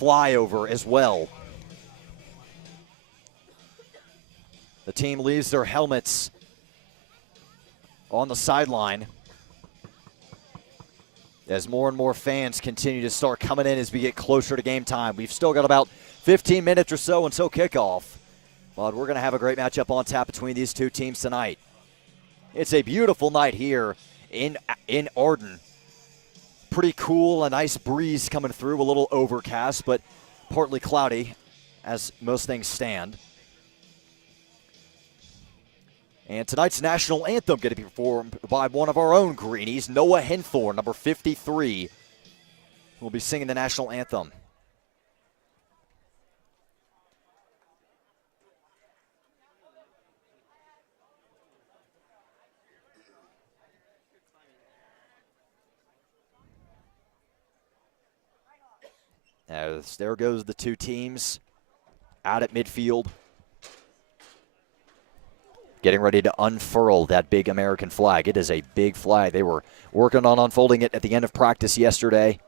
flyover as well. The team leaves their helmets on the sideline as more and more fans continue to start coming in as we get closer to game time. We've still got about 15 minutes or so until kickoff, but we're going to have a great matchup on tap between these two teams tonight. It's a beautiful night here in Arden. Pretty cool, a nice breeze coming through, a little overcast, but partly cloudy as most things stand. And tonight's national anthem going to be performed by one of our own Greenies, Noah Henthorn, number 53, who will be singing the national anthem. As there goes the two teams out at midfield, getting ready to unfurl that big American flag. It is a big flag. They were working on unfolding it at the end of practice yesterday.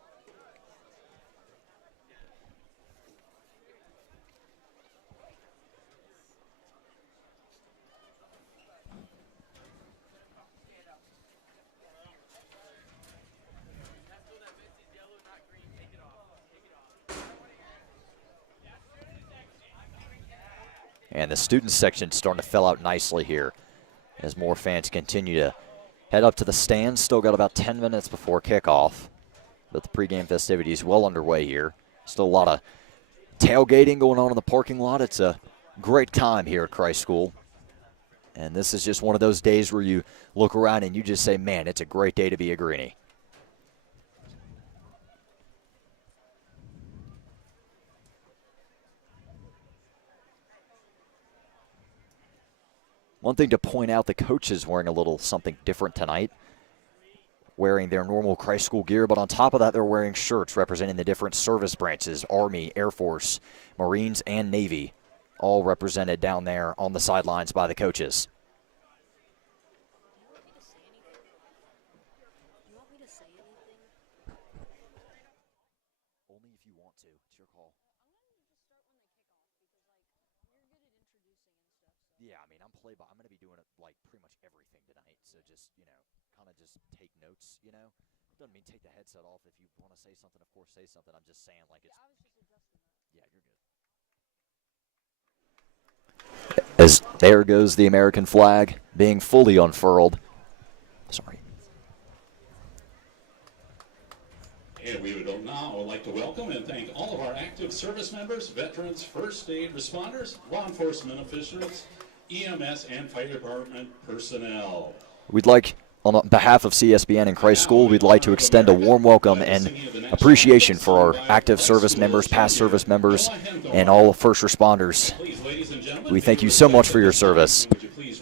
And the student section starting to fill out nicely here as more fans continue to head up to the stands. Still got about 10 minutes before kickoff, but the pregame festivities well underway here. Still a lot of tailgating going on in the parking lot. It's a great time here at Christ School. And this is just one of those days where you look around and you just say, man, it's a great day to be a Greenie. One thing to point out, the coaches wearing a little something different tonight, wearing their normal Christ School gear, but on top of that, they're wearing shirts representing the different service branches, Army, Air Force, Marines, and Navy, all represented down there on the sidelines by the coaches. Only if you want to. It's your call. Yeah, I mean, I'm going to be doing it like pretty much everything tonight. So just, kind of just take notes, Doesn't mean take the headset off. If you want to say something, of course, say something. I'm just saying like it's. Yeah, you're good. As there goes the American flag being fully unfurled. Sorry. And we would now like to welcome and thank all of our active service members, veterans, first aid responders, law enforcement officials, EMS, and fire department personnel. We'd like, on behalf of CSBN and Christ School, we'd like to extend a warm welcome and appreciation for our active service members, past service members, and all first responders. We thank you so much for your service.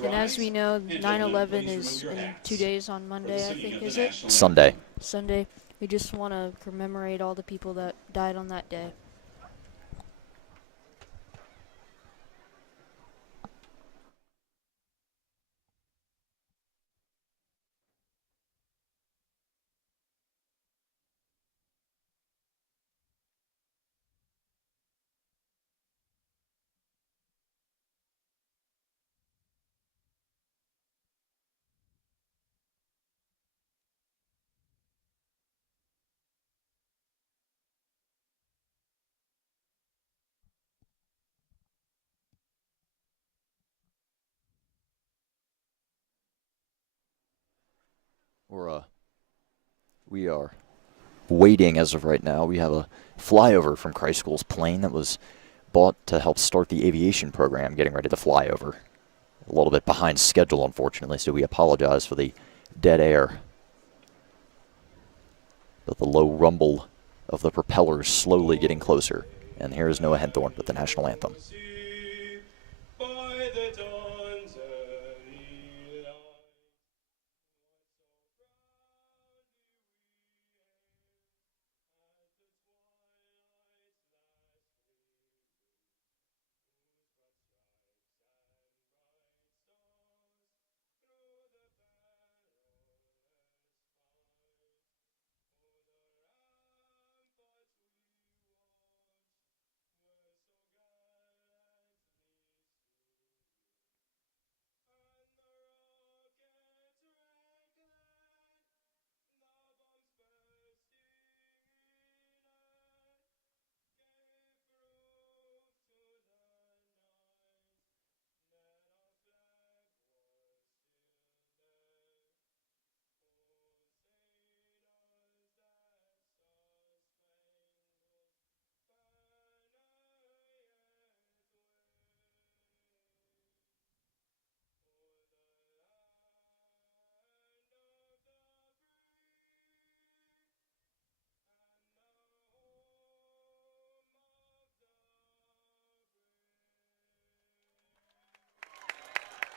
And as we know, 9/11 is in 2 days on Monday, I think, is it? Sunday. Sunday. We just want to commemorate all the people that died on that day. We are waiting as of right now. We have a flyover from Christ School's plane that was bought to help start the aviation program, getting ready to fly over. A little bit behind schedule, unfortunately, so we apologize for the dead air. But the low rumble of the propellers slowly getting closer. And here is Noah Henthorn with the national anthem.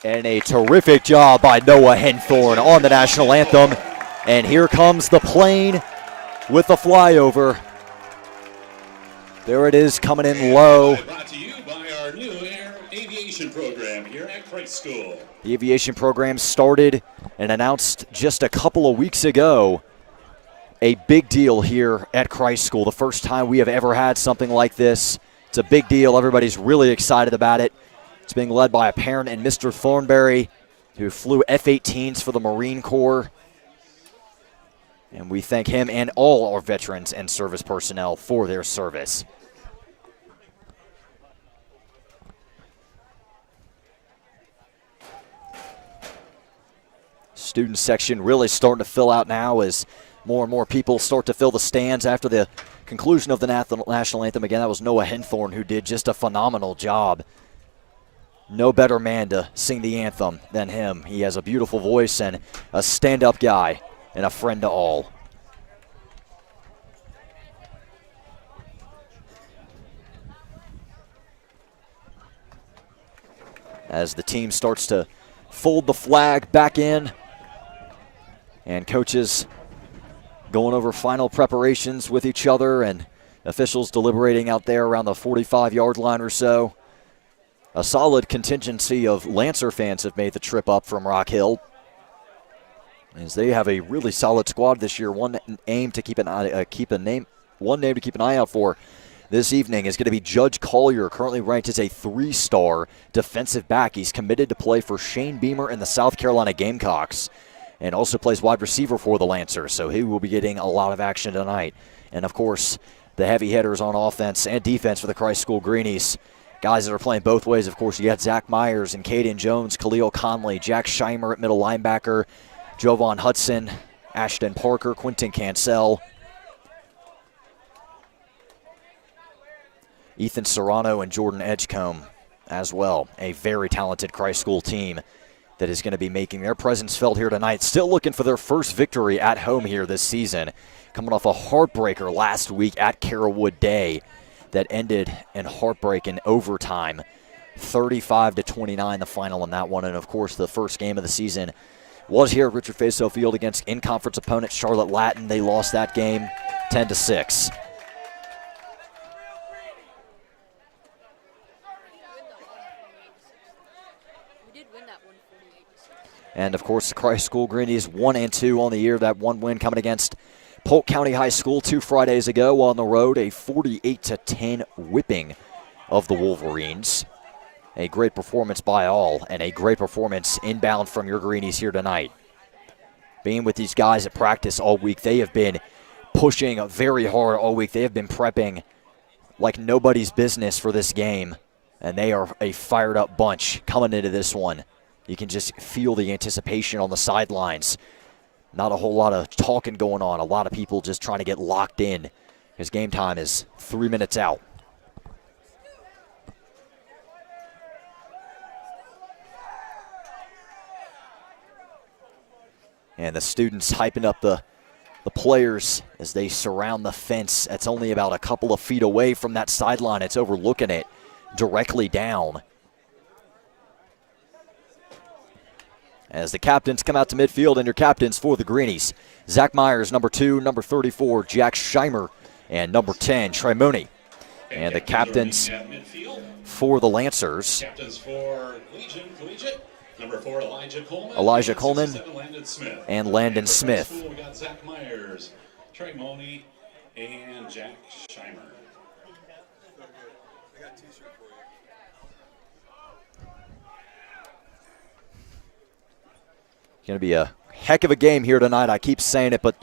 And a terrific job by Noah Henthorn on the national anthem. And here comes the plane with the flyover. There it is, coming in low. Brought to you by our new air aviation program here at Christ School. The aviation program started and announced just a couple of weeks ago. A big deal here at Christ School. The first time we have ever had something like this. It's a big deal. Everybody's really excited about it. It's being led by a parent and Mr. Thornberry, who flew F-18s for the Marine Corps. And we thank him and all our veterans and service personnel for their service. Student section really starting to fill out now as more and more people start to fill the stands after the conclusion of the national anthem. Again, that was Noah Henthorn, who did just a phenomenal job. No better man to sing the anthem than him. He has a beautiful voice and a stand-up guy and a friend to all. As the team starts to fold the flag back in, and coaches going over final preparations with each other and officials deliberating out there around the 45-yard line or so. A solid contingency of Lancer fans have made the trip up from Rock Hill, as they have a really solid squad this year. One name to keep an eye out for this evening is going to be Judge Collier, currently ranked as a 3-star defensive back. He's committed to play for Shane Beamer and the South Carolina Gamecocks, and also plays wide receiver for the Lancers, so he will be getting a lot of action tonight. And, of course, the heavy hitters on offense and defense for the Christ School Greenies. Guys that are playing both ways, of course, you got Zach Myers and Caden Jones, Khalil Conley, Jack Scheimer at middle linebacker, Jovan Hudson, Ashton Parker, Quentin Cancel, Ethan Serrano, and Jordan Edgecombe as well. A very talented Christ School team that is going to be making their presence felt here tonight. Still looking for their first victory at home here this season, coming off a heartbreaker last week at Carrollwood Day that ended in heartbreak in overtime. 35-29 the final in that one. And, of course, the first game of the season was here at Richard Faisal Field against in-conference opponent Charlotte Latin. They lost that game 10-6. And, of course, the Christ School Greenies 1-2 on the year. That one win coming against Polk County High School 2 Fridays ago on the road. A 48-10 whipping of the Wolverines. A great performance by all, and a great performance inbound from your Greenies here tonight. Being with these guys at practice all week, they have been pushing very hard all week. They have been prepping like nobody's business for this game, and they are a fired-up bunch coming into this one. You can just feel the anticipation on the sidelines. Not a whole lot of talking going on. A lot of people just trying to get locked in, because game time is 3 minutes out. And the students hyping up the players as they surround the fence. That's only about a couple of feet away from that sideline. It's overlooking it directly down. As the captains come out to midfield, and your captains for the Greenies: Zach Myers, number 2, number 34, Jack Scheimer, and number 10, Trey Mooney. And the captains for the Lancers: Captains for Legion Collegiate, number 4, Elijah Coleman, 7, Landon Smith. and Landon Smith. We got Zach Myers, Trey Mooney, and Jack Scheimer. Going to be a heck of a game here tonight. I keep saying it, but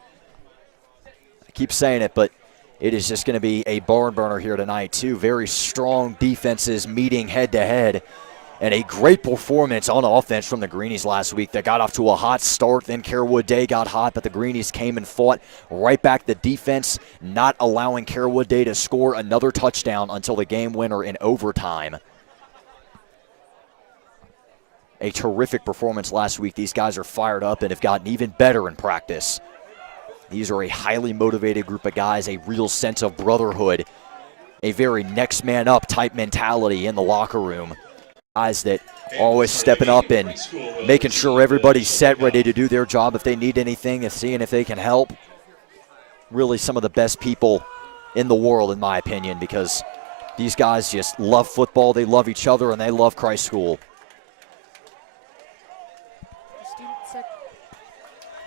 it is just going to be a barn burner here tonight. Two very strong defenses meeting head to head, and a great performance on offense from the Greenies last week. They got off to a hot start, then Carrollwood Day got hot, but the Greenies came and fought right back. The defense not allowing Carrollwood Day to score another touchdown until the game winner in overtime. A terrific performance last week. These guys are fired up and have gotten even better in practice. These are a highly motivated group of guys, a real sense of brotherhood, a very next man up type mentality in the locker room. Guys that are always stepping up and making sure everybody's set, ready to do their job if they need anything, and seeing if they can help. Really some of the best people in the world, in my opinion, because these guys just love football, they love each other, and they love Christ School.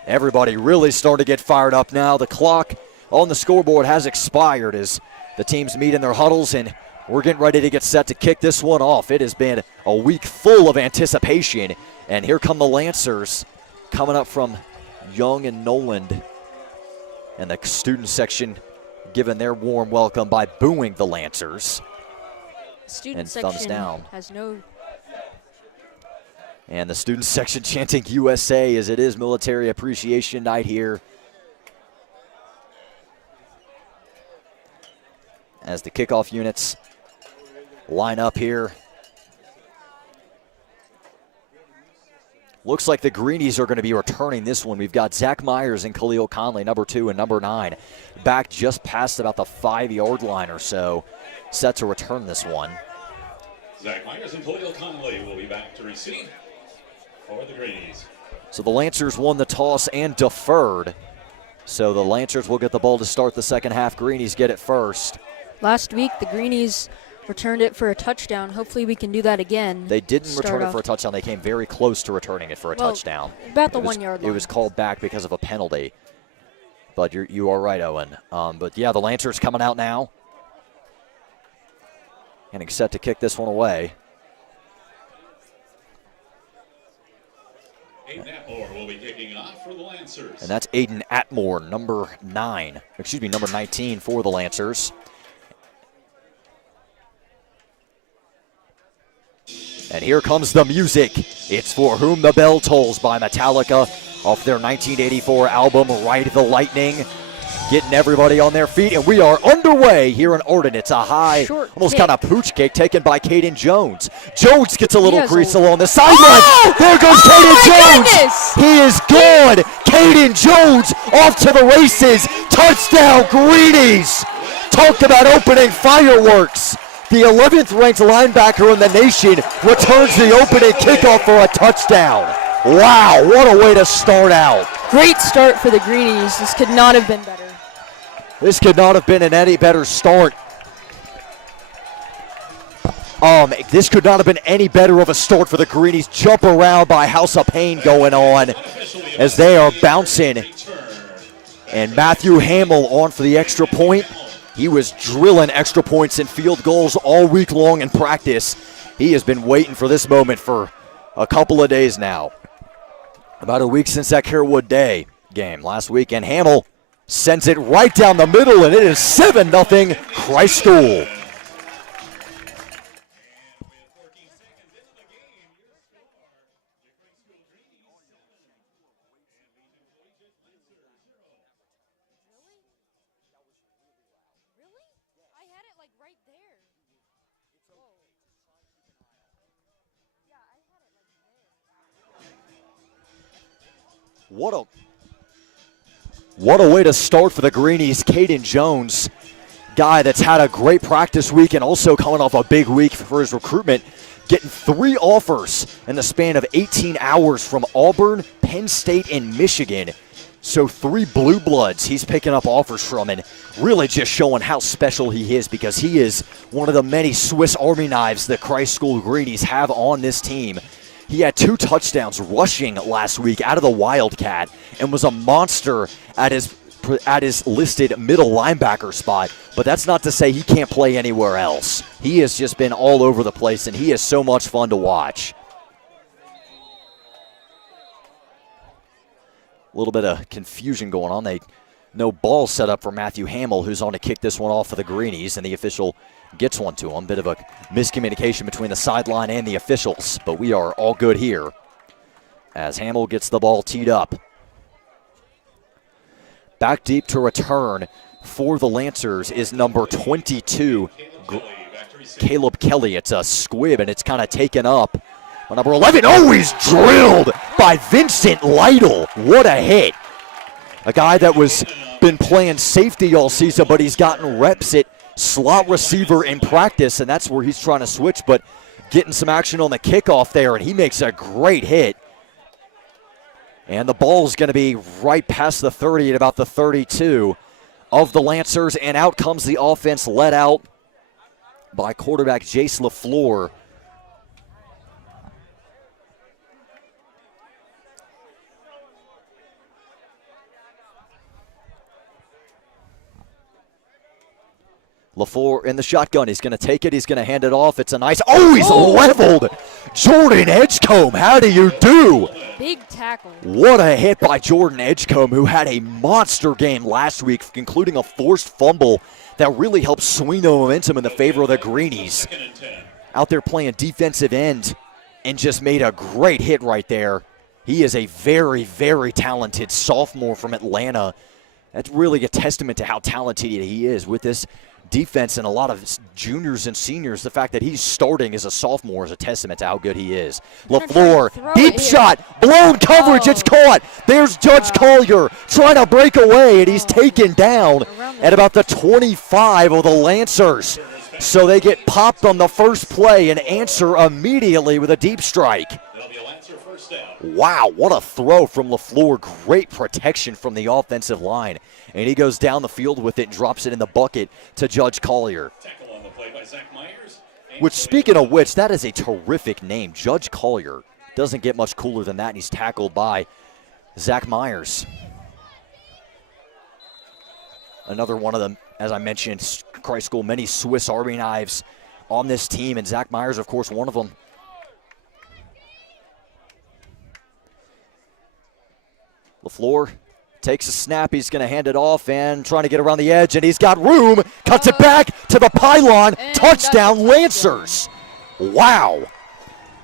Everybody really starting to get fired up now. The clock on the scoreboard has expired as the teams meet in their huddles, and we're getting ready to get set to kick this one off. It has been a week full of anticipation, and here come the Lancers coming up from Young and Noland. And the student section giving their warm welcome by booing the Lancers. Student section has no. And the student section chanting USA as it is Military Appreciation Night here. As the kickoff units line up here. Looks like the Greenies are going to be returning this one. We've got Zach Myers and Khalil Conley, number 2 and number 9, back just past about the 5-yard line or so, set to return this one. Zach Myers and Khalil Conley will be back to receive for the Greenies. So the Lancers won the toss and deferred. So the Lancers will get the ball to start the second half. Greenies get it first. Last week, the Greenies returned it for a touchdown. Hopefully we can do that again. They didn't return it for a touchdown. They came very close to returning it for a touchdown. About the 1-yard line. It was called back because of a penalty. But you are right, Owen. But, yeah, the Lancers coming out now. Getting set to kick this one away. Aiden Atmore will be kicking off for the Lancers. And that's Aiden Atmore, number 19 for the Lancers. And here comes the music. It's For Whom the Bell Tolls by Metallica off their 1984 album, Ride the Lightning. Getting everybody on their feet, and we are underway here in Arden. It's a high, almost kind of pooch kick taken by Caden Jones. Jones gets a little crease along the sideline. Oh! There goes Caden Jones. Goodness. He is gone. Caden Jones off to the races. Touchdown, Greenies. Talk about opening fireworks. The 11th ranked linebacker in the nation returns the opening kickoff for a touchdown. Wow, what a way to start out. Great start for the Greenies. This could not have been better. This could not have been an any better start. This could not have been any better of a start for the Greenies. Jump around by House of Pain going on as they are bouncing. And Matthew Hamill on for the extra point. He was drilling extra points and field goals all week long in practice. He has been waiting for this moment for a couple of days now. About a week since that Carewood Day game last week, and Hamill sends it right down the middle, and it is 7-0 Christ School. What a way to start for the Greenies. Caden Jones, guy that's had a great practice week and also coming off a big week for his recruitment, getting 3 offers in the span of 18 hours from Auburn, Penn State, and Michigan. So 3 blue bloods he's picking up offers from, and really just showing how special he is, because he is one of the many Swiss Army knives the Christ School Greenies have on this team. He had 2 touchdowns rushing last week out of the Wildcat and was a monster at his listed middle linebacker spot. But that's not to say he can't play anywhere else. He has just been all over the place, and he is so much fun to watch. A little bit of confusion going on. No ball set up for Matthew Hamill, who's on to kick this one off for the Greenies, and the official gets one to him. Bit of a miscommunication between the sideline and the officials, but we are all good here as Hamill gets the ball teed up. Back deep to return for the Lancers is number 22, Caleb Kelly. It's a squib, and it's kind of taken up. Number 11, he's drilled by Vincent Lytle. What a hit. A guy that was been playing safety all season, but he's gotten reps at slot receiver in practice, and that's where he's trying to switch. But getting some action on the kickoff there, and he makes a great hit. And the ball's going to be right past the 30 at about the 32 of the Lancers, and out comes the offense, led out by quarterback Jace LaFleur. LaFleur in the shotgun. He's going to take it. He's going to hand it off. It's a nice. Oh, he's leveled. Jordan Edgecombe, how do you do? Big tackle. What a hit by Jordan Edgecombe, who had a monster game last week, including a forced fumble that really helped swing the momentum in the favor of the Greenies. Out there playing defensive end and just made a great hit right there. He is a very, very talented sophomore from Atlanta. That's really a testament to how talented he is with this defense and a lot of juniors and seniors. The fact that he's starting as a sophomore is a testament to how good he is. LaFleur, deep shot, blown coverage, it's caught. There's Judge Collier trying to break away, and he's taken down at about the 25 of the Lancers. So they get popped on the first play and answer immediately with a deep strike. Wow, what a throw from LaFleur. Great protection from the offensive line. And he goes down the field with it and drops it in the bucket to Judge Collier. Which, speaking of which, that is a terrific name. Judge Collier. Doesn't get much cooler than that, and he's tackled by Zach Myers. Another one of them, as I mentioned, Christ School, many Swiss Army knives on this team, and Zach Myers, of course, one of them. LaFleur takes a snap. He's going to hand it off and trying to get around the edge, and he's got room. Cuts it back to the pylon. Touchdown, Lancers. Wow.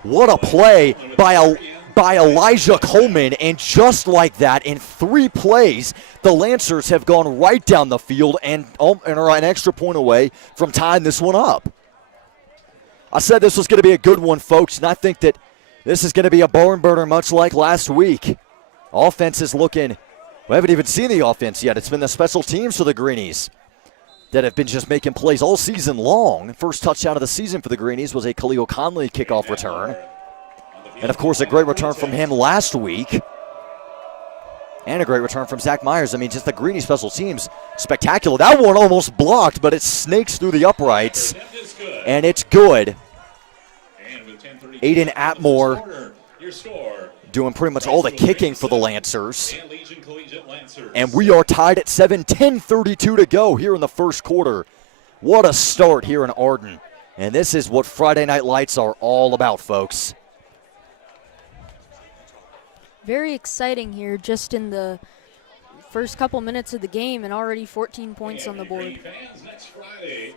What a play by Elijah Coleman, and just like that, in 3 plays, the Lancers have gone right down the field and are an extra point away from tying this one up. I said this was going to be a good one, folks, and I think that this is going to be a barn burner much like last week. Offense is looking, we haven't even seen the offense yet. It's been the special teams for the Greenies that have been just making plays all season long. First touchdown of the season for the Greenies was a Khalil Conley kickoff return. And, of course, a great return from him last week. And a great return from Zach Myers. I mean, just the Greenie special teams, spectacular. That one almost blocked, but it snakes through the uprights, and it's good. Aiden Atmore doing pretty much all the kicking for the Lancers. And we are tied at 7, 10:32 to go here in the first quarter. What a start here in Arden. And this is what Friday Night Lights are all about, folks. Very exciting here just in the first couple minutes of the game, and already 14 points on the board. Next Friday,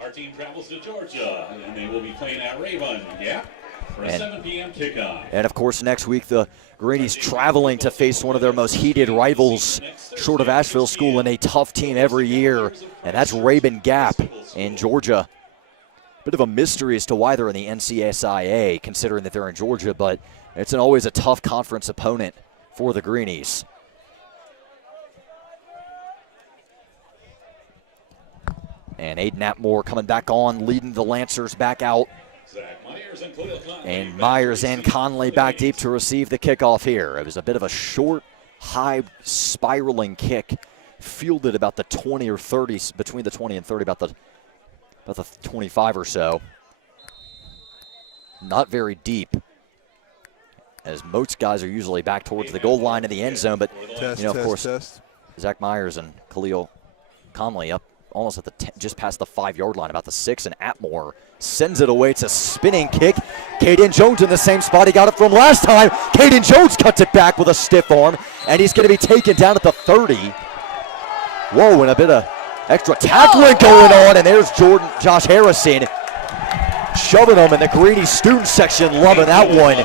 our team travels to Georgia, and they will be playing at Raven Gap for a 7 p.m. kickoff. And, of course, next week the Greenies traveling to face one of their most heated rivals, short of Asheville School, in a tough team every year, and that's Raven Gap in Georgia. Bit of a mystery as to why they're in the NCSIA, considering that they're in Georgia, but it's always a tough conference opponent for the Greenies. And Aiden Atmore coming back on, leading the Lancers back out. And Myers and Conley back deep to receive the kickoff here. It was a bit of a short, high, spiraling kick, fielded about the 20 or 30, between the 20 and 30, about the 25 or so. Not very deep, as most guys are usually back towards the goal line in the end zone. But, of course, Zach Myers and Khalil Conley up almost at the just past the 5-yard line, about the 6, and Atmore sends it away. It's a spinning kick. Caden Jones in the same spot he got it from last time. Caden Jones cuts it back with a stiff arm, and he's going to be taken down at the 30. Whoa, and a bit of extra tackling going on, and there's Josh Harrison shoving him in the Greenie student section, loving that one.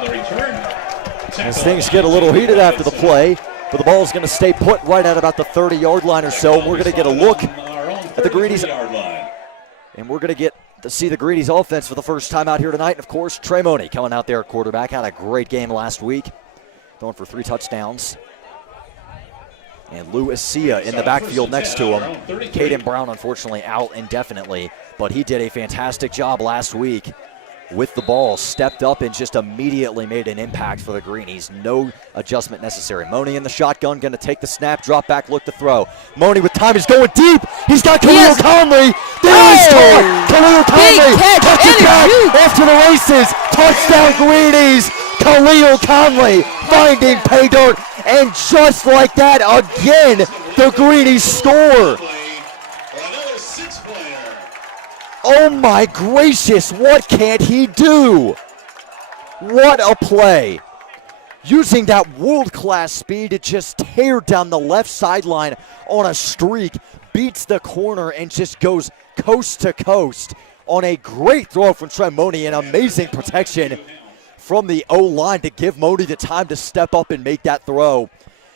As things get a little heated after the play, but the ball is going to stay put right at about the 30-yard line or so, and we're going to get a look at the Greenies, and we're going to get to see the Greenies offense for the first time out here tonight. And, of course, Trey Money coming out there at quarterback. Had a great game last week, throwing for 3 touchdowns. And Lou Asia in the backfield next to him. Caden Brown, unfortunately, out indefinitely, but he did a fantastic job last week with the ball, stepped up and just immediately made an impact for the Greenies. No adjustment necessary. Money in the shotgun, going to take the snap, drop back, look to throw. Money with time, he's going deep. He's got Khalil Conley. There he scored. Khalil Conley touches back off to the races. Touchdown Greenies. Khalil Conley finding pay dirt. And just like that, again, the Greenies score. Oh my gracious, what can't he do? What a play. Using that world-class speed to just tear down the left sideline on a streak, beats the corner and just goes coast to coast on a great throw from Trent Money and amazing protection from the O-line to give Money the time to step up and make that throw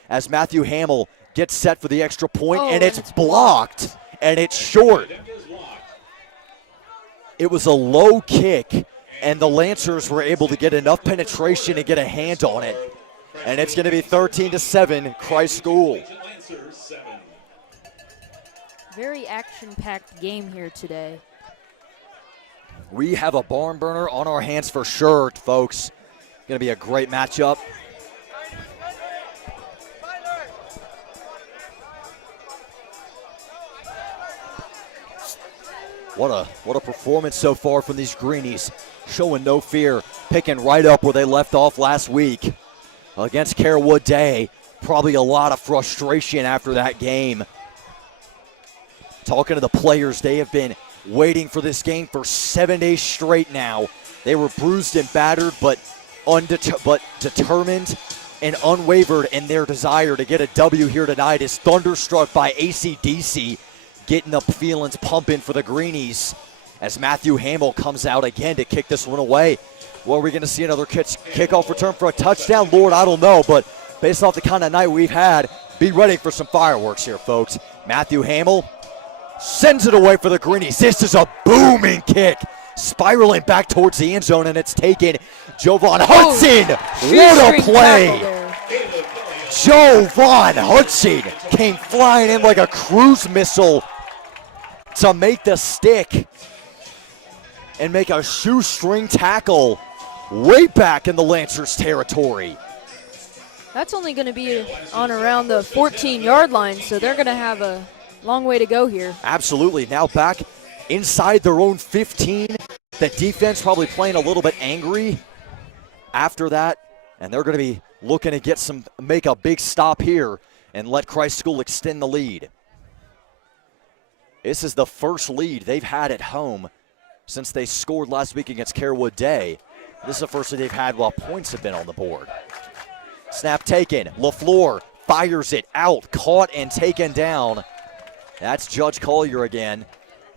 as Matthew Hamill gets set for the extra point, and it's blocked and it's short. It was a low kick, and the Lancers were able to get enough penetration and get a hand on it. And it's going to be 13-7, Christ School. Very action-packed game here today. We have a barn burner on our hands for sure, folks. Going to be a great matchup. What a performance so far from these Greenies, showing no fear, picking right up where they left off last week against Carewood Day. Probably a lot of frustration after that game. Talking to the players, they have been waiting for this game for 7 days straight now. They were bruised and battered, but determined and unwavered in their desire to get a W here tonight, is thunderstruck by AC/DC. Getting the feelings pumping for the Greenies as Matthew Hamill comes out again to kick this one away. Well, are we going to see another kickoff return for a touchdown? Lord, I don't know, but based off the kind of night we've had, be ready for some fireworks here, folks. Matthew Hamill sends it away for the Greenies. This is a booming kick, spiraling back towards the end zone, and it's taken. Jovan Hudson, what a play! Jovan Hudson came flying in like a cruise missile to make the stick and make a shoestring tackle way back in the Lancers territory. That's only going to be on around the 14-yard line, so they're going to have a long way to go here. Absolutely. Now back inside their own 15. The defense probably playing a little bit angry after that, and they're going to be looking to make a big stop here and let Christ School extend the lead. This is the first lead they've had at home since they scored last week against Carewood Day. This is the first lead they've had while points have been on the board. Snap taken. LaFleur fires it out, caught and taken down. That's Judge Collier again.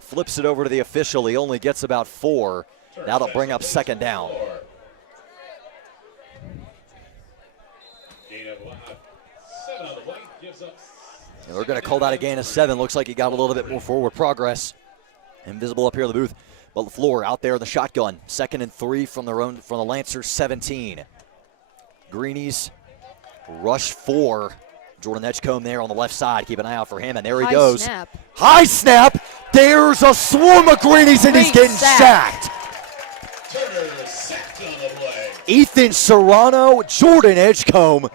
Flips it over to the official. He only gets about 4. That'll bring up second down. And we're going to call that a gain of 7. Looks like he got a little bit more forward progress. Invisible up here in the booth. But LaFleur out there in the shotgun. 2nd and 3 from the Lancers 17. Greenies rush 4. Jordan Edgecombe there on the left side. Keep an eye out for him, and there he goes. Snap. High snap. There's a swarm of Greenies, and he's getting sacked. Ethan Serrano, Jordan Edgecombe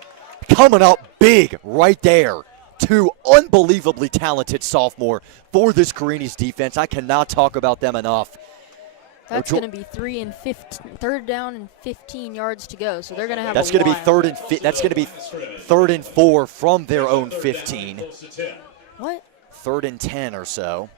coming up big right there. 2 unbelievably talented sophomore for this Greenies defense. I cannot talk about them enough. That's going to be 3rd down and 15 yards to go. So they're going to have. That's going to be that's going to be 3rd and 4 from their own 15. What? 3rd and 10 or so.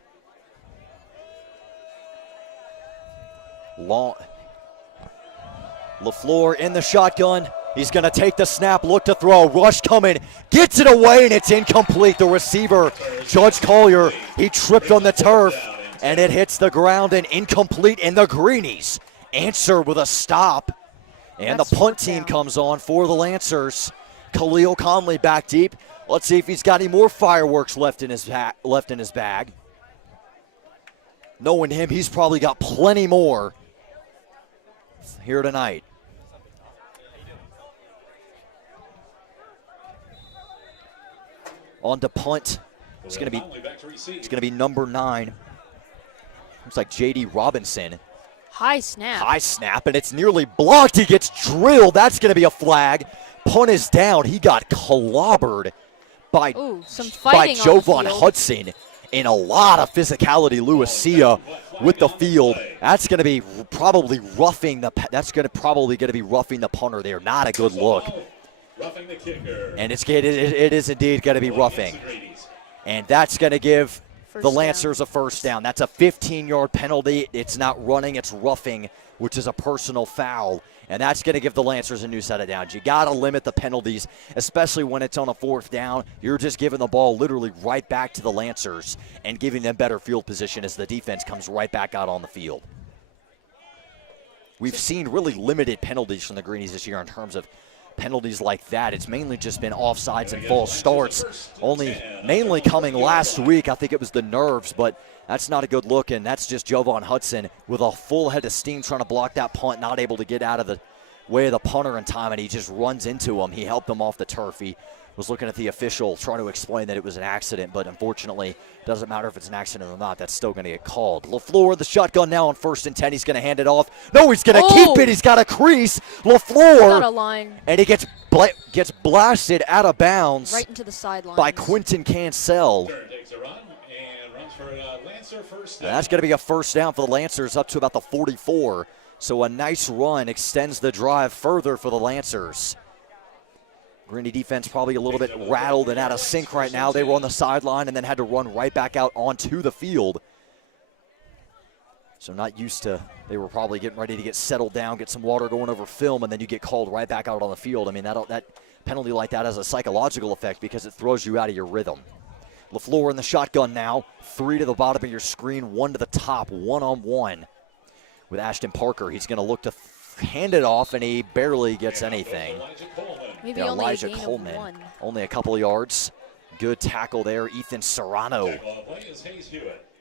LaFleur in the shotgun. He's going to take the snap, look to throw, rush coming, gets it away, and it's incomplete. The receiver, Judge Collier, he tripped on the turf, and it hits the ground and incomplete, and the Greenies answer with a stop. And the punt team comes on for the Lancers. Khalil Conley back deep. Let's see if he's got any more fireworks left in his bag. Knowing him, he's probably got plenty more here tonight. On to punt. It's going to be number 9. Looks like J.D. Robinson. High snap. High snap, and it's nearly blocked. He gets drilled. That's going to be a flag. Punt is down. He got clobbered by Jovan Hudson. In a lot of physicality, Lucia with the field. That's going to be probably roughing the. That's going to probably be roughing the punter there. Not a good look. Roughing the kicker. And it is indeed going to be roughing, and that's going to give the Lancers a first down. That's a 15-yard penalty. It's not running, it's roughing, which is a personal foul. And that's going to give the Lancers a new set of downs. You got to limit the penalties, especially when it's on a fourth down. You're just giving the ball literally right back to the Lancers and giving them better field position as the defense comes right back out on the field. We've seen really limited penalties from the Greenies this year in terms of penalties like that. It's mainly just been offsides and false starts, mainly coming last week. I think it was the nerves, but that's not a good look, and that's just Jovan Hudson with a full head of steam trying to block that punt, not able to get out of the way of the punter in time, and he just runs into him. He helped him off the turf. He was looking at the official trying to explain that it was an accident, but unfortunately, it doesn't matter if it's an accident or not. That's still going to get called. LaFleur, the shotgun now on 1st and 10. He's going to hand it off. No, he's going to keep it. He's got a crease. LaFleur, and he gets blasted out of bounds right into the sideline by Quentin Cancel. And that's going to be a first down for the Lancers up to about the 44. So a nice run extends the drive further for the Lancers. Greenie defense probably a little bit rattled and out of sync right now. They were on the sideline and then had to run right back out onto the field. So not used to, they were probably getting ready to get settled down, get some water going over film, and then you get called right back out on the field. I mean, that penalty like that has a psychological effect because it throws you out of your rhythm. LaFleur in the shotgun now. 3 to the bottom of your screen, 1 to the top, 1-on-1 with Ashton Parker. He's going to look to hand it off, and he barely gets anything. Maybe Elijah Coleman, only a couple of yards. Good tackle there. Ethan Serrano.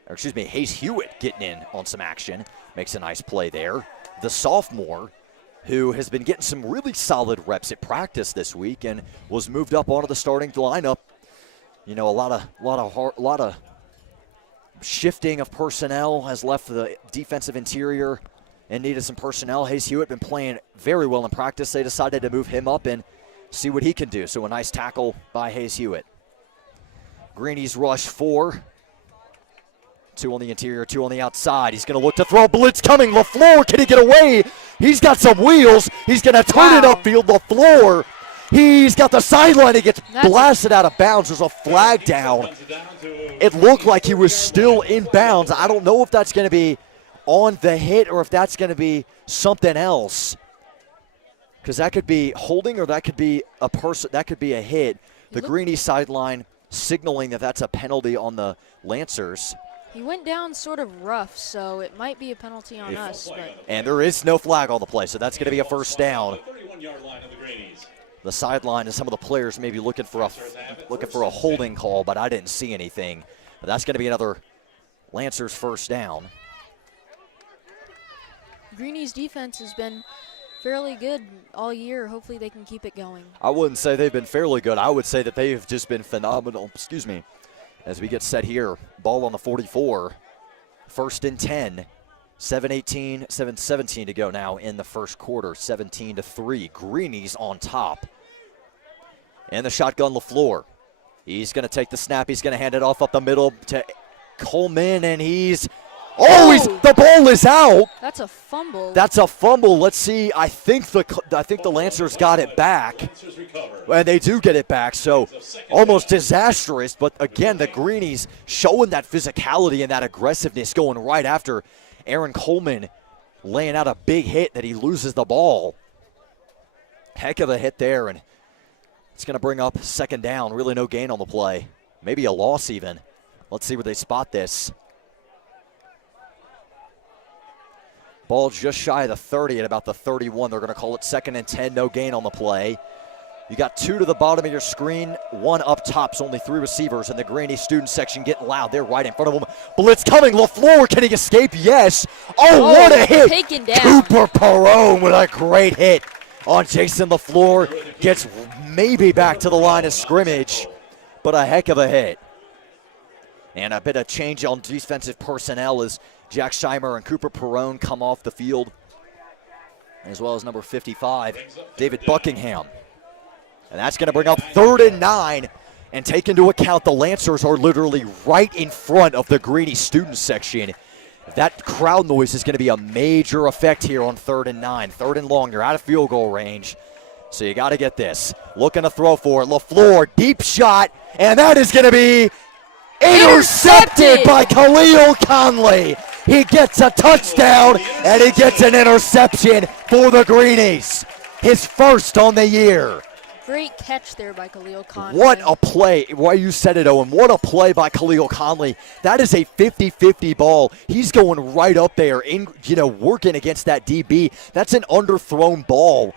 Hayes Hewitt getting in on some action. Makes a nice play there. The sophomore, who has been getting some really solid reps at practice this week and was moved up onto the starting lineup. You know, a lot of shifting of personnel has left the defensive interior and needed some personnel. Hayes Hewitt been playing very well in practice. They decided to move him up and see what he can do. So a nice tackle by Hayes Hewitt. Greenie's rush 4. 2 on the interior, 2 on the outside. He's going to look to throw. Blitz coming. LaFleur, can he get away? He's got some wheels. He's going to turn it upfield. LaFleur, he's got the sideline. He gets blasted out of bounds. There's a flag down. It looked like he was still in bounds. I don't know if that's going to be on the hit or if that's going to be something else. Because that could be holding or that could be a hit. The Greenie sideline signaling that that's a penalty on the Lancers. He went down sort of rough, so it might be a penalty on us. And there is no flag on the play, so that's going to be a first down. The sideline and some of the players may be looking for a holding call, but I didn't see anything. But that's going to be another Lancers first down. Greenie's defense has been fairly good all year. Hopefully they can keep it going. I wouldn't say they've been fairly good. I would say that they have just been phenomenal. Excuse me. As we get set here, ball on the 44. 1st and 10. 7:17 to go now in the first quarter. 17-3. Greenies on top. And the shotgun, LaFleur. He's going to take the snap. He's going to hand it off up the middle to Coleman, and he's the ball is out. That's a fumble. That's a fumble. Let's see. I think the Lancers got it back. And they do get it back, so almost disastrous. But again, the Greenies showing that physicality and that aggressiveness, going right after Aaron Coleman, laying out a big hit that he loses the ball. Heck of a hit there, and it's going to bring up 2nd down. Really no gain on the play. Maybe a loss even. Let's see where they spot this. Ball just shy of the 30 at about the 31. They're going to call it 2nd and 10. No gain on the play. You got 2 to the bottom of your screen, 1 up top. So only 3 receivers in the Greenie student section getting loud. They're right in front of them. Blitz coming. LaFleur, can he escape? Yes. Oh, what a hit. Taken down. Cooper Perone with a great hit on Jason LaFleur. Gets maybe back to the line of scrimmage, but a heck of a hit. And a bit of change on defensive personnel as Jack Scheimer and Cooper Perrone come off the field, as well as number 55, David Buckingham. And that's going to bring up 3rd and 9. And take into account the Lancers are literally right in front of the Greenie student section. That crowd noise is going to be a major effect here on 3rd and 9. 3rd and long, you're out of field goal range. So you got to get this. Looking to throw for it. LaFleur, deep shot, and that is going to be intercepted by Khalil Conley. He gets a touchdown, and he gets an interception for the Greenies. His first on the year. Great catch there by Khalil Conley. What a play. Why you said it, Owen. What a play by Khalil Conley. That is a 50-50 ball. He's going right up there, working against that DB. That's an underthrown ball.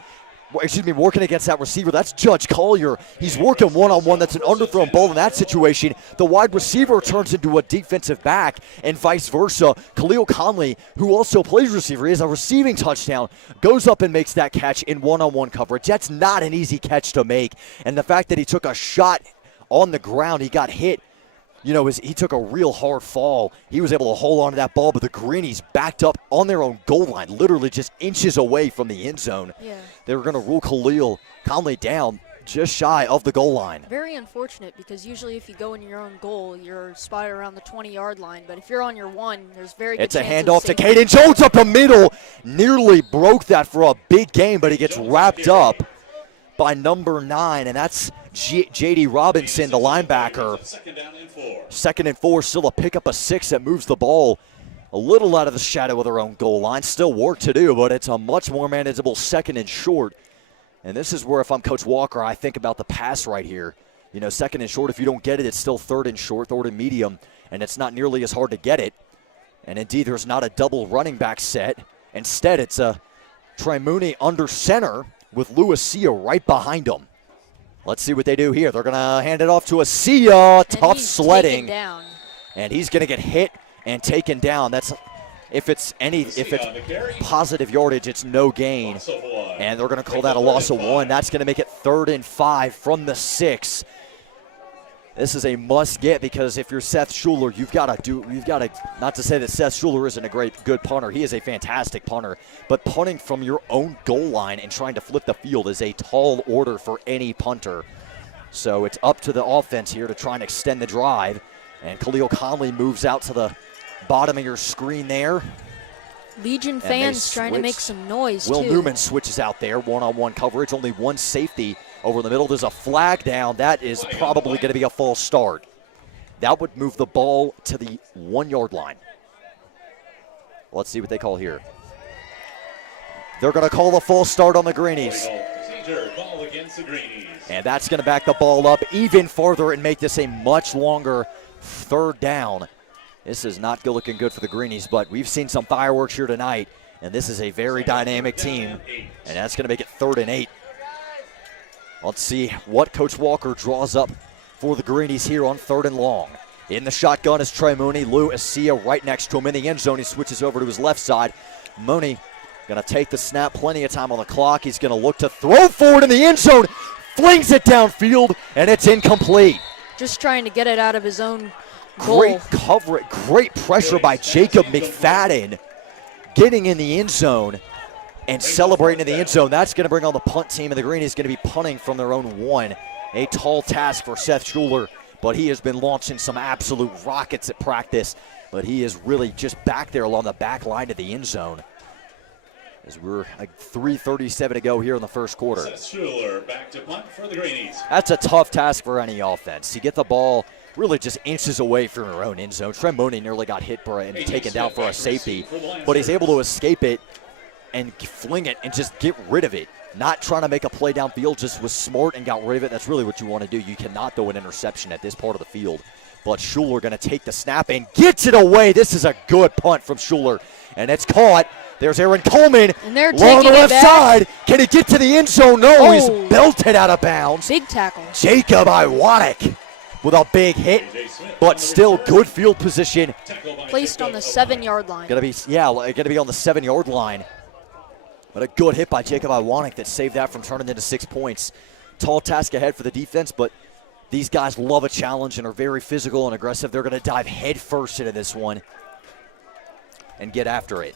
Working against that receiver. That's Judge Collier. He's working one-on-one. That's an underthrown ball in that situation. The wide receiver turns into a defensive back and vice versa. Khalil Conley, who also plays receiver, he has a receiving touchdown, goes up and makes that catch in one-on-one coverage. That's not an easy catch to make. And the fact that he took a shot on the ground, he got hit. He took a real hard fall. He was able to hold on to that ball, but the Greenies backed up on their own goal line, literally just inches away from the end zone. Yeah. They were going to rule Khalil Conley down just shy of the goal line. Very unfortunate, because usually if you go in your own goal, you're spotted around the 20-yard line. But if you're on your one, there's very good It's a chance handoff to Caden Jones up the middle. Nearly broke that for a big game, but he gets wrapped up by number 9, and that's J.D. Robinson, the linebacker. 2nd and 4, still a pickup of 6 that moves the ball a little out of the shadow of their own goal line. Still work to do, but it's a much more manageable 2nd and short. And this is where, if I'm Coach Walker, I think about the pass right here. 2nd and short, if you don't get it, it's still 3rd and short, 3rd and medium, and it's not nearly as hard to get it. And indeed, there's not a double running back set. Instead, it's a Trey Mooney under center with Lucia right behind him. Let's see what they do here. They're going to hand it off to Asia. Tough sledding. And he's going to get hit and taken down. That's if it's positive yardage, it's no gain. And they're going to call that a loss of 1. That's going to make it 3rd and 5 from the 6. This is a must get, because if you're Seth Schuler, you've got to, not to say that Seth Schuler isn't a good punter. He is a fantastic punter. But punting from your own goal line and trying to flip the field is a tall order for any punter. So it's up to the offense here to try and extend the drive. And Khalil Conley moves out to the bottom of your screen there. Legion fans trying to make some noise, Will Newman switches out there, one-on-one coverage, only one safety over the middle. There's a flag down. That is probably going to be a false start. That would move the ball to the 1-yard line. Let's see what they call here. They're going to call a false start on the Greenies. And that's going to back the ball up even farther and make this a much longer 3rd down. This is not looking good for the Greenies, but we've seen some fireworks here tonight, and this is a very dynamic team, and that's going to make it 3rd and 8. Let's see what Coach Walker draws up for the Greenies here on 3rd and long. In the shotgun is Trey Mooney. Lou Asia right next to him in the end zone. He switches over to his left side. Mooney going to take the snap, plenty of time on the clock. He's going to look to throw forward in the end zone, flings it downfield, and it's incomplete. Just trying to get it out of his own goal. Great coverage, great pressure by Jacob McFadden, getting in the end zone and celebrating in the end zone. That's going to bring on the punt team, and the Greenies going to be punting from their own 1. A tall task for Seth Schuler, but he has been launching some absolute rockets at practice, but he is really just back there along the back line of the end zone. As we're like 3:37 to go here in the first quarter. Seth Schuler back to punt for the Greenies. That's a tough task for any offense. You get the ball really just inches away from your own end zone. Trey Mooney nearly got hit and taken down for a safety, but he's able to escape it and fling it and just get rid of it. Not trying to make a play downfield, just was smart and got rid of it. That's really what you want to do. You cannot throw an interception at this part of the field. But Schuler going to take the snap and gets it away. This is a good punt from Schuler, and it's caught. There's Aaron Coleman along the left side. Can he get to the end zone? No, he's belted out of bounds. Big tackle. Jacob Iwanek with a big hit, but still good field position. Placed on the 7-yard line. Going to be on the 7-yard line. But a good hit by Jacob Iwanek that saved that from turning into 6 points. Tall task ahead for the defense, but these guys love a challenge and are very physical and aggressive. They're going to dive head first into this one. and get after it.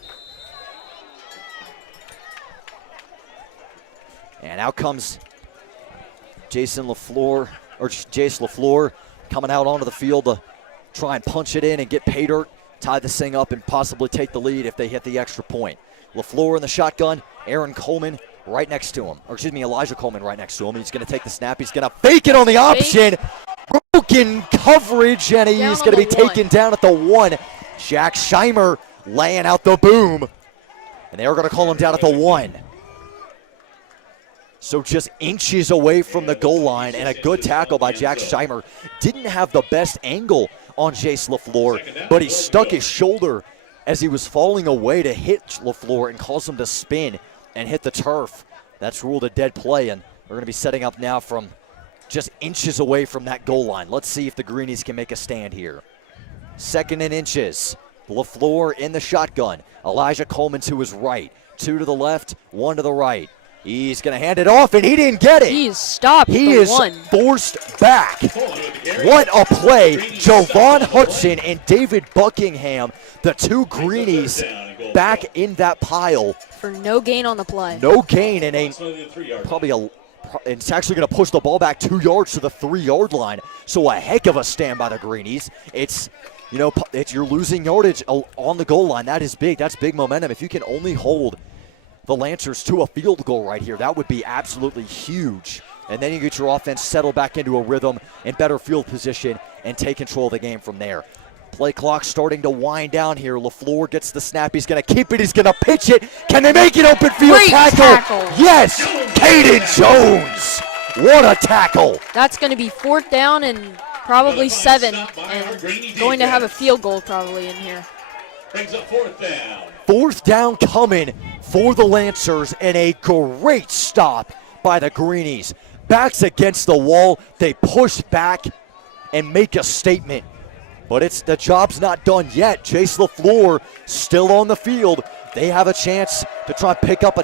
And out comes Jace LaFleur coming out onto the field to try and punch it in and get pay dirt, tie this thing up, and possibly take the lead if they hit the extra point. LaFleur in the shotgun, Aaron Coleman right next to him. Or excuse me, Elijah Coleman right next to him. He's going to take the snap. He's going to fake it on the option. Broken coverage, and he's going to be taken down at the 1. Jack Scheimer laying out the boom. And they are going to call him down at the 1. So just inches away from the goal line, and a good tackle by Jack Scheimer. Didn't have the best angle on Jace LaFleur, but he stuck his shoulder as he was falling away to hit LaFleur and cause him to spin and hit the turf. That's ruled a dead play, and we're going to be setting up now from just inches away from that goal line. Let's see if the Greenies can make a stand here. 2nd and inches. LaFleur in the shotgun. Elijah Coleman to his right. 2 to the left, 1 to the right. He's going to hand it off, and he didn't get it. He's stopped. He is forced back. What a play. Jovan Hudson and David Buckingham, the 2 Greenies, back in that pile. For no gain on the play. No gain, and it's actually going to push the ball back 2 yards to the 3-yard line. So a heck of a stand by the Greenies. It's you're losing yardage on the goal line. That is big. That's big momentum. If you can only hold the Lancers to a field goal right here, that would be absolutely huge. And then you get your offense settled back into a rhythm and better field position and take control of the game from there. Play clock starting to wind down here. LaFleur gets the snap. He's going to keep it. He's going to pitch it. Can they make it open field? Great tackle. Yes, Caden Jones. What a tackle. That's going to be 4th down and probably 7, and going to have a field goal probably in here. Brings up 4th down. 4th down coming for the Lancers, and a great stop by the Greenies. Backs against the wall. They push back and make a statement. But the job's not done yet. Jace LaFleur still on the field. They have a chance to try and pick up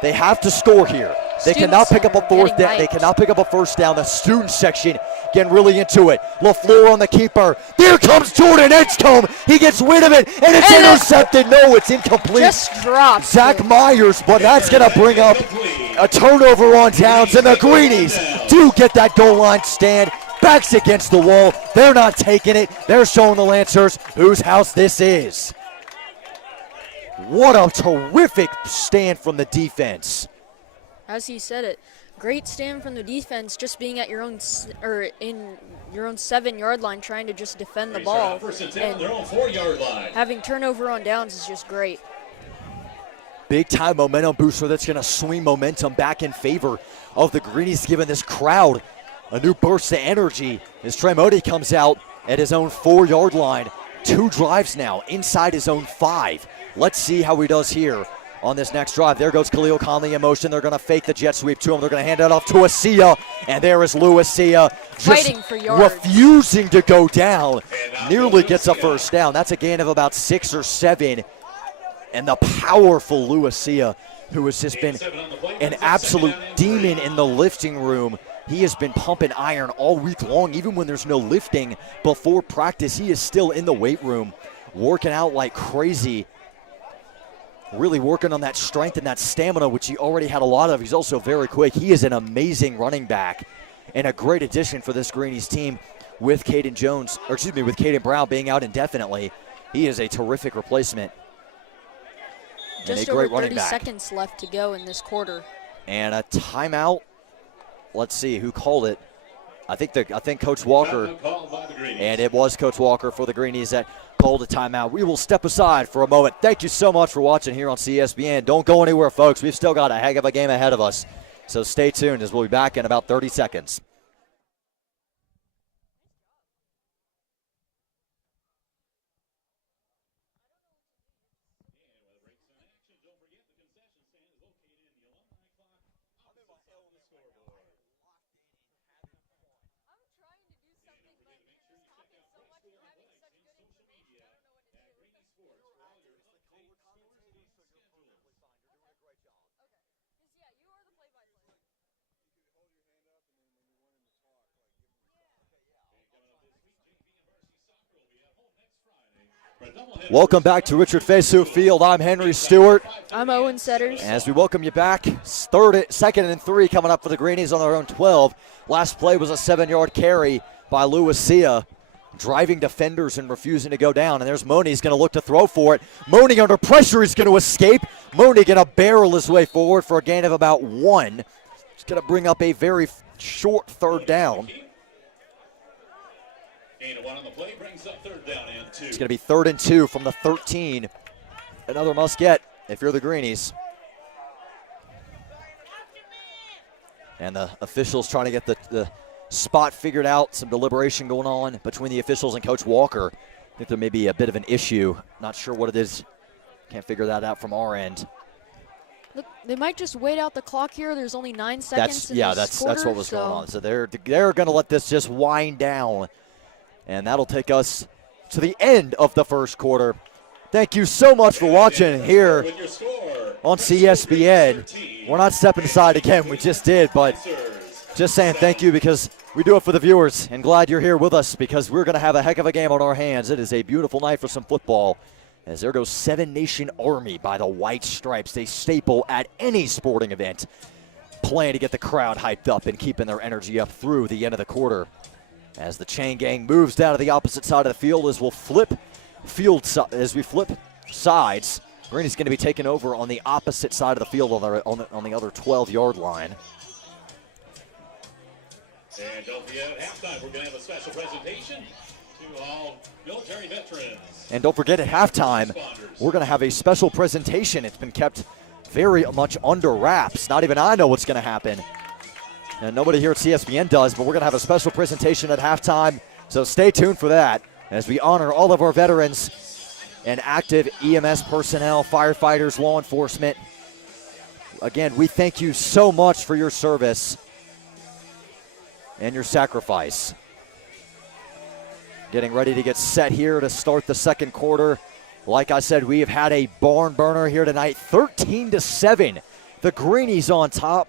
they have to score here. They cannot pick up a 4th down. They cannot pick up a 1st down. The student section getting really into it. LaFleur on the keeper. There comes Jordan Edgecombe. He gets wind of it, and it's intercepted. No, it's incomplete. Just dropped. Zach Myers, but that's going to bring up a turnover on downs, and the Greenies do get that goal line stand. Backs against the wall. They're not taking it. They're showing the Lancers whose house this is. What a terrific stand from the defense. As he said it, great stand from the defense, just being at your own in your own 7-yard line, trying to just defend the ball. And their own 4-yard line. Having turnover on downs is just great. Big time momentum booster that's going to swing momentum back in favor of the Greenies, giving this crowd a new burst of energy as Trey Modi comes out at his own 4-yard line. 2 drives now inside his own 5. Let's see how he does here on this next drive. There goes Khalil Conley in motion. They're going to fake the jet sweep to him. They're going to hand it off to Asia, and there is Lucia just fighting for yards, refusing to go down. Nearly gets a 1st down. That's a gain of about 6 or 7. And the powerful Lucia, who has just been an absolute demon in the lifting room. He has been pumping iron all week long, even when there's no lifting before practice. He is still in the weight room, working out like crazy, really working on that strength and that stamina, which he already had a lot of. He's also very quick. He is an amazing running back and a great addition for this Greenies team with Caden Brown being out indefinitely. He is a terrific replacement. Just over 30 seconds left to go in this quarter. And a timeout. Let's see who called it. I think Coach Walker, and it was Coach Walker for the Greenies that called a timeout. We will step aside for a moment. Thank you so much for watching here on CSBN. Don't go anywhere, folks. We've still got a heck of a game ahead of us. So stay tuned as we'll be back in about 30 seconds. Welcome back to Richard Fasu Field. I'm Henry Stewart. I'm Owen Setters. As we welcome you back, second and 3 coming up for the Greenies on their own 12. Last play was a 7-yard carry by Lucia, driving defenders and refusing to go down. And there's Money. He's going to look to throw for it. Money under pressure. He's going to escape. Money going to barrel his way forward for a gain of about 1. He's going to bring up a very short third down. On the play brings up third down and 2. It's going to be 3rd and 2 from the 13. Another must get if you're the Greenies. And the officials trying to get the spot figured out. Some deliberation going on between the officials and Coach Walker. I think there may be a bit of an issue. Not sure what it is. Can't figure that out from our end. Look, they might just wait out the clock here. There's only 9 seconds That's quarter, what was going on. So they're going to let this just wind down. And that'll take us to the end of the first quarter. Thank you so much for watching here on CSBN. We're not stepping aside again. We just did, but just saying thank you because we do it for the viewers. And glad you're here with us because we're going to have a heck of a game on our hands. It is a beautiful night for some football. As there goes Seven Nation Army by the White Stripes. They staple at any sporting event, playing to get the crowd hyped up and keeping their energy up through the end of the quarter. As the chain gang moves down to the opposite side of the field, as we flip sides, Greenie's going to be taken over on the opposite side of the field on the other 12-yard line. And don't forget, at halftime, we're going to have a special presentation to all military veterans. And don't forget, at halftime, we're going to have a special presentation. It's been kept very much under wraps. Not even I know what's going to happen. And nobody here at CSBN does, but we're going to have a special presentation at halftime. So stay tuned for that as we honor all of our veterans and active EMS personnel, firefighters, law enforcement. Again, we thank you so much for your service and your sacrifice. Getting ready to get set here to start the second quarter. Like I said, we have had a barn burner here tonight, 13-7. The Greenies on top.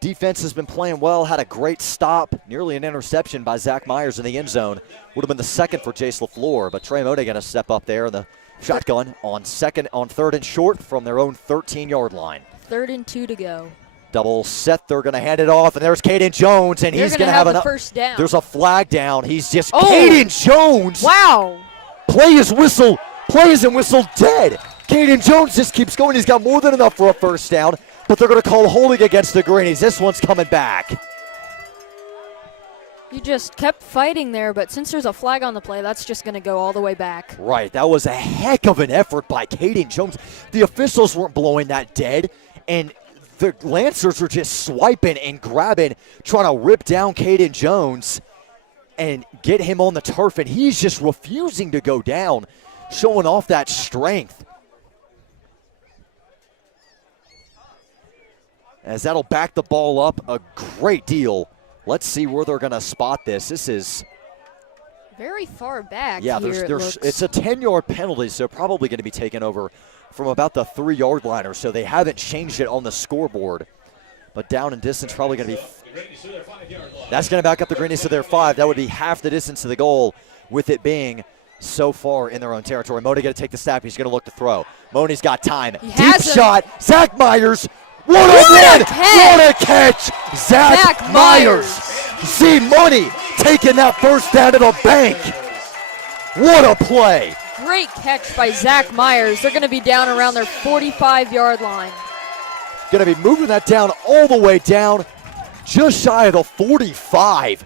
Defense has been playing well, had a great stop, nearly an interception by Zach Myers in the end zone. Would have been the second for Jace LaFleur, but Trey Mone going to step up there in the shotgun on 3rd and short from their own 13-yard line. 3rd and 2 to go. Double set, they're going to hand it off, and there's Caden Jones, and he's going to have a first down. There's a flag down. He's just Caden Jones. Wow. Play isn't whistled dead. Caden Jones just keeps going. He's got more than enough for a first down. But they're going to call holding against the Greenies. This one's coming back. You just kept fighting there, but since there's a flag on the play, that's just going to go all the way back. Right. That was a heck of an effort by Caden Jones. The officials weren't blowing that dead, and the Lancers were just swiping and grabbing, trying to rip down Caden Jones and get him on the turf, and he's just refusing to go down, showing off that strength. As that'll back the ball up a great deal. Let's see where they're going to spot this. This is very far back. Yeah, here it's a 10-yard penalty, so probably going to be taken over from about the 3-yard line or so. They haven't changed it on the scoreboard. But down in distance, probably going to be. That's going to back up the Greenies to their 5. That would be half the distance to the goal, with it being so far in their own territory. Mone going to take the snap. He's going to look to throw. Mone's got time. Deep shot. Zach Myers. What a catch! Zach Myers. See Money taking that first down to the bank. What a play. Great catch by Zach Myers. They're going to be down around their 45-yard line. Going to be moving that down all the way down, just shy of the 45.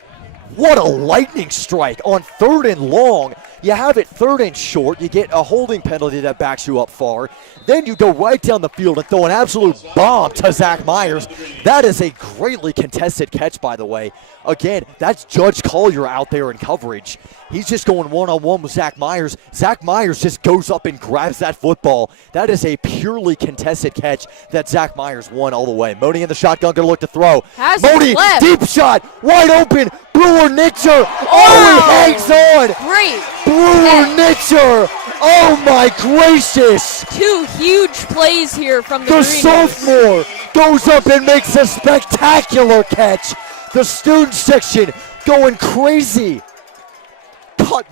What a lightning strike on 3rd and long. You have it 3rd and short. You get a holding penalty that backs you up far. Then you go right down the field and throw an absolute bomb to Zach Myers. That is a greatly contested catch, by the way. Again, that's Judge Collier out there in coverage. He's just going one-on-one with Zach Myers. Zach Myers just goes up and grabs that football. That is a purely contested catch that Zach Myers won all the way. Mone in the shotgun, going to look to throw. Mone, deep shot, wide open. Brewer Nitcher. Oh, he hangs on. Great. Brewer Nitcher. Oh, my gracious. 2 huge plays here from the Greenies. Sophomore goes up and makes a spectacular catch. The student section going crazy.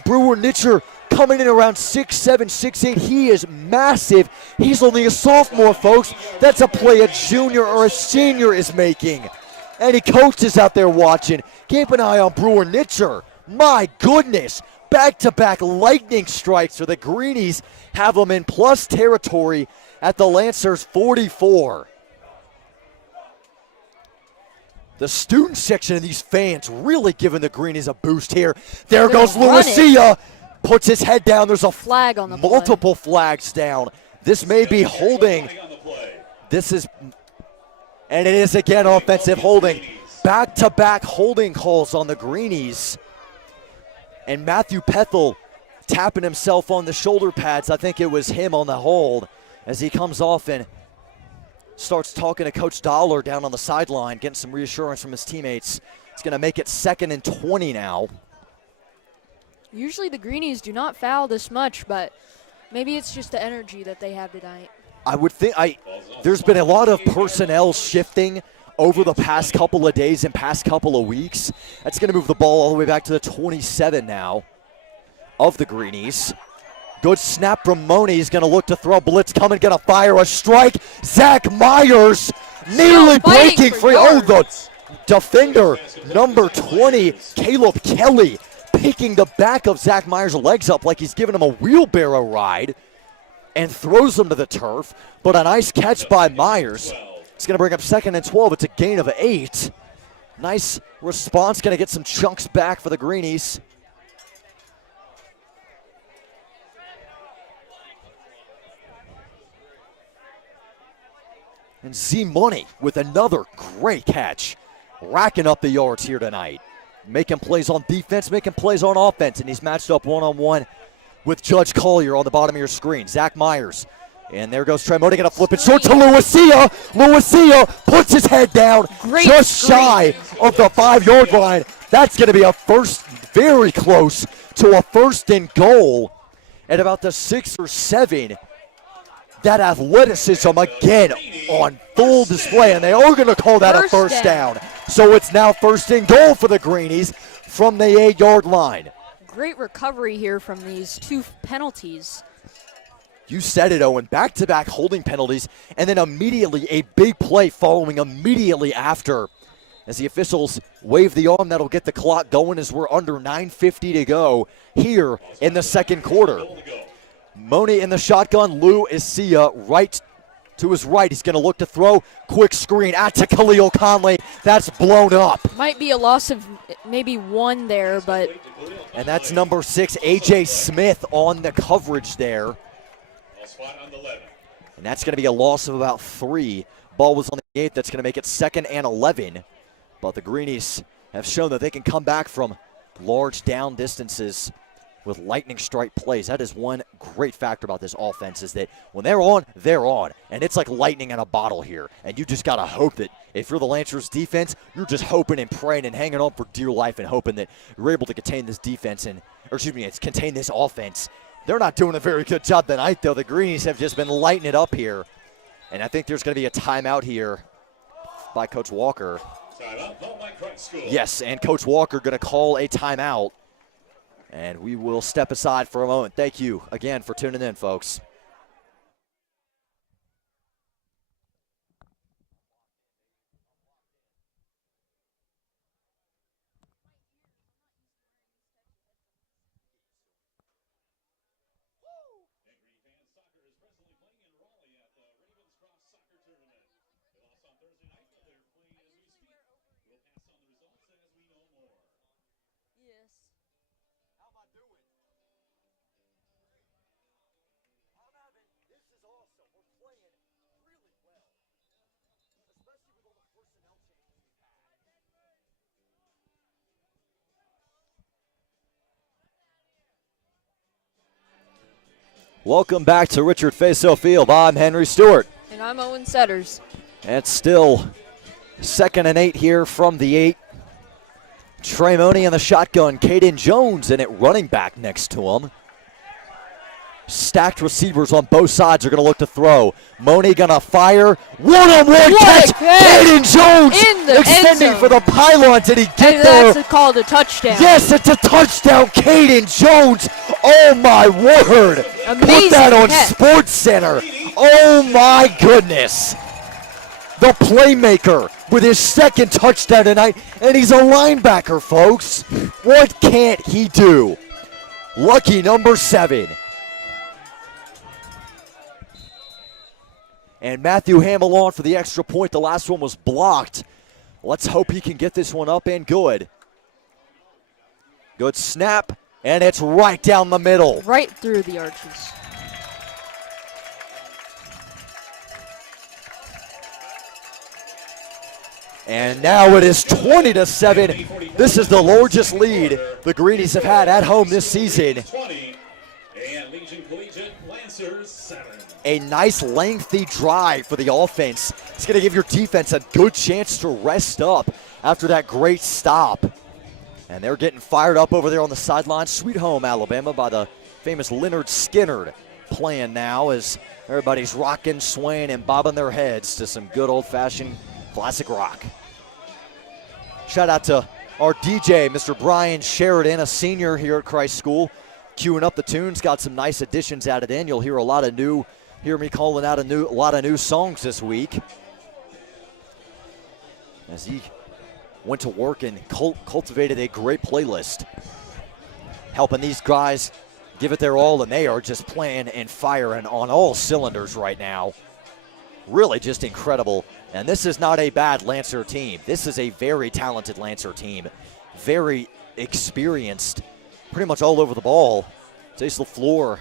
Brewer Nitcher coming in around 6'7", 6'8". He is massive. He's only a sophomore, folks. That's a play a junior or a senior is making. Any coaches out there watching, keep an eye on Brewer Nitcher. My goodness. Back-to-back lightning strikes for the Greenies. Have them in plus territory at the Lancers 44. The student section of these fans really giving the Greenies a boost here. There goes Lucia. Puts his head down. There's a flag on the multiple flags down. This may be holding. This is, and it is again offensive holding. Back-to-back holding calls on the Greenies. And Matthew Pethel tapping himself on the shoulder pads. I think it was him on the hold as he comes off and starts talking to Coach Dollar down on the sideline, getting some reassurance from his teammates. It's going to make it 2nd and 20 now. Usually the Greenies do not foul this much, but maybe it's just the energy that they have tonight. I would think there's been a lot of personnel shifting over the past couple of days and past couple of weeks. That's going to move the ball all the way back to the 27 now of the Greenies. Good snap from Moni. He's going to look to throw. Blitz coming, going to fire a strike. Zach Myers nearly breaking free. Oh, the defender, number 20, Caleb Kelly, picking the back of Zach Myers' legs up like he's giving him a wheelbarrow ride and throws him to the turf. But a nice catch by Myers. It's going to bring up 2nd and 12. It's a gain of 8. Nice response. Going to get some chunks back for the Greenies. And Z-Money with another great catch. Racking up the yards here tonight. Making plays on defense, making plays on offense. And he's matched up one-on-one with Judge Collier on the bottom of your screen. Zach Myers. And there goes Tremoni, going to flip it short to Lucia. Lucia puts his head down just shy of the 5-yard line. That's going to be a first, very close to a 1st and goal at about the 6 or 7. That athleticism again on full display, and they are going to call that a first down. So it's now 1st and goal for the Greenies from the 8-yard line. Great recovery here from these 2 penalties. You said it, Owen. Back-to-back holding penalties, and then immediately a big play following immediately after. As the officials wave the arm, that'll get the clock going as we're under 9:50 to go here in the 2nd quarter. Moni in the shotgun. Lucia right to his right. He's going to look to throw. Quick screen out to Khalil Conley. That's blown up. Might be a loss of maybe 1 there, but. And that's number 6, A.J. Smith on the coverage there. And that's going to be a loss of about 3. Ball was on the 8. That's going to make it 2nd and 11. But the Greenies have shown that they can come back from large down distances with lightning strike plays. That is one great factor about this offense, is that when they're on, they're on. And it's like lightning in a bottle here. And you just got to hope that if you're the Lancers defense, you're just hoping and praying and hanging on for dear life and hoping that you're able to contain this defense contain this offense. They're not doing a very good job tonight, though. The Greenies have just been lighting it up here. And I think there's going to be a timeout here by Coach Walker. Yes, and Coach Walker going to call a timeout. And we will step aside for a moment. Thank you again for tuning in, folks. Welcome back to Richard Faso Field. I'm Henry Stewart. And I'm Owen Setters. And it's still 2nd and 8 here from the 8. Tremoni in the shotgun. Caden Jones in it, running back next to him. Stacked receivers on both sides are going to look to throw. Moni going to fire. One-on-one catch. Caden Jones extending for the pylon. Did he get there? That's called a touchdown. Yes, it's a touchdown. Caden Jones Oh my word! Amazing Put that on catch. Sports Center. Oh my goodness. The playmaker with his second touchdown tonight, and he's a linebacker, folks. What can't he do? Lucky number 7. And Matthew Hamill on for the extra point. The last one was blocked. Let's hope he can get this one up and good. Good snap, and it's right down the middle. Right through the arches. And now it is 20-7. This is the largest lead the Greenies have had at home this season. 20, and Legion Collegiate Lancers 7. A nice lengthy drive for the offense. It's going to give your defense a good chance to rest up after that great stop. And they're getting fired up over there on the sideline. Sweet Home, Alabama, by the famous Leonard Skinner playing now as everybody's rocking, swaying, and bobbing their heads to some good old-fashioned classic rock. Shout out to our DJ, Mr. Brian Sheridan, a senior here at Christ School, queuing up the tunes. Got some nice additions added in. You'll hear hear me calling out a lot of new songs this week as he went to work and cultivated a great playlist, helping these guys give it their all, and they are just playing and firing on all cylinders right now. Really just incredible. And this is not a bad Lancer team. This is a very talented Lancer team. Very experienced, pretty much all over the ball. Jace LaFleur,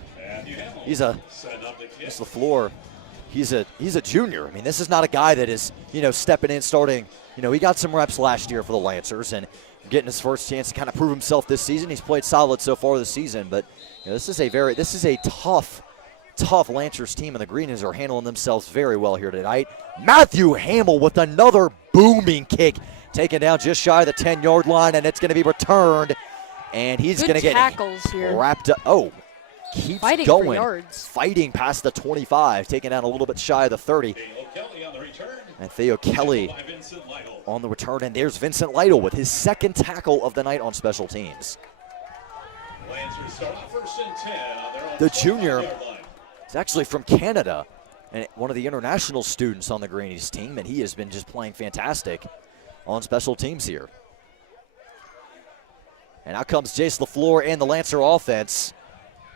he's a junior. I mean, this is not a guy that is, stepping in, starting. He got some reps last year for the Lancers and getting his first chance to kind of prove himself this season. He's played solid so far this season, but this is a tough Lancers team, and the Greenies are handling themselves very well here tonight. Matthew Hamill with another booming kick, taken down just shy of the 10-yard line, and it's going to be returned, and he's going to get tackles here. Wrapped up. Oh, keeps Fighting going, for yards. Fighting past the 25, taken down a little bit shy of the 30. And Theo Kelly on the return, and there's Vincent Lytle with his second tackle of the night on special teams. The junior is actually from Canada and one of the international students on the Greenies team, and he has been just playing fantastic on special teams here. And out comes Jace LaFleur and the Lancer offense.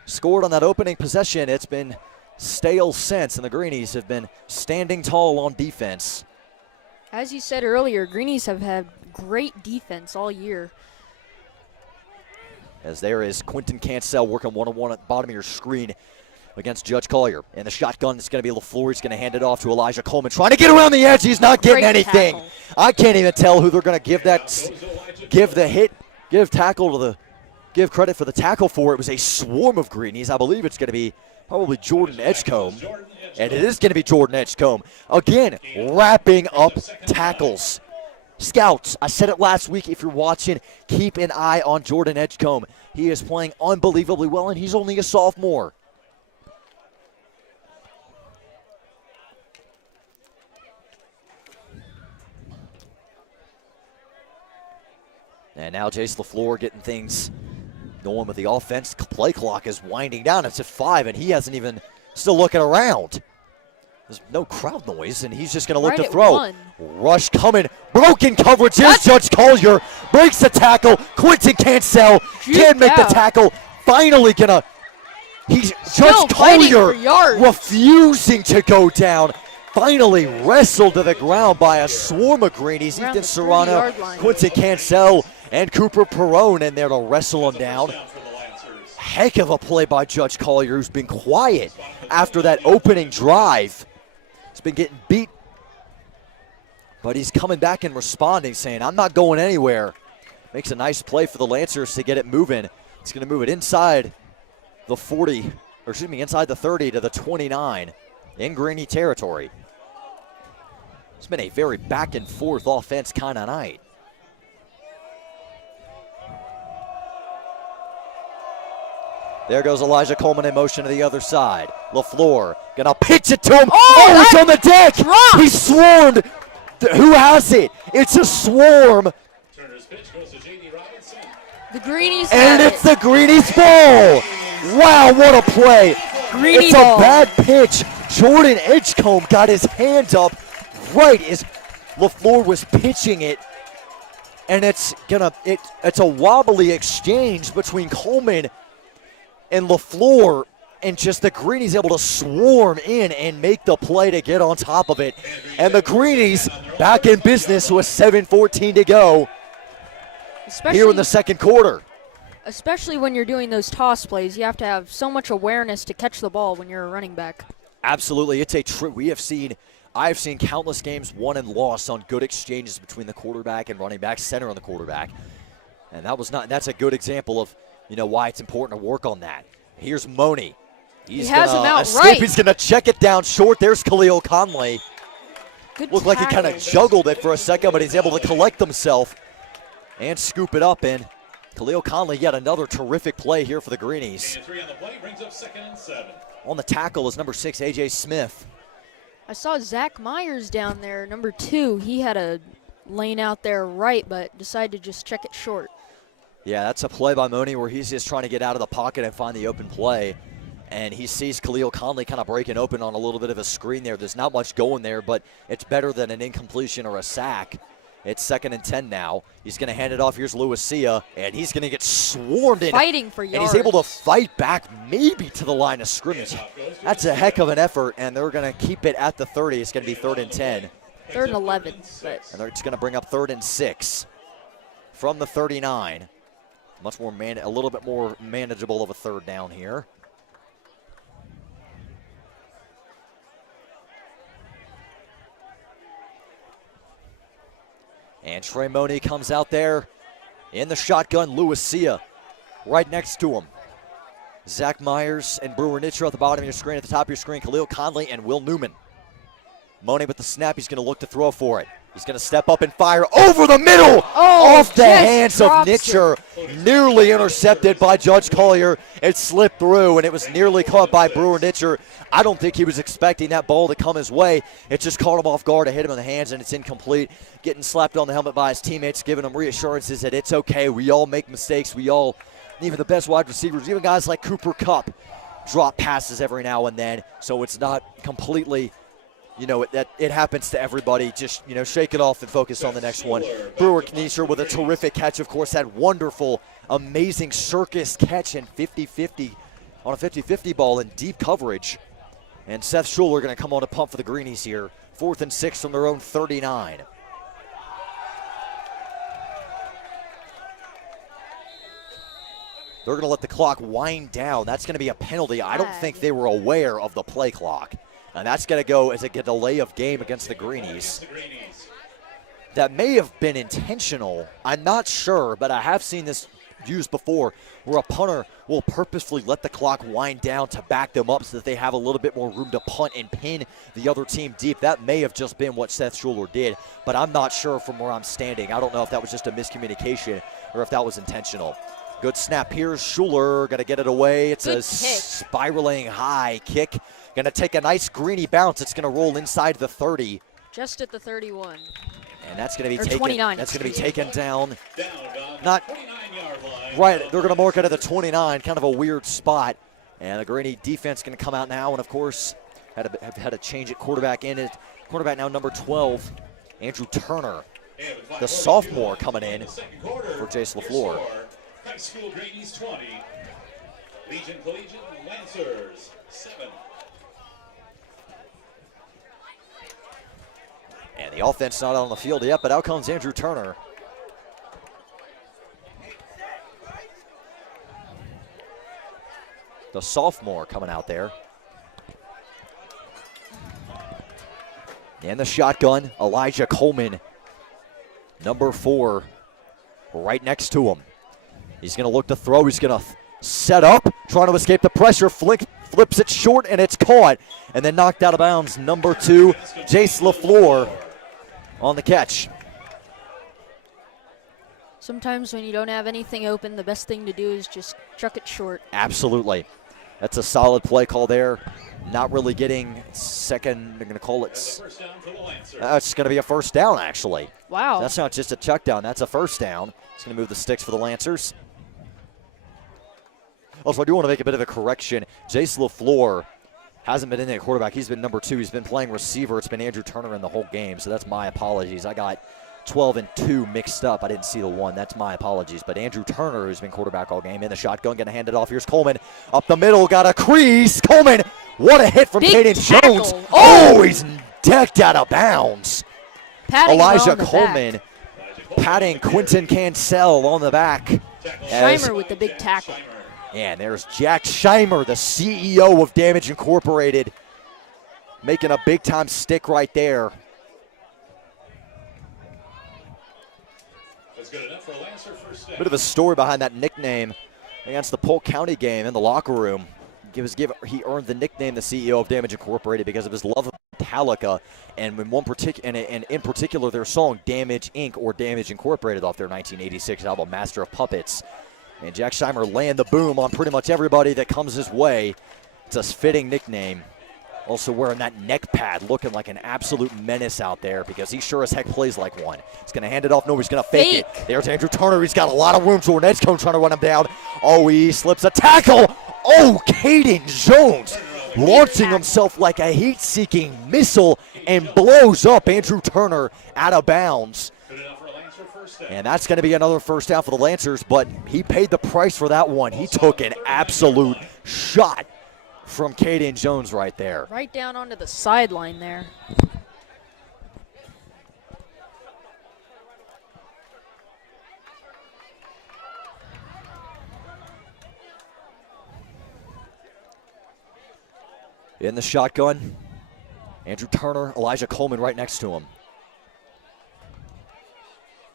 Scored on that opening possession. It's been stale since, and the Greenies have been standing tall on defense. As you said earlier, Greenies have had great defense all year. As there is Quentin Cancel working one-on-one at the bottom of your screen against Judge Collier. And the shotgun is going to be LaFleur. He's going to hand it off to Elijah Coleman. Trying to get around the edge. He's not getting anything. Tackle. I can't even tell who they're going to give give credit for the tackle for. It was a swarm of Greenies. I believe it's going to be probably Jordan Edgecombe. And it is going to be Jordan Edgecombe. Again, wrapping up tackles. Scouts, I said it last week, if you're watching, keep an eye on Jordan Edgecombe. He is playing unbelievably well, and he's only a sophomore. And now Jace LaFleur getting things going with the offense. Play clock is winding down. It's at 5, and he hasn't even still looking around. There's no crowd noise, and he's just going to look to throw. 1. Rush coming. Broken coverage. Here's Judge Collier. Breaks the tackle. Quentin Cancel can't make the tackle. Finally going to. Judge Collier refusing to go down. Finally wrestled to the ground by a swarm of Greenies. Ethan Serrano, Quentin Cancel, and Cooper Perone in there to wrestle him down. Heck of a play by Judge Collier, who's been quiet after that opening drive. He's been getting beat, but he's coming back and responding, saying, I'm not going anywhere. Makes a nice play for the Lancers to get it moving. It's going to move it inside the 40, or excuse me, inside the 30 to the 29 in Greenie territory. It's been a very back and forth offense kind of night. There goes Elijah Coleman in motion to the other side. LaFleur gonna pitch it to him. Oh, it's on the deck. He swarmed. Who has it? It's a swarm. Turner's pitch goes to J.D. Robinson. The Greenies and it's the Greenies ball. Wow, what a play. Greenie It's ball. a bad pitch. Jordan Edgecombe got his hands up right as LaFleur was pitching it. And it's a wobbly exchange between Coleman and LaFleur. And just the Greenies able to swarm in and make the play to get on top of it. And the Greenies back in business with 7:14 to go here in the second quarter. Especially when you're doing those toss plays, you have to have so much awareness to catch the ball when you're a running back. Absolutely. It's a trip. I've seen countless games won and lost on good exchanges between the quarterback and running back, center on the quarterback. And that's a good example of, why it's important to work on that. Here's Money. He has him out right. He's going to check it down short. There's Khalil Conley. Good Looked like he kind of tackle. juggled it for a second, but he's able to collect himself and scoop it up in. Khalil Conley, yet another terrific play here for the Greenies. And 3 on the play brings up 2nd and 7. On the tackle is number 6, A.J. Smith. I saw Zach Myers down there, number 2. He had a lane out there right, but decided to just check it short. Yeah, that's a play by Money where he's just trying to get out of the pocket and find the open play. And he sees Khalil Conley kind of breaking open on a little bit of a screen there. There's not much going there, but it's better than an incompletion or a sack. It's 2nd and 10 now. He's going to hand it off. Here's Lucia, and he's going to get swarmed in. Fighting for yards. And he's able to fight back maybe to the line of scrimmage. That's a heck of an effort, and they're going to keep it at the 30. It's going to be 3rd and 10. 3rd and 11. But And it's going to bring up 3rd and 6 from the 39. A little bit more manageable of a 3rd down here. And Trey Money comes out there in the shotgun. Lucia right next to him. Zach Myers and Brewer Nitcher at the bottom of your screen. At the top of your screen, Khalil Conley and Will Newman. Money with the snap. He's going to look to throw for it. He's going to step up and fire over the middle. Off the hands of Nitcher. Nearly intercepted by Judge Collier. It slipped through, and it was nearly caught by Brewer Nitcher. I don't think he was expecting that ball to come his way. It just caught him off guard. It hit him in the hands, and it's incomplete. Getting slapped on the helmet by his teammates, giving him reassurances that it's okay. We all make mistakes. Even the best wide receivers, even guys like Cooper Kupp, drop passes every now and then. So it's not completely, it happens to everybody. Just, shake it off and focus on the next one. Brewer Knieser with a terrific catch, of course, that wonderful, amazing circus catch and 50-50 on a 50-50 ball in deep coverage. And Seth Schuler going to come on to pump for the Greenies here. 4th and 6 from their own 39. They're going to let the clock wind down. That's going to be a penalty. I don't think they were aware of the play clock. And that's going to go as a delay of game against the Greenies. That may have been intentional. I'm not sure, but I have seen this used before where a punter will purposefully let the clock wind down to back them up so that they have a little bit more room to punt and pin the other team deep. That may have just been what Seth Schuler did, but I'm not sure from where I'm standing. I don't know if that was just a miscommunication or if that was intentional. Good snap here. Schuler going to get it away. It's a spiraling high kick. Going to take a nice Greenie bounce. It's going to roll inside the 30. just at the 31. And that's going to be taken. 29. That's going to be taken down. Not Right, they're going to mark it at the 29. Kind of a weird spot. And the Greenie defense going to come out now. And of course, have had a change at quarterback in it. Quarterback now number 12, Andrew Turner, the sophomore coming in for Jace LaFleur. High School Greenies 20, Legion Collegiate Lancers 7. And the offense not on the field yet, but out comes Andrew Turner. The sophomore coming out there. And the shotgun, Elijah Coleman, number 4, right next to him. He's going to look to throw. He's going to set up, trying to escape the pressure. Flips it short, and it's caught. And then knocked out of bounds. Number 2, Jace LaFleur on the catch. Sometimes when you don't have anything open, the best thing to do is just chuck it short. Absolutely. That's a solid play call there. Not really getting second. They're going to call it. It's going to be a first down, actually. Wow. That's not just a chuck down. That's a first down. It's going to move the sticks for the Lancers. Also, I do want to make a bit of a correction. Jace LaFleur hasn't been in at quarterback. He's been number 2. He's been playing receiver. It's been Andrew Turner in the whole game, so that's my apologies. I got 12 and 2 mixed up. I didn't see the 1. That's my apologies. But Andrew Turner, who's been quarterback all game, in the shotgun, going to hand it off. Here's Coleman up the middle, got a crease. Coleman, what a hit from Big Caden tackle. Jones. Oh, he's decked out of bounds. Patting Elijah around the Coleman back. patting Quinton Cancel on the back. Scheimer with the big tackle. And there's Jack Scheimer, the CEO of Damage Incorporated, making a big-time stick right there. That's good enough for a Lancer first down. Bit of a story behind that nickname against the Polk County game in the locker room. He earned the nickname the CEO of Damage Incorporated because of his love of Metallica, and in particular their song Damage Inc. or Damage Incorporated off their 1986 album Master of Puppets. And Jack Scheimer laying the boom on pretty much everybody that comes his way. It's a fitting nickname. Also wearing that neck pad, looking like an absolute menace out there because he sure as heck plays like one. He's going to hand it off. No, he's going to fake it. There's Andrew Turner. He's got a lot of room. Jordan Edgecombe trying to run him down. Oh, he slips a tackle. Oh, Caden Jones launching himself like a heat-seeking missile and blows up Andrew Turner out of bounds. And that's going to be another first down for the Lancers, but he paid the price for that one. He took an absolute shot from Caden Jones right there. Right down onto the sideline there. In the shotgun, Andrew Turner, Elijah Coleman right next to him.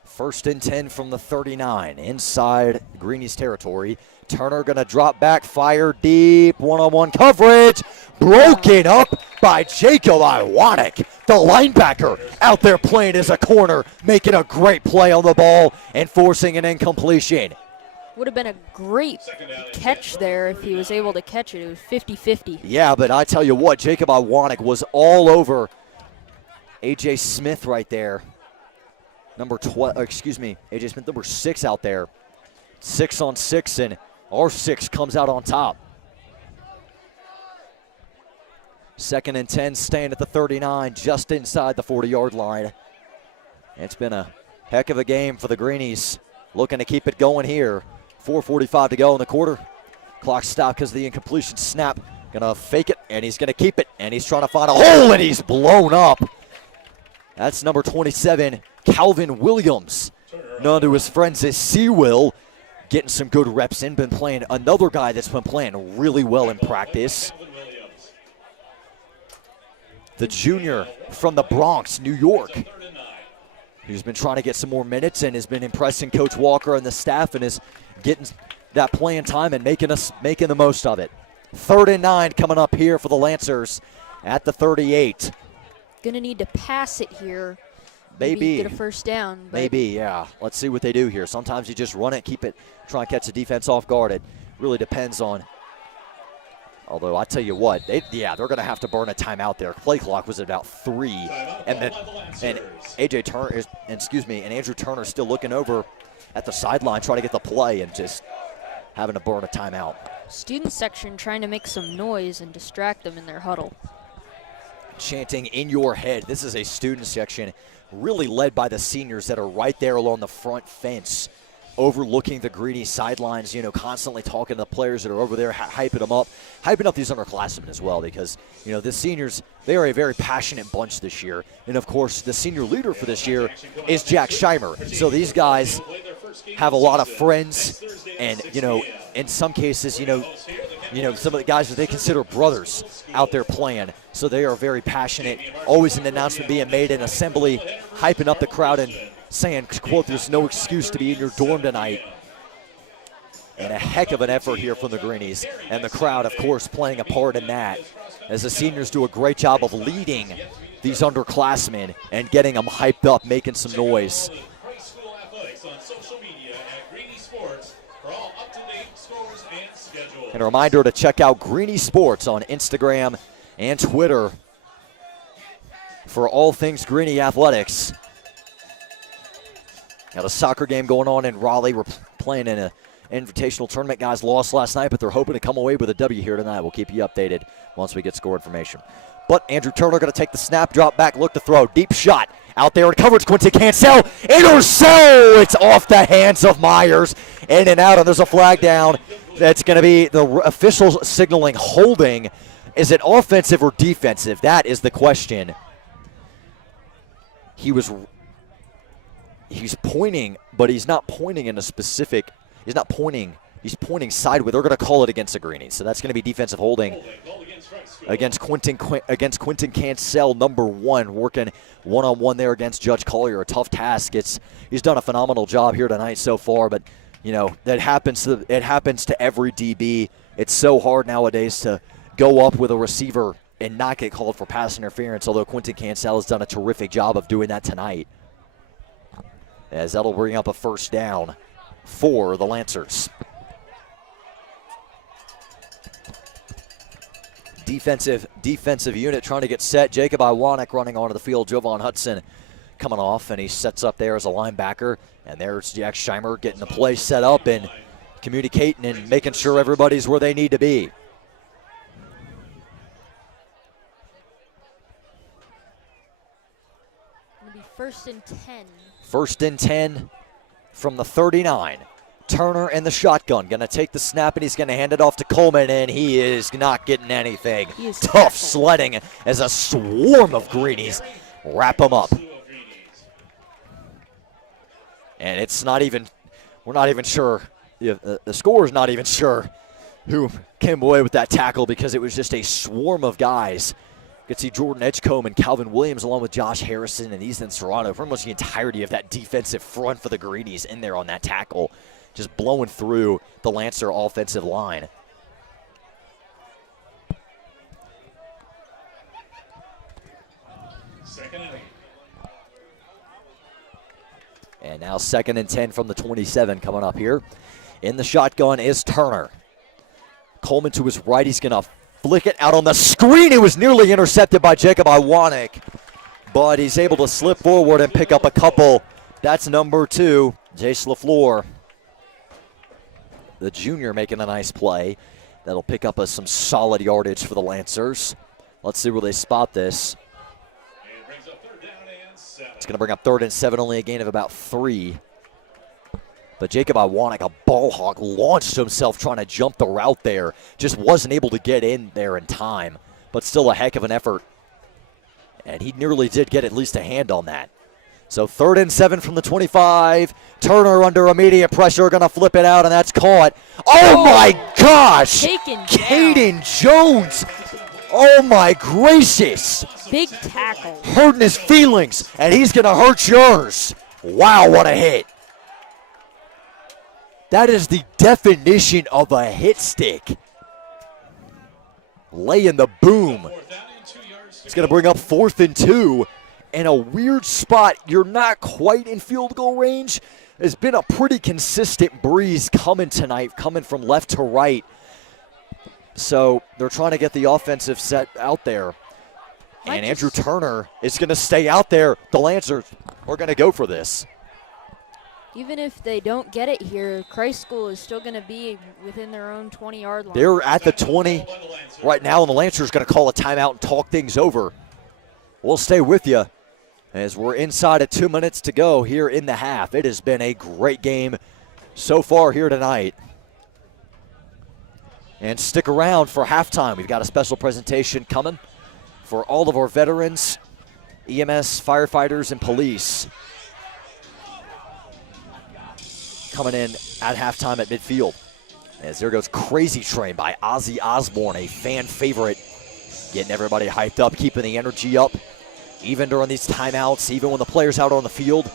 First and 10 from the 39, inside Greenie's territory. Turner gonna drop back, fire deep, one-on-one coverage. Broken up by Jacob Iwanek, the linebacker, out there playing as a corner, making a great play on the ball and forcing an incompletion. Would have been a great catch there if he was able to catch it. It was 50-50. Yeah, but I tell you what, Jacob Iwanek was all over A.J. Smith right there. A.J. Smith, number 6 out there. 6 on 6, and our 6 comes out on top. Second and 10, staying at the 39, just inside the 40-yard line. It's been a heck of a game for the Greenies. Looking to keep it going here. 4:45 to go in the quarter. Clock stopped because of the incompletion snap. Gonna fake it, and he's gonna keep it, and he's trying to find a hole, and he's blown up. That's number 27, Calvin Williams. Known to his friends as Seawill. Getting some good reps in. Been playing another guy that's been playing really well in practice. The junior from the Bronx, New York. Who's been trying to get some more minutes and has been impressing Coach Walker and the staff and is getting that playing time and making the most of it. 3rd and 9 coming up here for the Lancers at the 38. Gonna need to pass it here. Maybe get a first down. Maybe, yeah. Let's see what they do here. Sometimes you just run it, keep it, try and catch the defense off guard. It really depends on. Although I tell you what, they're going to have to burn a timeout there. Play clock was at about 3, and Andrew Turner is still looking over at the sideline, trying to get the play, and just having to burn a timeout. Student section trying to make some noise and distract them in their huddle. Chanting in your head. This is a student section really led by the seniors that are right there along the front fence, overlooking the Greenie sidelines, constantly talking to the players that are over there, hyping them up, hyping up these underclassmen as well, because, the seniors, they are a very passionate bunch this year. And, of course, the senior leader for this year is Jack Scheimer. So these guys have a lot of friends and, in some cases, some of the guys that they consider brothers out there playing. So they are very passionate, always an announcement being made in assembly, hyping up the crowd and saying, quote, "There's no excuse to be in your dorm tonight." And a heck of an effort here from the Greenies. And the crowd, of course, playing a part in that, as the seniors do a great job of leading these underclassmen and getting them hyped up, making some noise. And a reminder to check out Greenie Sports on Instagram and Twitter for all things Greenie athletics. Got a soccer game going on in Raleigh. We're playing in Invitational Tournament guys lost last night, but they're hoping to come away with a W here tonight. We'll keep you updated once we get score information. But Andrew Turner going to take the snap, drop back, look to throw. Deep shot out there in coverage. Quinton Cancel. Intercept! It's off the hands of Myers. In and out, and there's a flag down. That's going to be the officials signaling holding. Is it offensive or defensive? That is the question. He's pointing, but he's not pointing in a specific. He's not pointing. He's pointing sideways. They're going to call it against the Greenies. So that's going to be defensive holding against Quinton Cancel, number 1, working one-on-one there against Judge Collier. A tough task. He's done a phenomenal job here tonight so far, but that happens to every DB. It's so hard nowadays to go up with a receiver and not get called for pass interference, although Quinton Cancel has done a terrific job of doing that tonight. As that'll bring up a first down for the Lancers. Defensive unit trying to get set. Jacob Iwanek running onto the field. Jovan Hudson coming off, and he sets up there as a linebacker. And there's Jack Scheimer getting the play set up and communicating and making sure everybody's where they need to be. It'll be 1st and 10. 1st and 10 from the 39. Turner in the shotgun, going to take the snap, and he's going to hand it off to Coleman, and he is not getting anything. Tough sledding as a swarm of Greenies wrap him up. And it's not even, we're not even sure, the score is not even sure who came away with that tackle because it was just a swarm of guys. You can see Jordan Edgecombe and Calvin Williams along with Josh Harrison and Ethan Serrano for almost the entirety of that defensive front for the Greenies in there on that tackle, just blowing through the Lancer offensive line. And now 2nd and 10 from the 27 coming up here. In the shotgun is Turner. Coleman to his right. He's going to flick it out on the screen. It was nearly intercepted by Jacob Iwanek, but he's able to slip forward and pick up a couple. That's number 2, Jace LaFleur, the junior, making a nice play. That'll pick up some solid yardage for the Lancers. Let's see where they spot this. It's going to bring up 3rd and 7, only a gain of about 3. But Jacob Iwanek, a ball hawk, launched himself trying to jump the route there. Just wasn't able to get in there in time, but still a heck of an effort. And he nearly did get at least a hand on that. So 3rd and 7 from the 25. Turner under immediate pressure, going to flip it out, and that's caught. Oh my gosh! Caden Jones! Oh my gracious! Big tackle. Hurting his feelings, and he's going to hurt yours. Wow, what a hit. That is the definition of a hit stick. Laying the boom. It's going to bring up 4th and 2. In a weird spot, you're not quite in field goal range. There's been a pretty consistent breeze coming tonight, coming from left to right. So they're trying to get the offensive set out there. And Andrew Turner is going to stay out there. The Lancers are going to go for this. Even if they don't get it here, Christ School is still going to be within their own 20-yard line. They're at the 20 right now, and the Lancers going to call a timeout and talk things over. We'll stay with you as we're inside of 2 minutes to go here in the half. It has been a great game so far here tonight. And stick around for halftime. We've got a special presentation coming for all of our veterans, EMS, firefighters, and police, coming in at halftime at midfield. As there goes Crazy Train by Ozzy Osbourne, a fan favorite, getting everybody hyped up, keeping the energy up, even during these timeouts, even when the players out on the field.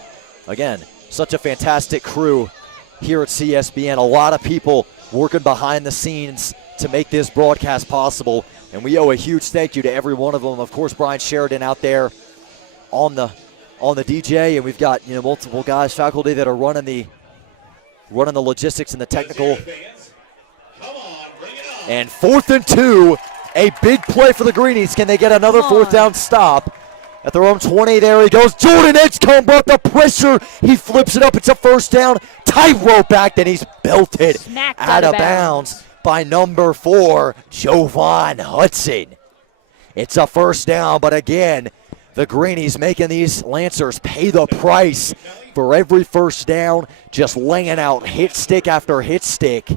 Again, such a fantastic crew here at CSBN. A lot of people working behind the scenes to make this broadcast possible, and we owe a huge thank you to every one of them. Of course, Brian Sheridan out there on the DJ, and we've got multiple guys, faculty that are running the logistics and the technical. And 4th and 2, a big play for the Greenies. Can they get another 4th down stop? At their own 20, there he goes. Jordan Edgecombe brought the pressure. He flips it up. It's a first down. Tightrope back, then he's belted Smacked out of bounds by number 4, Jovan Hudson. It's a first down, but again, the Greenies making these Lancers pay the price for every first down, just laying out hit stick after hit stick.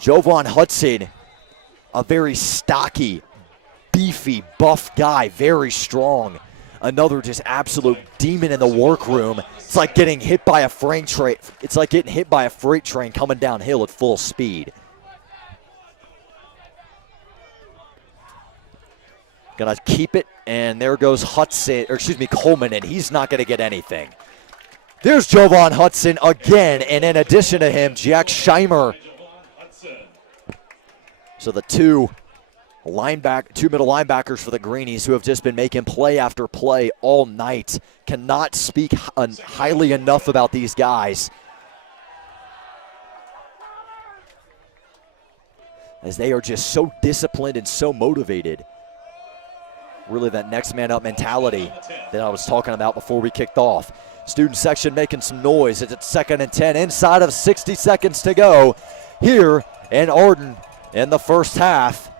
Jovan Hudson, a very stocky, beefy, buff guy, very strong. Another just absolute demon in the workroom. It's like getting hit by a freight train. It's like getting hit by a freight train coming downhill at full speed. Gonna keep it, and there goes Hudson, or excuse me, Coleman, and he's not gonna get anything. There's Jovan Hudson again, and in addition to him, Jack Scheimer. So the two middle linebackers for the Greenies who have just been making play after play all night. Cannot speak highly enough about these guys, as they are just so disciplined and so motivated. Really that next man up mentality that I was talking about before we kicked off. Student section making some noise. It's 2nd and 10 inside of 60 seconds to go here in Arden in the first half.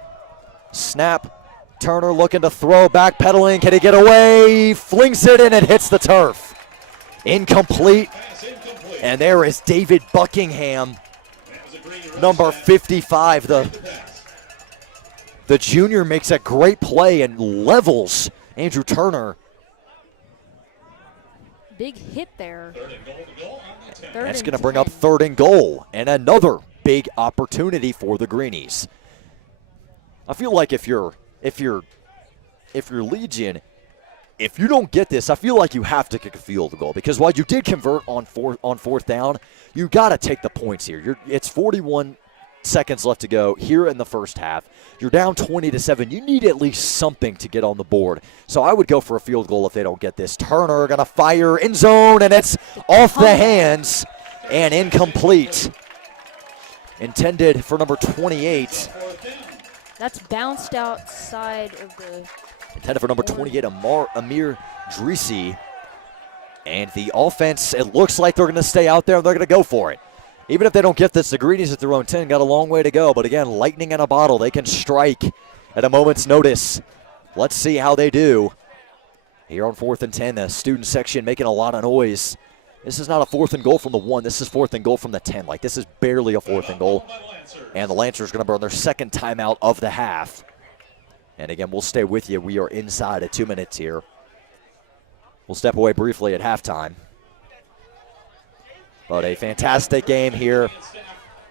Snap. Turner looking to throw, backpedaling. Can he get away? Flings it in and hits the turf. Incomplete. And there is David Buckingham, number 55. The junior makes a great play and levels Andrew Turner. Big hit there. That's going to bring up 3rd and goal, and another big opportunity for the Greenies. I feel like if you're Legion, if you don't get this, I feel like you have to kick a field goal, because while you did convert on fourth down, you got to take the points here. It's 41 seconds left to go here in the first half. You're down 20-7. You need at least something to get on the board. So I would go for a field goal if they don't get this. Turner going to fire in zone, and it's off the hands and incomplete. Intended for number 28. That's bounced outside of the... Intended for number 28, Amir Drisi. And the offense, it looks like they're going to stay out there and they're going to go for it. Even if they don't get this, the Greenies at their own 10 got a long way to go. But again, lightning in a bottle. They can strike at a moment's notice. Let's see how they do. Here on 4th and 10, the student section making a lot of noise. This is not a 4th and goal from the 1. This is 4th and goal from the 10. Like, this is barely a 4th and goal. And the Lancers going to burn their 2nd timeout of the half. And again, we'll stay with you. We are inside of 2 minutes here. We'll step away briefly at halftime. But a fantastic game here.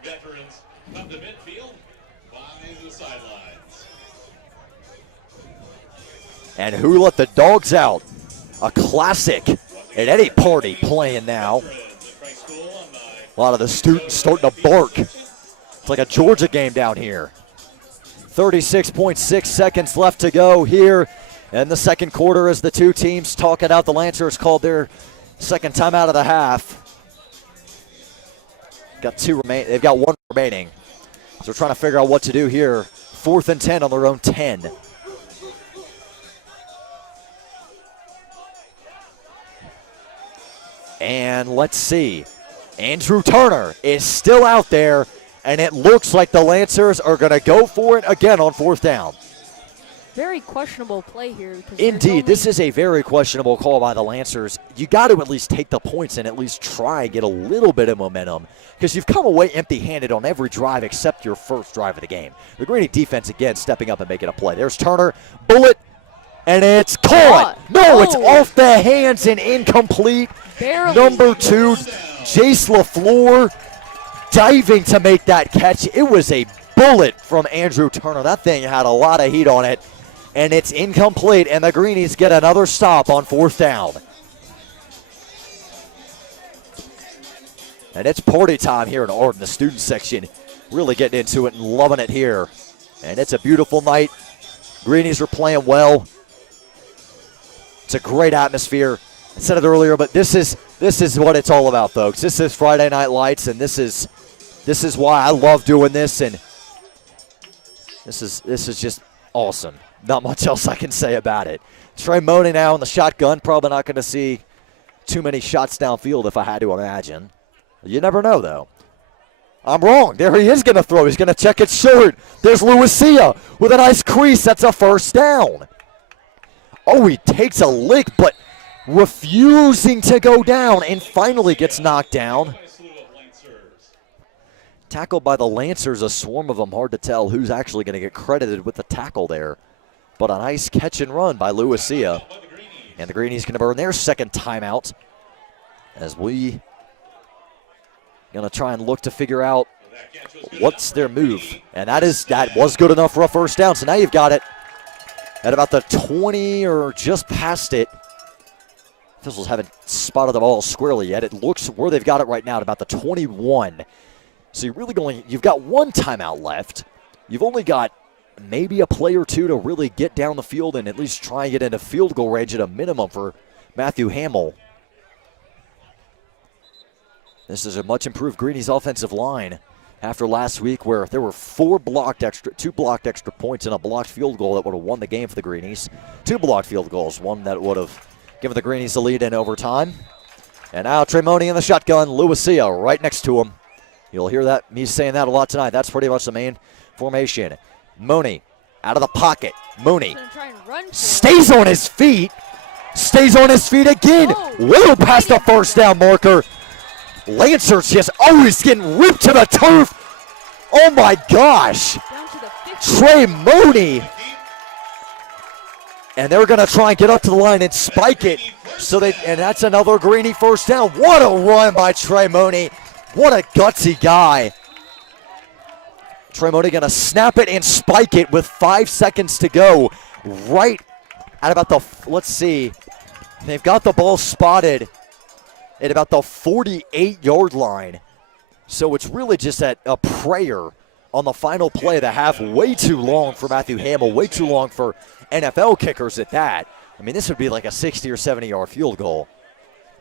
Veterans come to midfield by the sidelines. And who let the dogs out? A classic at any party playing now. A lot of the students starting to bark. It's like a Georgia game down here. 36.6 seconds left to go here in the second quarter as the two teams talk it out. The Lancers called their 2nd timeout of the half. They've got 1 remaining. So they're trying to figure out what to do here. 4th and 10 on their own 10. And let's see. Andrew Turner is still out there, and it looks like the Lancers are going to go for it again on 4th down. Very questionable play here. Indeed, this is a very questionable call by the Lancers. You got to at least take the points and at least try and get a little bit of momentum, because you've come away empty-handed on every drive except your first drive of the game. The Greenie defense again stepping up and making a play. There's Turner, bullet, and it's caught. No, it's off the hands and incomplete. Barely. Number 2, Jace LaFleur diving to make that catch. It was a bullet from Andrew Turner. That thing had a lot of heat on it. And it's incomplete, and the Greenies get another stop on 4th down. And it's party time here in Arden. The student section really getting into it and loving it here. And it's a beautiful night. Greenies are playing well. It's a great atmosphere. I said it earlier, but this is what it's all about, folks. This is Friday Night Lights, and this is why I love doing this, and this is just awesome. Not much else I can say about it. Trey Mooney now in the shotgun. Probably not going to see too many shots downfield if I had to imagine. You never know, though. I'm wrong. There he is going to throw. He's going to check it short. There's Lucia with a nice crease. That's a first down. Oh, he takes a lick, but refusing to go down and finally gets knocked down. Tackled by the Lancers, a swarm of them. Hard to tell who's actually going to get credited with the tackle there. But a nice catch and run by Lucia. And the Greenies going to burn their second timeout as we going to try and look to figure out what's their move. And that was good enough for a first down. So now you've got it at about the 20 or just past it. Officials haven't spotted the ball squarely yet. It looks where they've got it right now at about the 21. So you've got one timeout left. You've only got maybe a play or two to really get down the field and at least try and get into field goal range at a minimum for Matthew Hamill. This is a much improved Greenie's offensive line after last week where there were two blocked extra points and a blocked field goal that would have won the game for the Greenies. Two blocked field goals, one that would have given the Greenies the lead in overtime. And now Trey Mooney in the shotgun, Lucia right next to him. You'll hear me saying that a lot tonight. That's pretty much the main formation. Mooney out of the pocket. Mooney stays on his feet. Stays on his feet again. Little past the first down marker. Lancers just always getting ripped to the turf. Oh my gosh. Trey Mooney. And they're going to try and get up to the line and spike it. And that's another Greenie first down. What a run by Trey Mooney. What a gutsy guy. Trey Mooney going to snap it and spike it with 5 seconds to go. Right at about let's see. They've got the ball spotted at about the 48-yard line. So it's really just a prayer on the final play of the half. Way too long for Matthew Hamill. Way too long for NFL kickers at that. I mean, this would be like a 60 or 70-yard field goal.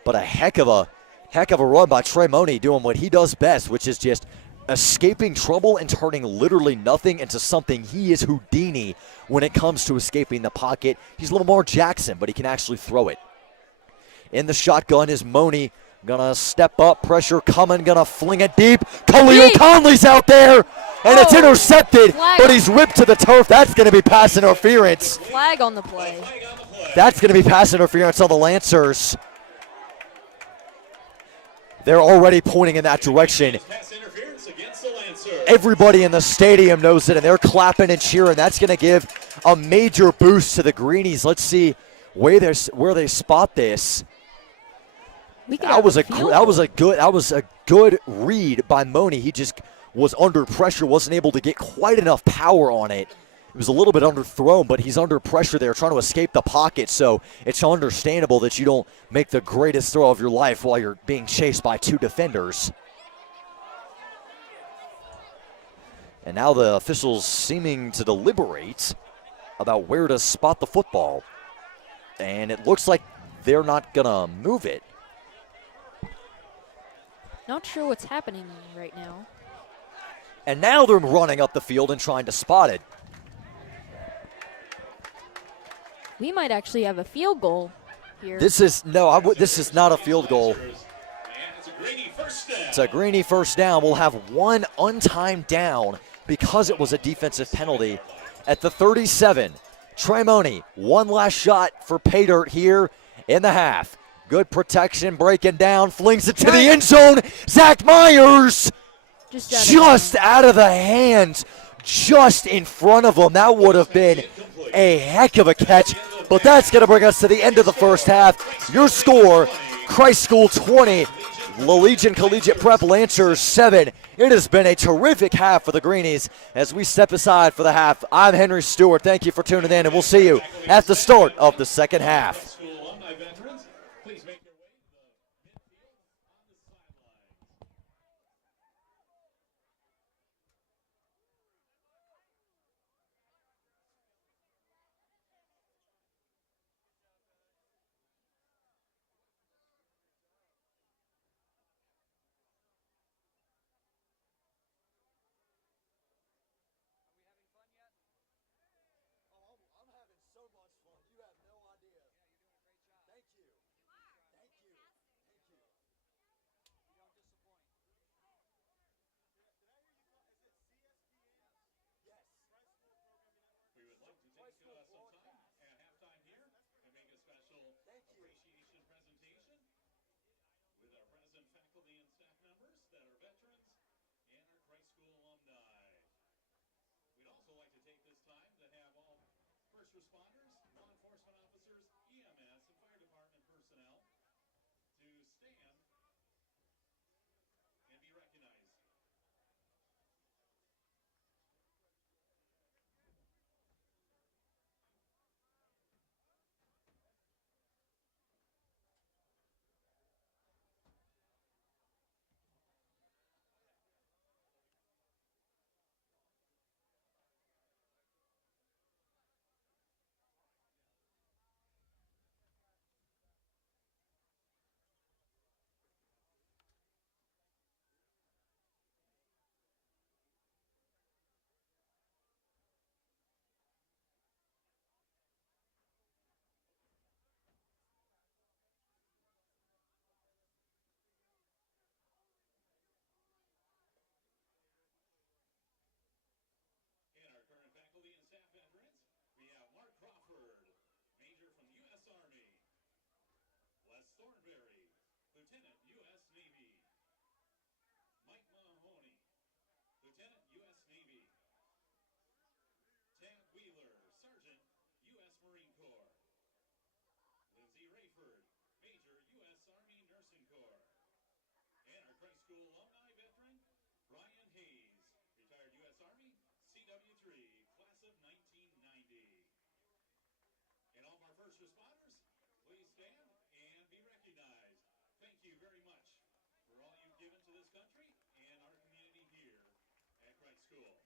But a heck of a run by Trey Mooney doing what he does best, which is just escaping trouble and turning literally nothing into something. He is Houdini when it comes to escaping the pocket. He's Lamar Jackson, but he can actually throw it. In the shotgun is Mooney. Gonna step up, pressure coming, gonna fling it deep. Khalil Conley's out there, and it's intercepted, but he's whipped to the turf. That's gonna be pass interference. Flag on the play. That's gonna be pass interference on the Lancers. They're already pointing in that direction. Everybody in the stadium knows it, and they're clapping and cheering. That's going to give a major boost to the Greenies. Let's see where they spot this. That was a good read by Mooney. He just was under pressure, wasn't able to get quite enough power on it. It was a little bit underthrown, but he's under pressure there trying to escape the pocket, so it's understandable that you don't make the greatest throw of your life while you're being chased by two defenders. And now the officials seeming to deliberate about where to spot the football. And it looks like they're not going to move it. Not sure what's happening right now. And now they're running up the field and trying to spot it. We might actually have a field goal here. This is not a field goal. It's a Greenie first down. We'll have one untimed down because it was a defensive penalty at the 37. Trey Mooney, one last shot for pay dirt here in the half. Good protection, breaking down, flings it to the end zone. Zach Myers just out of the hands, just in front of him. That would have been a heck of a catch, but that's going to bring us to the end of the first half. Your score, Christ School 20, Legion Collegiate Prep Lancers 7. It has been a terrific half for the Greenies as we step aside for the half. I'm Henry Stewart. Thank you for tuning in, and we'll see you at the start of the second half. first responders, law enforcement officers, EMS, and fire department personnel to stand and be recognized. And our current faculty and staff veterans, we have Mark Crawford, Major from the U.S. Army. Les Thornberry, Lieutenant, U.S. Navy. Mike Mahoney, Lieutenant, U.S. Navy. Tad Wheeler, Sergeant, U.S. Marine Corps. Lindsay Rayford, Major, U.S. Army Nursing Corps. And our Christ School alumni veteran, Brian Hayes, retired U.S. Army, CW3, class of 1990. And all of our first responders, please stand and be recognized. Thank you very much for all you've given to this country and our community here at Christ School.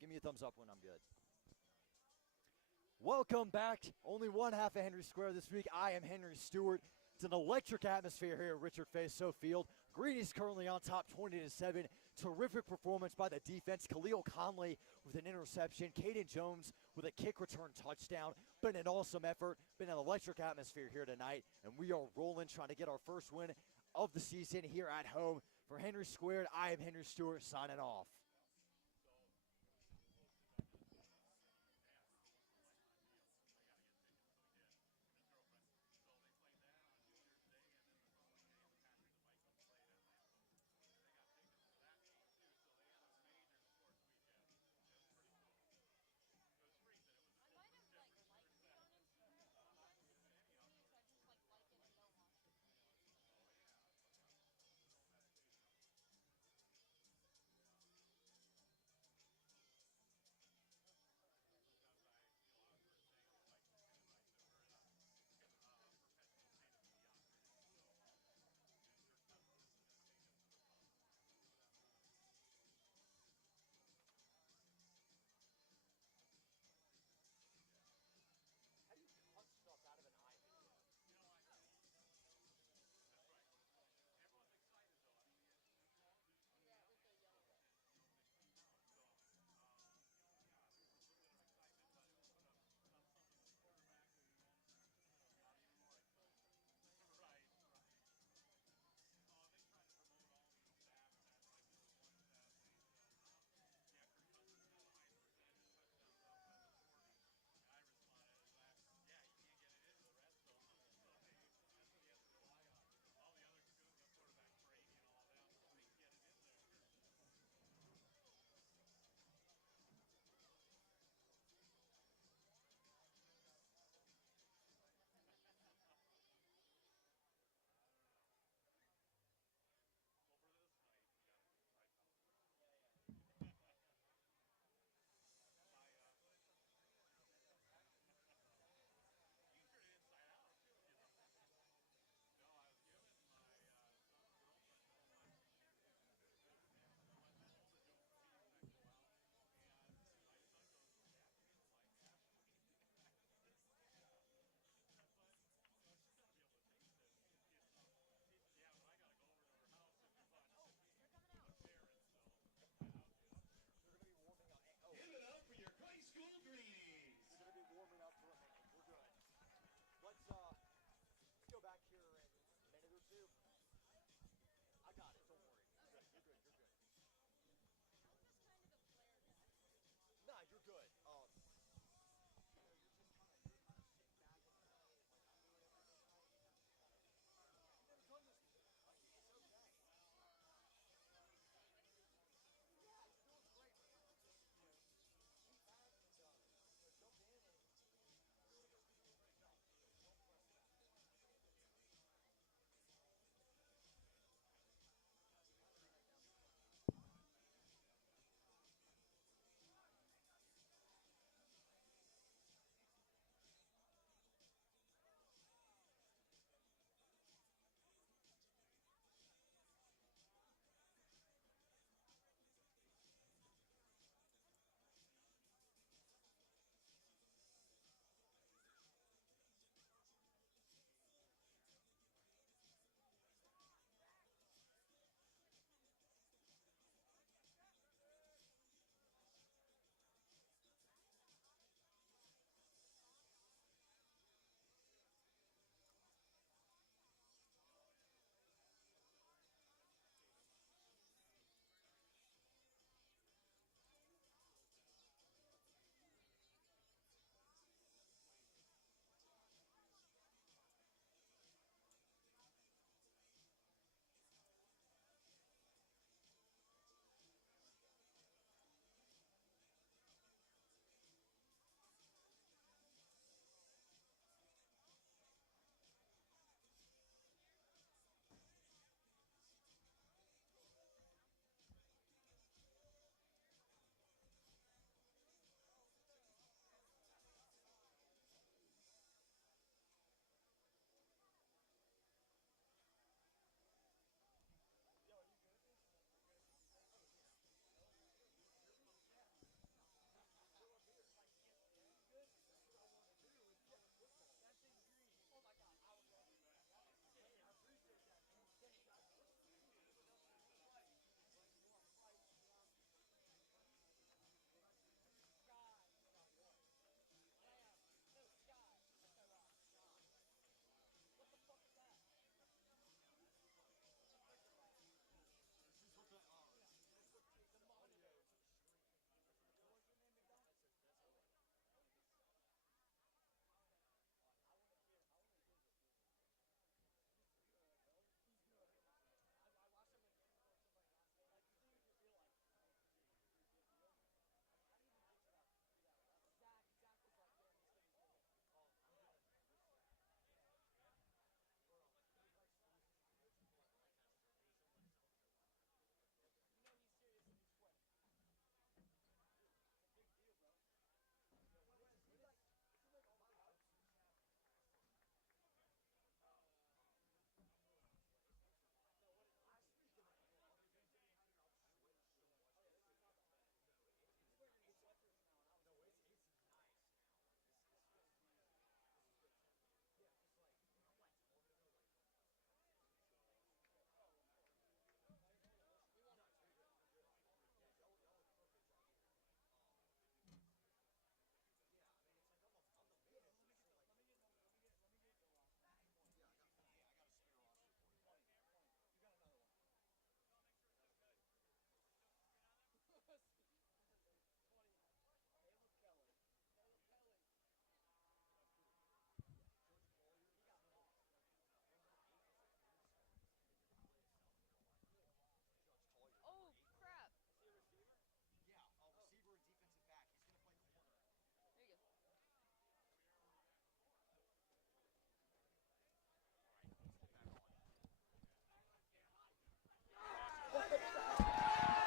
Give me a thumbs up when I'm good. Welcome back. Only one half of Henry Square this week. I am Henry Stewart. It's an electric atmosphere here at Richard Faceau Field. Greenie's currently on top 20-7. Terrific performance by the defense. Khalil Conley with an interception. Caden Jones with a kick return touchdown. Been an awesome effort. Been an electric atmosphere here tonight. And we are rolling, trying to get our first win of the season here at home. For Henry Squared, I am Henry Stewart signing off.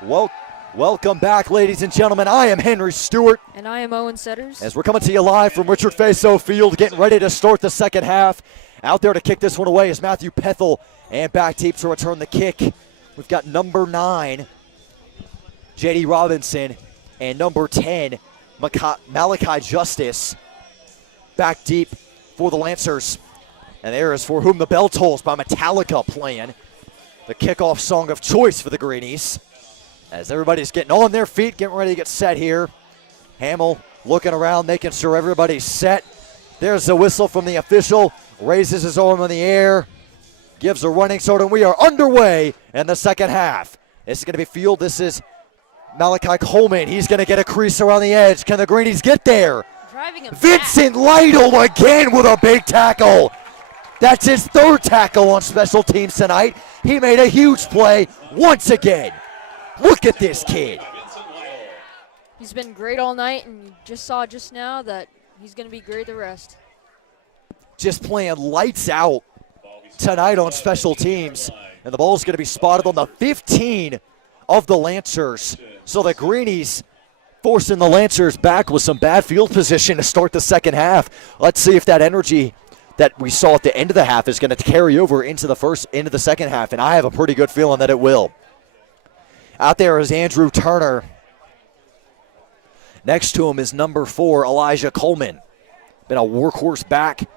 Welcome back, ladies and gentlemen. I am Henry Stewart. And I am Owen Setters. As we're coming to you live from Richard Faso Field, getting ready to start the second half. Out there to kick this one away is Matthew Pethel, and back deep to return the kick. We've got number 9, J.D. Robinson, and number 10, Malachi Justice, back deep for the Lancers. And there is For Whom the Bell Tolls by Metallica playing the kickoff song of choice for the Greenies. As everybody's getting on their feet, getting ready to get set here. Hamill looking around, making sure everybody's set. There's the whistle from the official, raises his arm in the air, gives a running start, and we are underway in the second half. This is going to be field. This is Malachi Coleman. He's going to get a crease around the edge. Can the Greenies get there? Driving him Vincent Lytle again with a big tackle. That's his 3rd tackle on special teams tonight. He made a huge play once again. Look at this kid. He's been great all night, and you just saw just now that he's going to be great the rest. Just playing lights out tonight on special teams. And the ball is going to be spotted on the 15 of the Lancers. So the Greenies forcing the Lancers back with some bad field position to start the second half. Let's see if that energy that we saw at the end of the half is going to carry over into the second half, and I have a pretty good feeling that it will. Out there is Andrew Turner. Next to him is number 4, Elijah Coleman. Been a workhorse back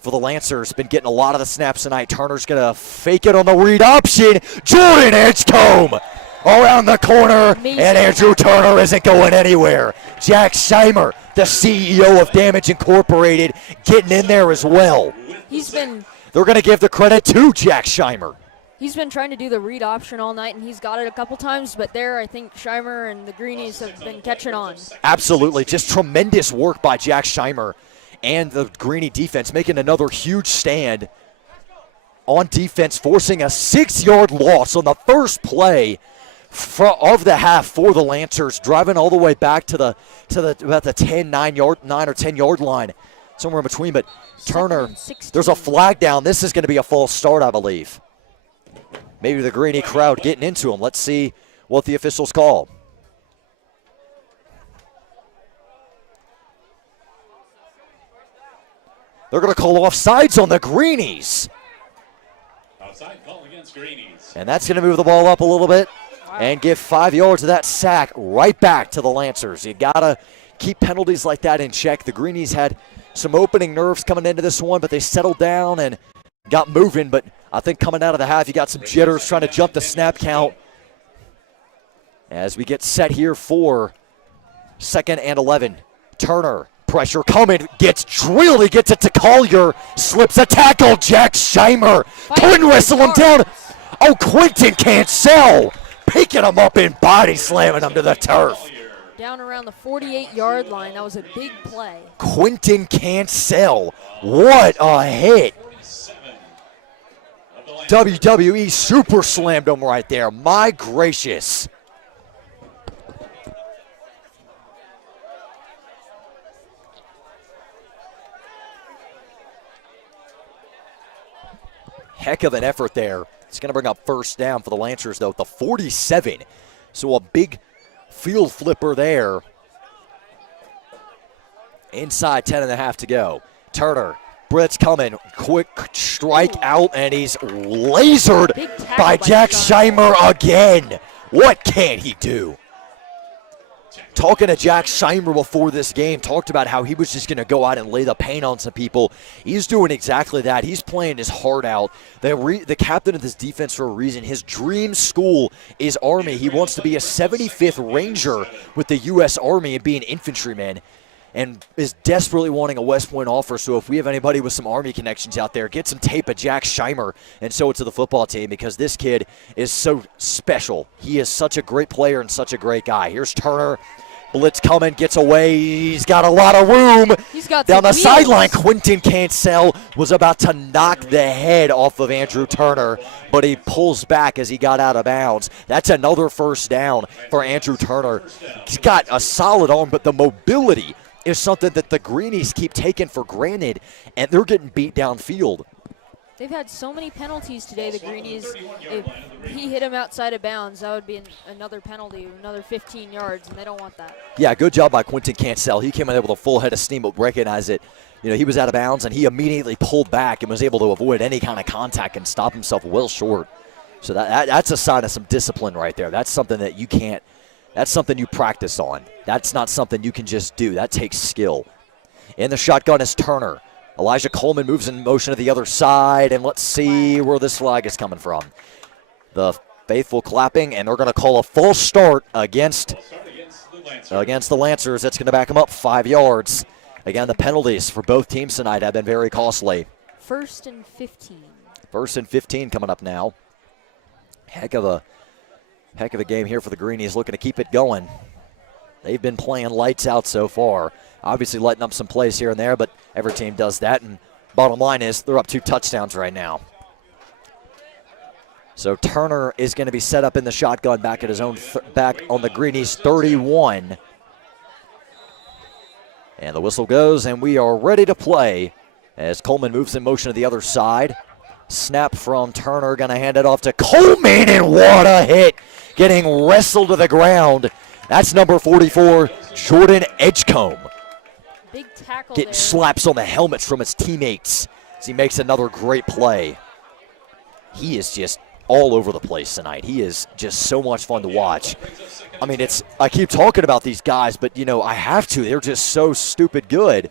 for the Lancers. Been getting a lot of the snaps tonight. Turner's going to fake it on the read option. Jordan Edgecombe around the corner, and Andrew Turner isn't going anywhere. Jack Scheimer, the CEO of Damage Incorporated, getting in there as well. They're going to give the credit to Jack Scheimer. He's been trying to do the read option all night, and he's got it a couple times, but there I think Scheimer and the Greenies have been catching on. Absolutely. Just tremendous work by Jack Scheimer and the Greenie defense, making another huge stand on defense, forcing a 6-yard loss on the first play of the half for the Lancers, driving all the way back to about the 9 or 10 yard line, somewhere in between. But Turner, there's a flag down. This is going to be a false start, I believe. Maybe the Greenie crowd getting into him. Let's see what the officials call. They're going to call offsides on the Greenies. Outside call against Greenies. And that's going to move the ball up a little bit and give 5 yards of that sack right back to the Lancers. You got to keep penalties like that in check. The Greenies had some opening nerves coming into this one, but they settled down and got moving. But I think coming out of the half, you got some jitters trying to jump the snap count. As we get set here for 2nd and 11. Turner, pressure coming, gets drilled, he gets it to Collier, slips a tackle, Jack Scheimer, couldn't wrestle him down. Oh, Quentin Cancel, picking him up and body slamming him to the turf. Down around the 48-yard line, that was a big play. Quentin Cancel, what a hit. WWE super slammed him right there, my gracious. Heck of an effort there. It's going to bring up first down for the Lancers, though, at the 47. So a big field flipper there. Inside 10.5 to go. Turner, Britt's coming. Quick strike out, and he's lasered by Jack Scheimer again. What can he do? Talking to Jack Scheimer before this game, talked about how he was just going to go out and lay the paint on some people. He's doing exactly that. He's playing his heart out. The captain of this defense for a reason. His dream school is Army. He wants to be a 75th Ranger with the U.S. Army and be an infantryman, and is desperately wanting a West Point offer. So if we have anybody with some Army connections out there, get some tape of Jack Scheimer and show it to the football team, because this kid is so special. He is such a great player and such a great guy. Here's Turner. Blitz coming, gets away. He's got a lot of room. He's got down the wheels. sideline. Quentin Cancel was about to knock the head off of Andrew Turner, but he pulls back as he got out of bounds. That's another first down for Andrew Turner. He's got a solid arm, but the mobility is something that the Greenies keep taking for granted, and they're getting beat downfield. They've had so many penalties today, the Greenies. If he hit him outside of bounds, that would be another penalty, another 15 yards, and they don't want that. Yeah, good job by Quentin Cancel. He came in there with a full head of steam, but recognized it. You know, he was out of bounds, and he immediately pulled back and was able to avoid any kind of contact and stop himself well short. So that's a sign of some discipline right there. That's something that you can't, that's something you practice on. That's not something you can just do. That takes skill. In the shotgun is Turner. Elijah Coleman moves in motion to the other side, and let's see where this flag is coming from. The faithful clapping, and they're going to call a false start against the Lancers. That's going to back them up 5 yards. Again, the penalties for both teams tonight have been very costly. 1st and 15. 1st and 15 coming up now. Heck of a game here for the Greenies, looking to keep it going. They've been playing lights out so far. Obviously letting up some plays here and there, but every team does that, and bottom line is they're up 2 touchdowns right now. So Turner is going to be set up in the shotgun back at his own back on the Greenies 31. And the whistle goes, and we are ready to play as Coleman moves in motion to the other side. Snap from Turner, going to hand it off to Coleman, and what a hit. Getting wrestled to the ground. That's number 44, Jordan Edgecombe. Big tackle Getting there. slaps on the helmets from his teammates as he makes another great play. He is just all over the place tonight. He is just so much fun to watch. I mean, I keep talking about these guys, but, you know, I have to. They're just so stupid good,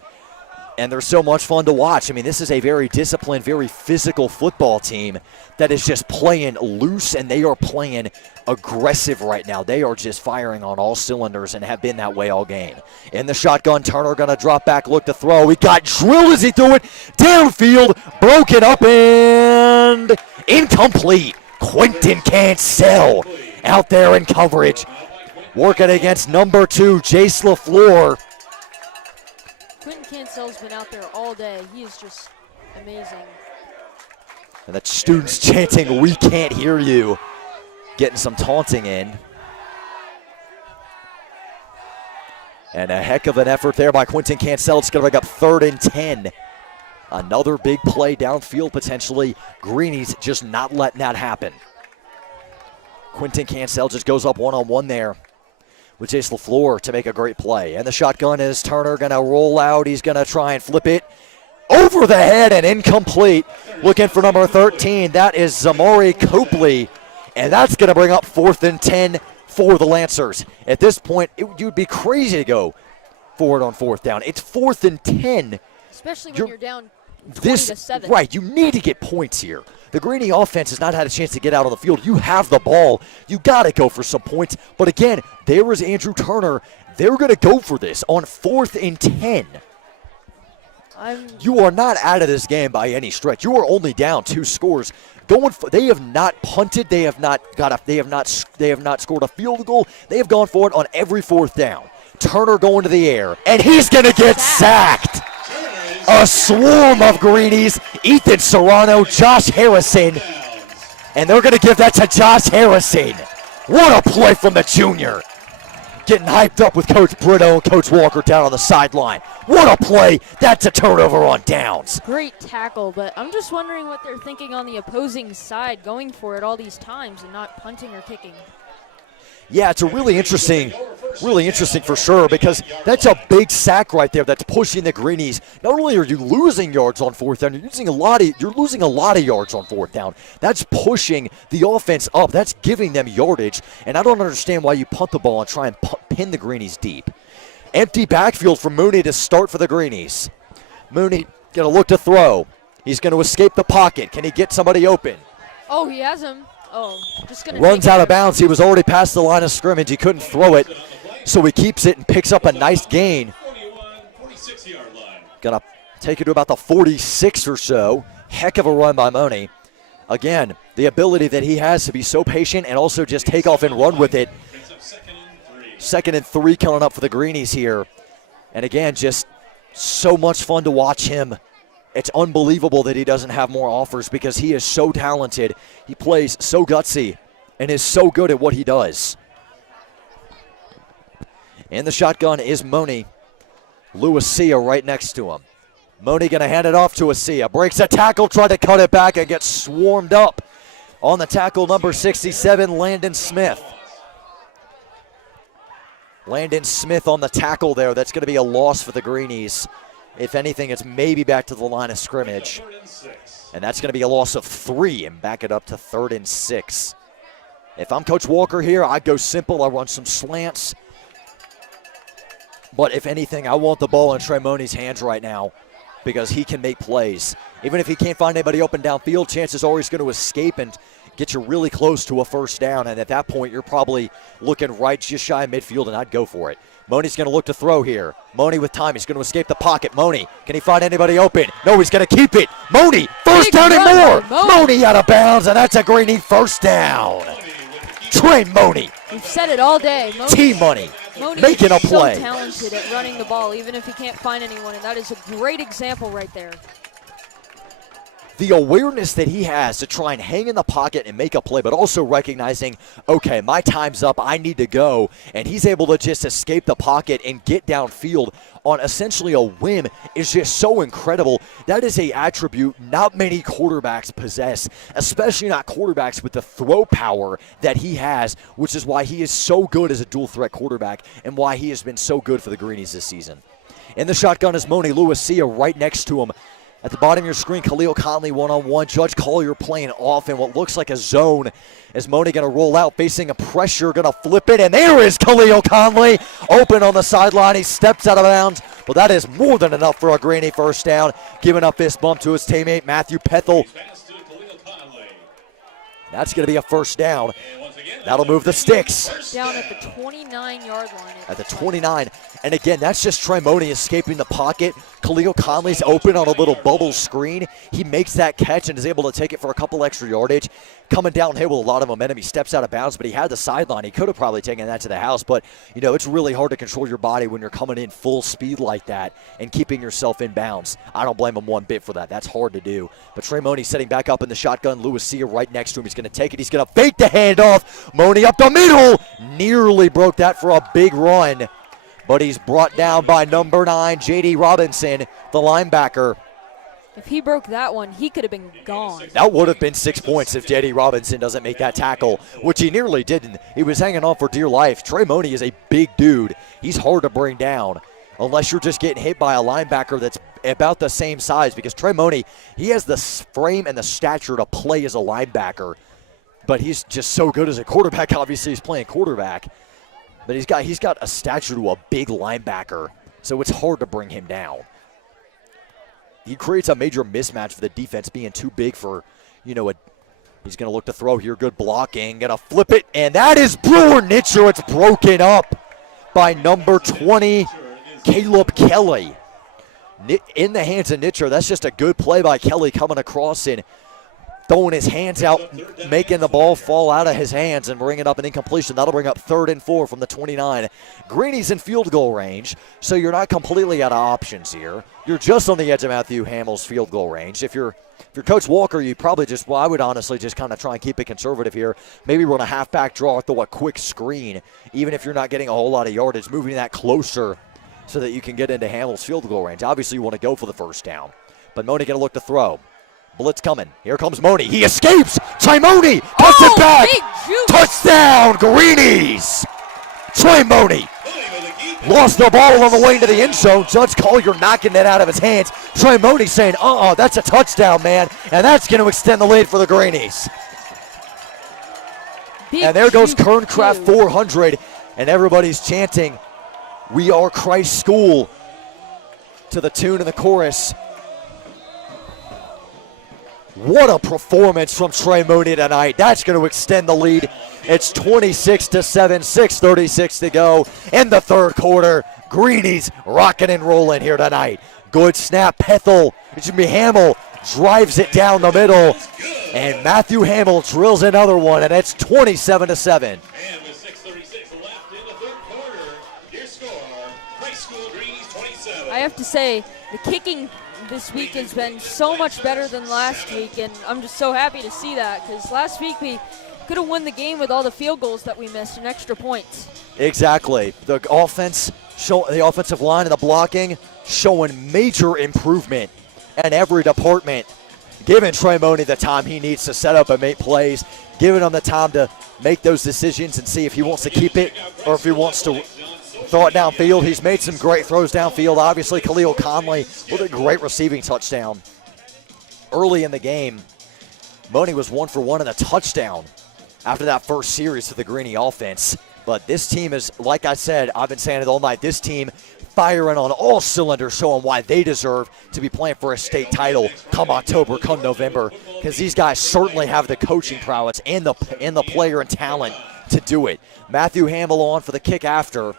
and they're so much fun to watch. I mean, this is a very disciplined, very physical football team that is just playing loose, and they are playing aggressive right now. They are just firing on all cylinders and have been that way all game. In the shotgun, Turner going to drop back, look to throw. He got drilled as he threw it downfield, broken up and incomplete. Quentin Cancel out there in coverage, working against number 2, Jace LaFleur. Quentin Cancel's been out there all day. He is just amazing. And the students chanting, "We can't hear you," getting some taunting in. And a heck of an effort there by Quentin Cancel. It's going to bring up 3rd and 10. Another big play downfield potentially. Greenies just not letting that happen. Quentin Cancel just goes up one-on-one there with Jace LaFleur to make a great play. And the shotgun is Turner going to roll out. He's going to try and flip it over the head and incomplete. Looking for number 13. That is Zamari Copley. And that's going to bring up 4th and 10 for the Lancers. At this point, you'd be crazy to go for it on 4th down. It's 4th and 10. Especially when you're down 20-7. Right, you need to get points here. The Greenie offense has not had a chance to get out on the field. You have the ball. You got to go for some points. But again, there is Andrew Turner. They're going to go for this on 4th and 10. You are not out of this game by any stretch. You are only down 2 scores. They have not punted. They have not scored a field goal. They have gone for it on every 4th down. Turner going to the air, and he's going to get sacked. A swarm of Greenies. Ethan Serrano, Josh Harrison, and they're going to give that to Josh Harrison. What a play from the junior. Getting hyped up with Coach Brito and Coach Walker down on the sideline. What a play. That's a turnover on downs. Great tackle, but I'm just wondering what they're thinking on the opposing side, going for it all these times and not punting or kicking. Yeah, it's a really interesting for sure, because that's a big sack right there that's pushing the Greenies. Not only are you losing yards on 4th down, you're losing a lot of yards on 4th down. That's pushing the offense up. That's giving them yardage, and I don't understand why you punt the ball and try and pin the Greenies deep. Empty backfield for Mooney to start for the Greenies. Mooney going to look to throw. He's going to escape the pocket. Can he get somebody open? Oh, he has him. Oh, just going to runs out of bounds. He was already past the line of scrimmage. He couldn't throw it, so he keeps it and picks up a nice gain. 46-yard line. Gonna take it to about the 46 or so. Heck of a run by Mooney. Again, the ability that he has to be so patient and also just take off and run with it. 2nd and 3 coming up for the Greenies here. And again, just so much fun to watch him. It's unbelievable that he doesn't have more offers, because he is so talented. He plays so gutsy and is so good at what he does. In the shotgun is Mooney. Lucia right next to him. Moni going to hand it off to Asia. Breaks a tackle, tried to cut it back and gets swarmed up. On the tackle, number 67, Landon Smith. Landon Smith on the tackle there. That's going to be a loss for the Greenies. If anything, it's maybe back to the line of scrimmage. And that's going to be a loss of 3 and back it up to 3rd and 6. If I'm Coach Walker here, I'd go simple. I run some slants. But if anything, I want the ball in Trey Moni's hands right now because he can make plays. Even if he can't find anybody open downfield, chances are he's going to escape and get you really close to a first down. And at that point, you're probably looking right just shy of midfield, and I'd go for it. Moni's going to look to throw here. Moni with time. He's going to escape the pocket. Moni, can he find anybody open? No, he's going to keep it. Moni, first down and more. Moni out of bounds, and that's a Greenie first down. Trey Moni. We've said it all day. T-Money. Moni making a play. So talented at running the ball, even if he can't find anyone, and that is a great example right there. The awareness that he has to try and hang in the pocket and make a play, but also recognizing, okay, my time's up, I need to go, and he's able to just escape the pocket and get downfield on essentially a whim is just so incredible. That is an attribute not many quarterbacks possess, especially not quarterbacks with the throw power that he has, which is why he is so good as a dual-threat quarterback and why he has been so good for the Greenies this season. In the shotgun is Moni Lucia right next to him. At the bottom of your screen, Khalil Conley one-on-one. Judge Collier playing off in what looks like a zone. As Moni going to roll out, facing a pressure, going to flip it, and there is Khalil Conley. Open on the sideline, he steps out of bounds, but that is more than enough for a Greenie first down. Giving up fist bump to his teammate, Matthew Pethel. That's going to be a first down. That'll move the sticks. Down at the 29-yard line. At the 29. And again, that's just Trey Moni escaping the pocket. Khalil Conley's open on a little bubble screen. He makes that catch and is able to take it for a couple extra yardage. Coming downhill with a lot of momentum. He steps out of bounds, but he had the sideline. He could have probably taken that to the house, but, you know, it's really hard to control your body when you're coming in full speed like that and keeping yourself in bounds. I don't blame him one bit for that. That's hard to do. But Trey Moni setting back up in the shotgun. Lucia right next to him. He's going to take it. He's going to fake the handoff. Moni up the middle. Nearly broke that for a big run. But he's brought down by number 9, J.D. Robinson, the linebacker. If he broke that one, he could have been gone. That would have been 6 points if J.D. Robinson doesn't make that tackle, which he nearly didn't. He was hanging on for dear life. Trey Moni is a big dude. He's hard to bring down unless you're just getting hit by a linebacker that's about the same size, because Trey Moni, he has the frame and the stature to play as a linebacker, but he's just so good as a quarterback. Obviously, he's playing quarterback. But he's got a stature to a big linebacker, so it's hard to bring him down. He creates a major mismatch for the defense, being too big for, you know, he's going to look to throw here. Good blocking. Going to flip it, and that is Brewer Nitcher. It's broken up by number 20, Caleb Kelly. In the hands of Nitcher. That's just a good play by Kelly coming across and throwing his hands out, making the ball fall out of his hands and bringing up an incompletion. That'll bring up 3rd and 4 from the 29. Greenie's in field goal range, so you're not completely out of options here. You're just on the edge of Matthew Hamill's field goal range. If you're Coach Walker, you probably just, well, I would honestly just kind of try and keep it conservative here. Maybe run a halfback draw or throw a quick screen, even if you're not getting a whole lot of yardage, moving that closer so that you can get into Hamill's field goal range. Obviously, you want to go for the first down, but Moni going to look to throw. Blitz coming. Here comes Moni. He escapes. Trey Moni cuts it back. Touchdown, Greenies. Trey Moni lost the ball on the way into the end zone. Judge Collier knocking it out of his hands. Trey Moni saying, that's a touchdown, man. And that's going to extend the lead for the Greenies. And there goes Kerncraft 400. And everybody's chanting, "We are Christ School," to the tune of the chorus. What a performance from Trey Moni tonight. That's going to extend the lead. It's 26-7, 6:36 to go in the third quarter. Greenies rocking and rolling here tonight. Good snap. Hamill drives it down the middle. And Matthew Hamill drills another one, and it's 27-7. And with 6:36 left in the third quarter, your score, High School Greenies 27. I have to say, the kicking this week has been so much better than last week, and I'm just so happy to see that, because last week we could have won the game with all the field goals that we missed and extra points. Exactly. The offense the offensive line and the blocking showing major improvement in every department, giving Trey Money the time he needs to set up and make plays, giving him the time to make those decisions and see if he wants to keep it or if he wants to throw it downfield. He's made some great throws downfield. Obviously, Khalil Conley with a great receiving touchdown. Early in the game, Money was 1 for 1 in a touchdown after that first series to the Greenie offense. But this team is, like I said, I've been saying it all night, this team firing on all cylinders, showing why they deserve to be playing for a state title come October, come November, because these guys certainly have the coaching prowess and the player and talent to do it. Matthew Hamill on for the kick after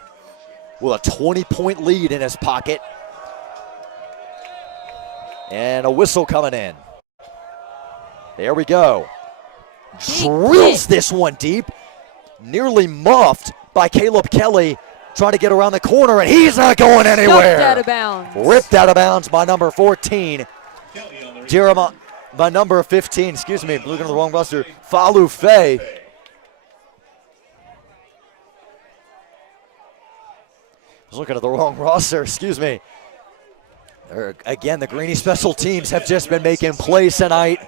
with a 20-point lead in his pocket. And a whistle coming in. There we go. Drills this one deep. Nearly muffed by Caleb Kelly, trying to get around the corner, and he's not going anywhere. Ripped out of bounds. Ripped out of bounds by number 14. Jeremiah, by number 15, excuse me, looking at the wrong roster, Falu Faye. I was looking at the wrong roster, excuse me. Again, the Greenie special teams have just been making plays tonight,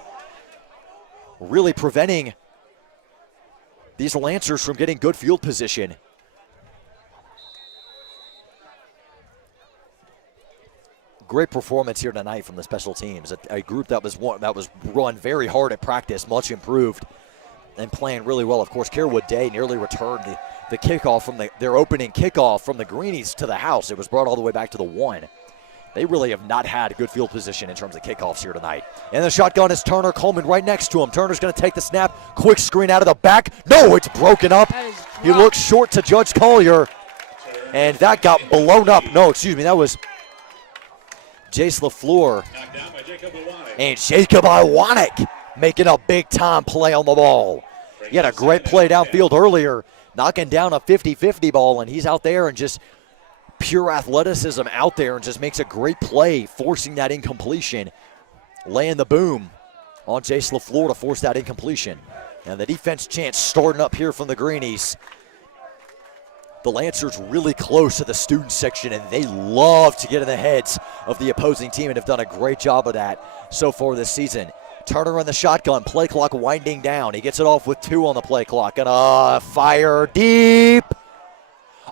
really preventing these Lancers from getting good field position. Great performance here tonight from the special teams. A group that was run very hard at practice, much improved, and playing really well. Of course, Carewood Day nearly returned the kickoff from their opening kickoff from the Greenies to the house. It was brought all the way back to the 1. They really have not had good field position in terms of kickoffs here tonight. And the shotgun is Turner. Coleman right next to him. Turner's going to take the snap. Quick screen out of the back. No, it's broken up. He looks short to Judge Collier. And that got blown up. No, excuse me. That was Jace LaFleur. And Jacob Iwanek making a big-time play on the ball. He had a great play downfield earlier, knocking down a 50-50 ball, and he's out there and just pure athleticism out there and just makes a great play, forcing that incompletion, laying the boom on Jace LaFleur to force that incompletion. And the defense chance starting up here from the Greenies. The Lancers really close to the student section, and they love to get in the heads of the opposing team and have done a great job of that so far this season. Turner on the shotgun, play clock winding down. He gets it off with 2 on the play clock. Gonna fire deep.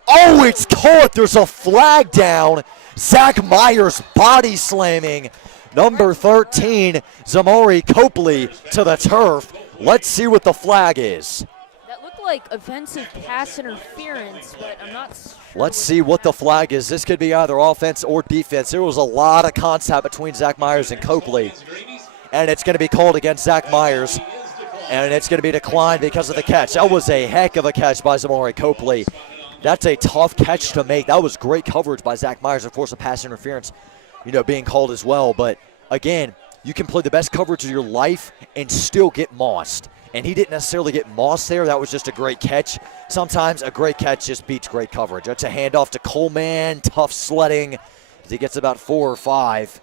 Oh, it's caught. There's a flag down. Zach Myers body slamming number 13, Zamari Copley, to the turf. Let's see what the flag is. That looked like offensive pass interference, but I'm not sure. Let's see what the flag is. This could be either offense or defense. There was a lot of contact between Zach Myers and Copley, and it's going to be called against Zach Myers, and it's going to be declined because of the catch. That was a heck of a catch by Zamari Copley. That's a tough catch to make. That was great coverage by Zach Myers. Of course, a pass interference, being called as well. But again, you can play the best coverage of your life and still get mossed. And he didn't necessarily get mossed there. That was just a great catch. Sometimes a great catch just beats great coverage. That's a handoff to Coleman. Tough sledding as he gets about 4 or 5.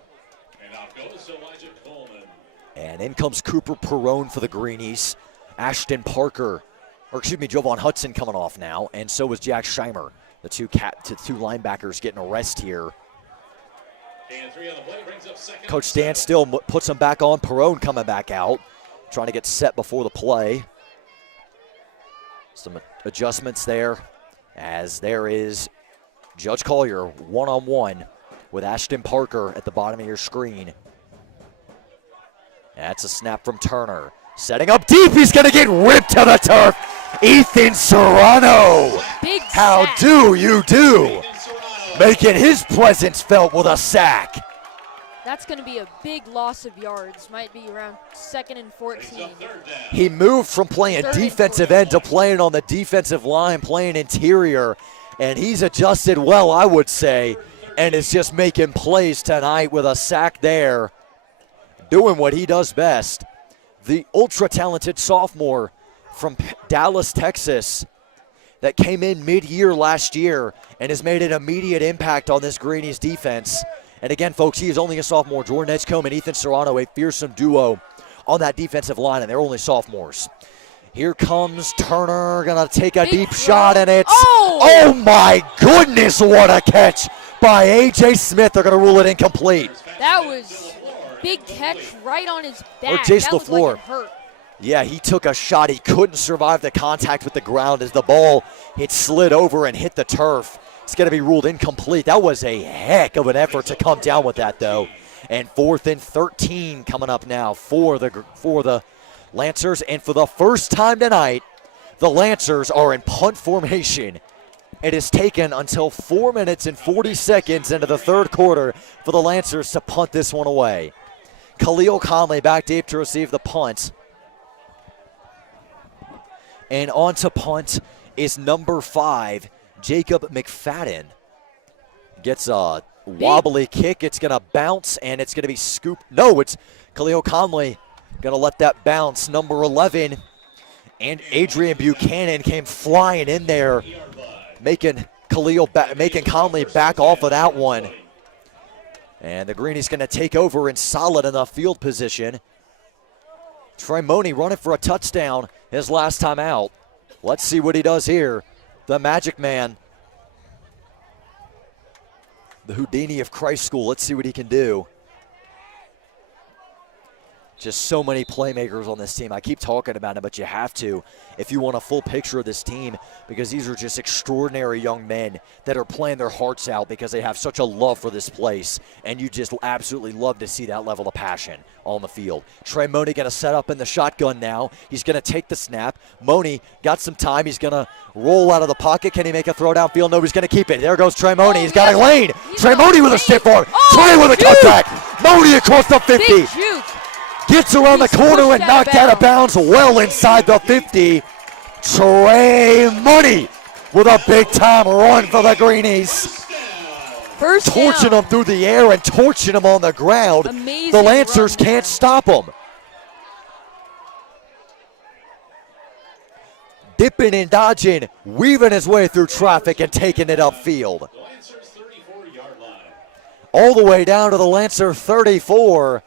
And in comes Cooper Perrone for the Greenies. Ashton Parker. Jovan Hudson coming off now, and so was Jack Scheimer. The two linebackers getting a rest here. Coach Stan still puts him back on. Perrone coming back out, trying to get set before the play. Some adjustments there, as there is Judge Collier one-on-one with Ashton Parker at the bottom of your screen. That's a snap from Turner. Setting up deep, he's going to get ripped to the turf. Ethan Serrano. Big How sack. do you do? Making his presence felt with a sack. That's going to be a big loss of yards. Might be around 2nd and 14. He moved from playing defensive end to playing on the defensive line, playing interior, and he's adjusted well, I would say, and is just making plays tonight with a sack there, doing what he does best. The ultra-talented sophomore from Dallas, Texas, that came in mid-year last year and has made an immediate impact on this Greenies defense. And again, folks, he is only a sophomore. Jordan Edgecombe and Ethan Serrano, a fearsome duo on that defensive line, and they're only sophomores. Here comes Turner, gonna take a Big deep throw. shot, and it's, Oh! oh my goodness, what a catch by A.J. Smith. They're gonna rule it incomplete. That was big catch right on his back. Or Jace that looked LaFleur. like it hurt. Yeah, he took a shot. He couldn't survive the contact with the ground as the ball, it slid over and hit the turf. It's gonna be ruled incomplete. That was a heck of an effort to come down with that, though. And 4th and 13 coming up now for the Lancers. And for the first time tonight, the Lancers are in punt formation. It has taken until 4 minutes and 40 seconds into the third quarter for the Lancers to punt this one away. Khalil Conley back deep to receive the punt. And on to punt is number 5, Jacob McFadden. Gets a wobbly kick. It's going to bounce, and it's going to be scooped. No, it's Khalil Conley going to let that bounce. Number 11, and Adrian Buchanan came flying in there, making Conley back off of that one. And the Greenies going to take over in solid enough field position. Trey Money running for a touchdown his last time out. Let's see what he does here. The Magic Man, the Houdini of Christ School. Let's see what he can do. Just so many playmakers on this team. I keep talking about it, but you have to if you want a full picture of this team, because these are just extraordinary young men that are playing their hearts out because they have such a love for this place, and you just absolutely love to see that level of passion on the field. Trey Money going to set up in the shotgun now. He's going to take the snap. Money got some time. He's going to roll out of the pocket. Can he make a throw downfield? No, he's going to keep it. There goes Trey Money. He's got a lane. Trey Money with a stiff arm. Trey with a cutback. Money across the 50. Big juke. Gets around the corner and knocked out of bounds well inside the 50. Trey Money with a big-time run for the Greenies. First Torching down. them through the air and torching them on the ground. Amazing The Lancers run. can't stop them. Dipping and dodging, weaving his way through traffic and taking it upfield. The Lancers 34-yard line. All the way down to the Lancer 34.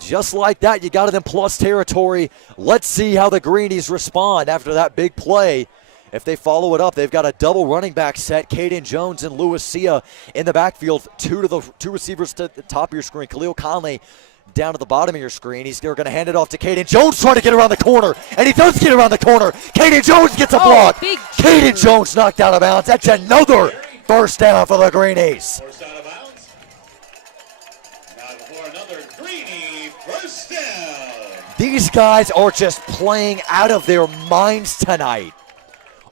Just like that, you got it in plus territory. Let's see how the Greenies respond after that big play. If they follow it up, they've got a double running back set. Caden Jones and Lewis Sia in the backfield. Two receivers to the top of your screen. Khalil Conley down to the bottom of your screen. They're going to hand it off to Caden Jones, trying to get around the corner, and he does get around the corner. Caden Jones gets a block. Big Caden Jones knocked out of bounds. That's another first down for the Greenies. Forced out of bounds. Now for another Greenie first down. These guys are just playing out of their minds tonight.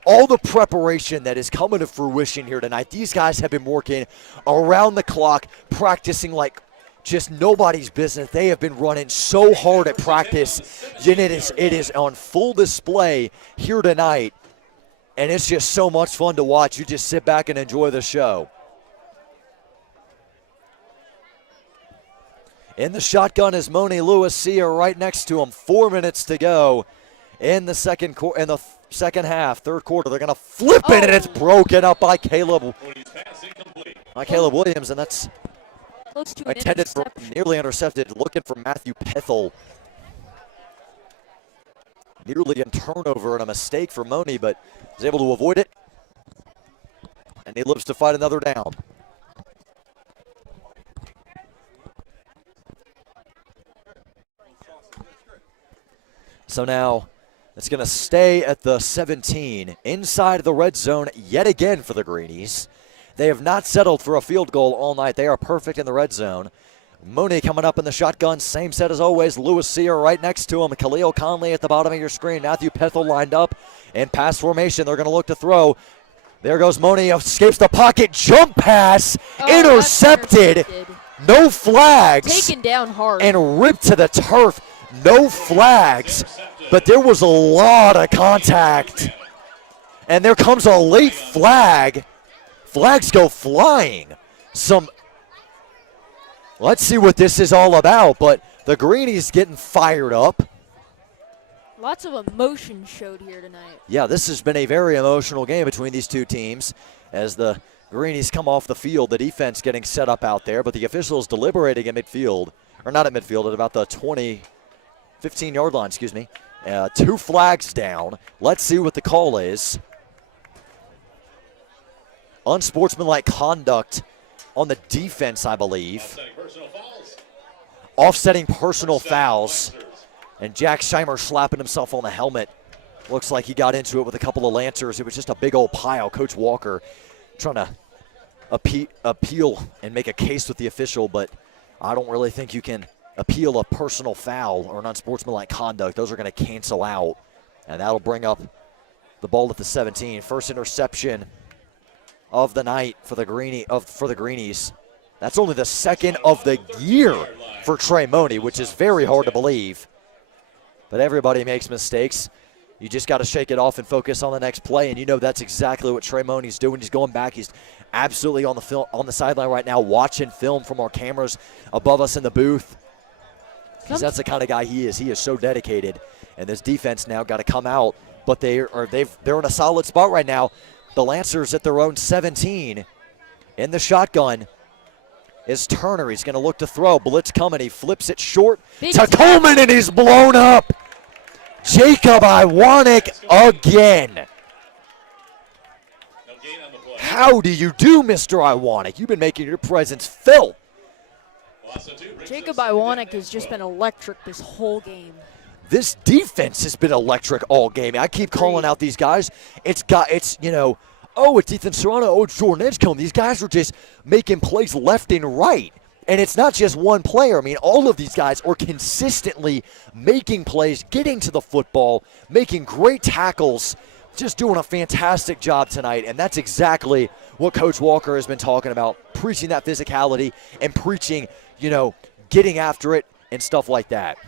All the preparation that is coming to fruition here tonight, these guys have been working around the clock, practicing like just nobody's business. They have been running so hard at practice, and it is on full display here tonight, and it's just so much fun to watch. You just sit back and enjoy the show. In the shotgun is Moni Lewis Sia right next to him. 4 minutes to go in the second half, third quarter. They're going to flip it, and it's broken up by Caleb Williams, and that's Looks to an intended for interception. nearly intercepted. Looking for Matthew Pethel. Nearly a turnover and a mistake for Moni, but is able to avoid it. And he lives to fight another down. So now it's going to stay at the 17, inside the red zone yet again for the Greenies. They have not settled for a field goal all night. They are perfect in the red zone. Mooney coming up in the shotgun, same set as always. Lewis Sear right next to him. Khalil Conley at the bottom of your screen. Matthew Pethel lined up in pass formation. They're going to look to throw. There goes Mooney, escapes the pocket, jump pass, intercepted. No flags. Taken down hard. And ripped to the turf. No flags, but there was a lot of contact. And there comes a late flag. Flags go flying. Let's see what this is all about, but the Greenies getting fired up. Lots of emotion showed here tonight. Yeah, this has been a very emotional game between these two teams as the Greenies come off the field, the defense getting set up out there, but the officials deliberating at midfield, or not at midfield, at about the 15-yard line, 2 flags down. Let's see what the call is. Unsportsmanlike conduct on the defense, I believe. Offsetting personal fouls. And Jack Scheimer slapping himself on the helmet. Looks like he got into it with a couple of Lancers. It was just a big old pile. Coach Walker trying to appeal and make a case with the official, but I don't really think you can appeal a personal foul or an unsportsmanlike conduct. Those are going to cancel out, and that'll bring up the ball at the 17. First interception of the night for the Greenies. That's only the second of the year for Trey Money, which is very hard to believe. But everybody makes mistakes. You just got to shake it off and focus on the next play, and you know that's exactly what Trey Money's doing. He's going back. He's absolutely on the sideline right now, watching film from our cameras above us in the booth. Because that's the kind of guy he is. He is so dedicated, and this defense now got to come out. But they're in a solid spot right now. The Lancers at their own 17. In the shotgun is Turner. He's going to look to throw. Blitz coming. He flips it short to Coleman, and he's blown up. Jacob Iwanek again. How do you do, Mr. Iwanek? You've been making your presence felt. Jacob Iwanek has just been electric this whole game. This defense has been electric all game. I keep calling out these guys. It's Ethan Serrano, it's Jordan Edgecombe. These guys are just making plays left and right. And it's not just one player. I mean, all of these guys are consistently making plays, getting to the football, making great tackles, just doing a fantastic job tonight. And that's exactly what Coach Walker has been talking about, preaching that physicality and preaching, getting after it and stuff like that.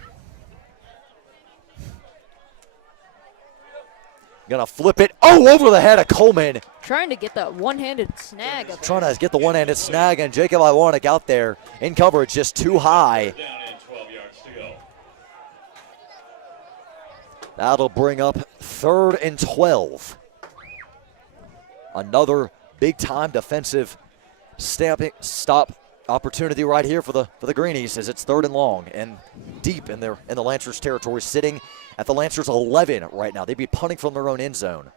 Gonna flip it. Oh, over the head of Coleman. Trying to get that one-handed snag. Trying to get the one-handed snag, and Jacob Iwanek out there in coverage just too high. That'll bring up 3rd and 12. Another big-time defensive stop opportunity right here for the Greenies as it's 3rd and long and deep in the Lancers territory, sitting at the Lancers 11 right now. They'd be punting from their own end zone.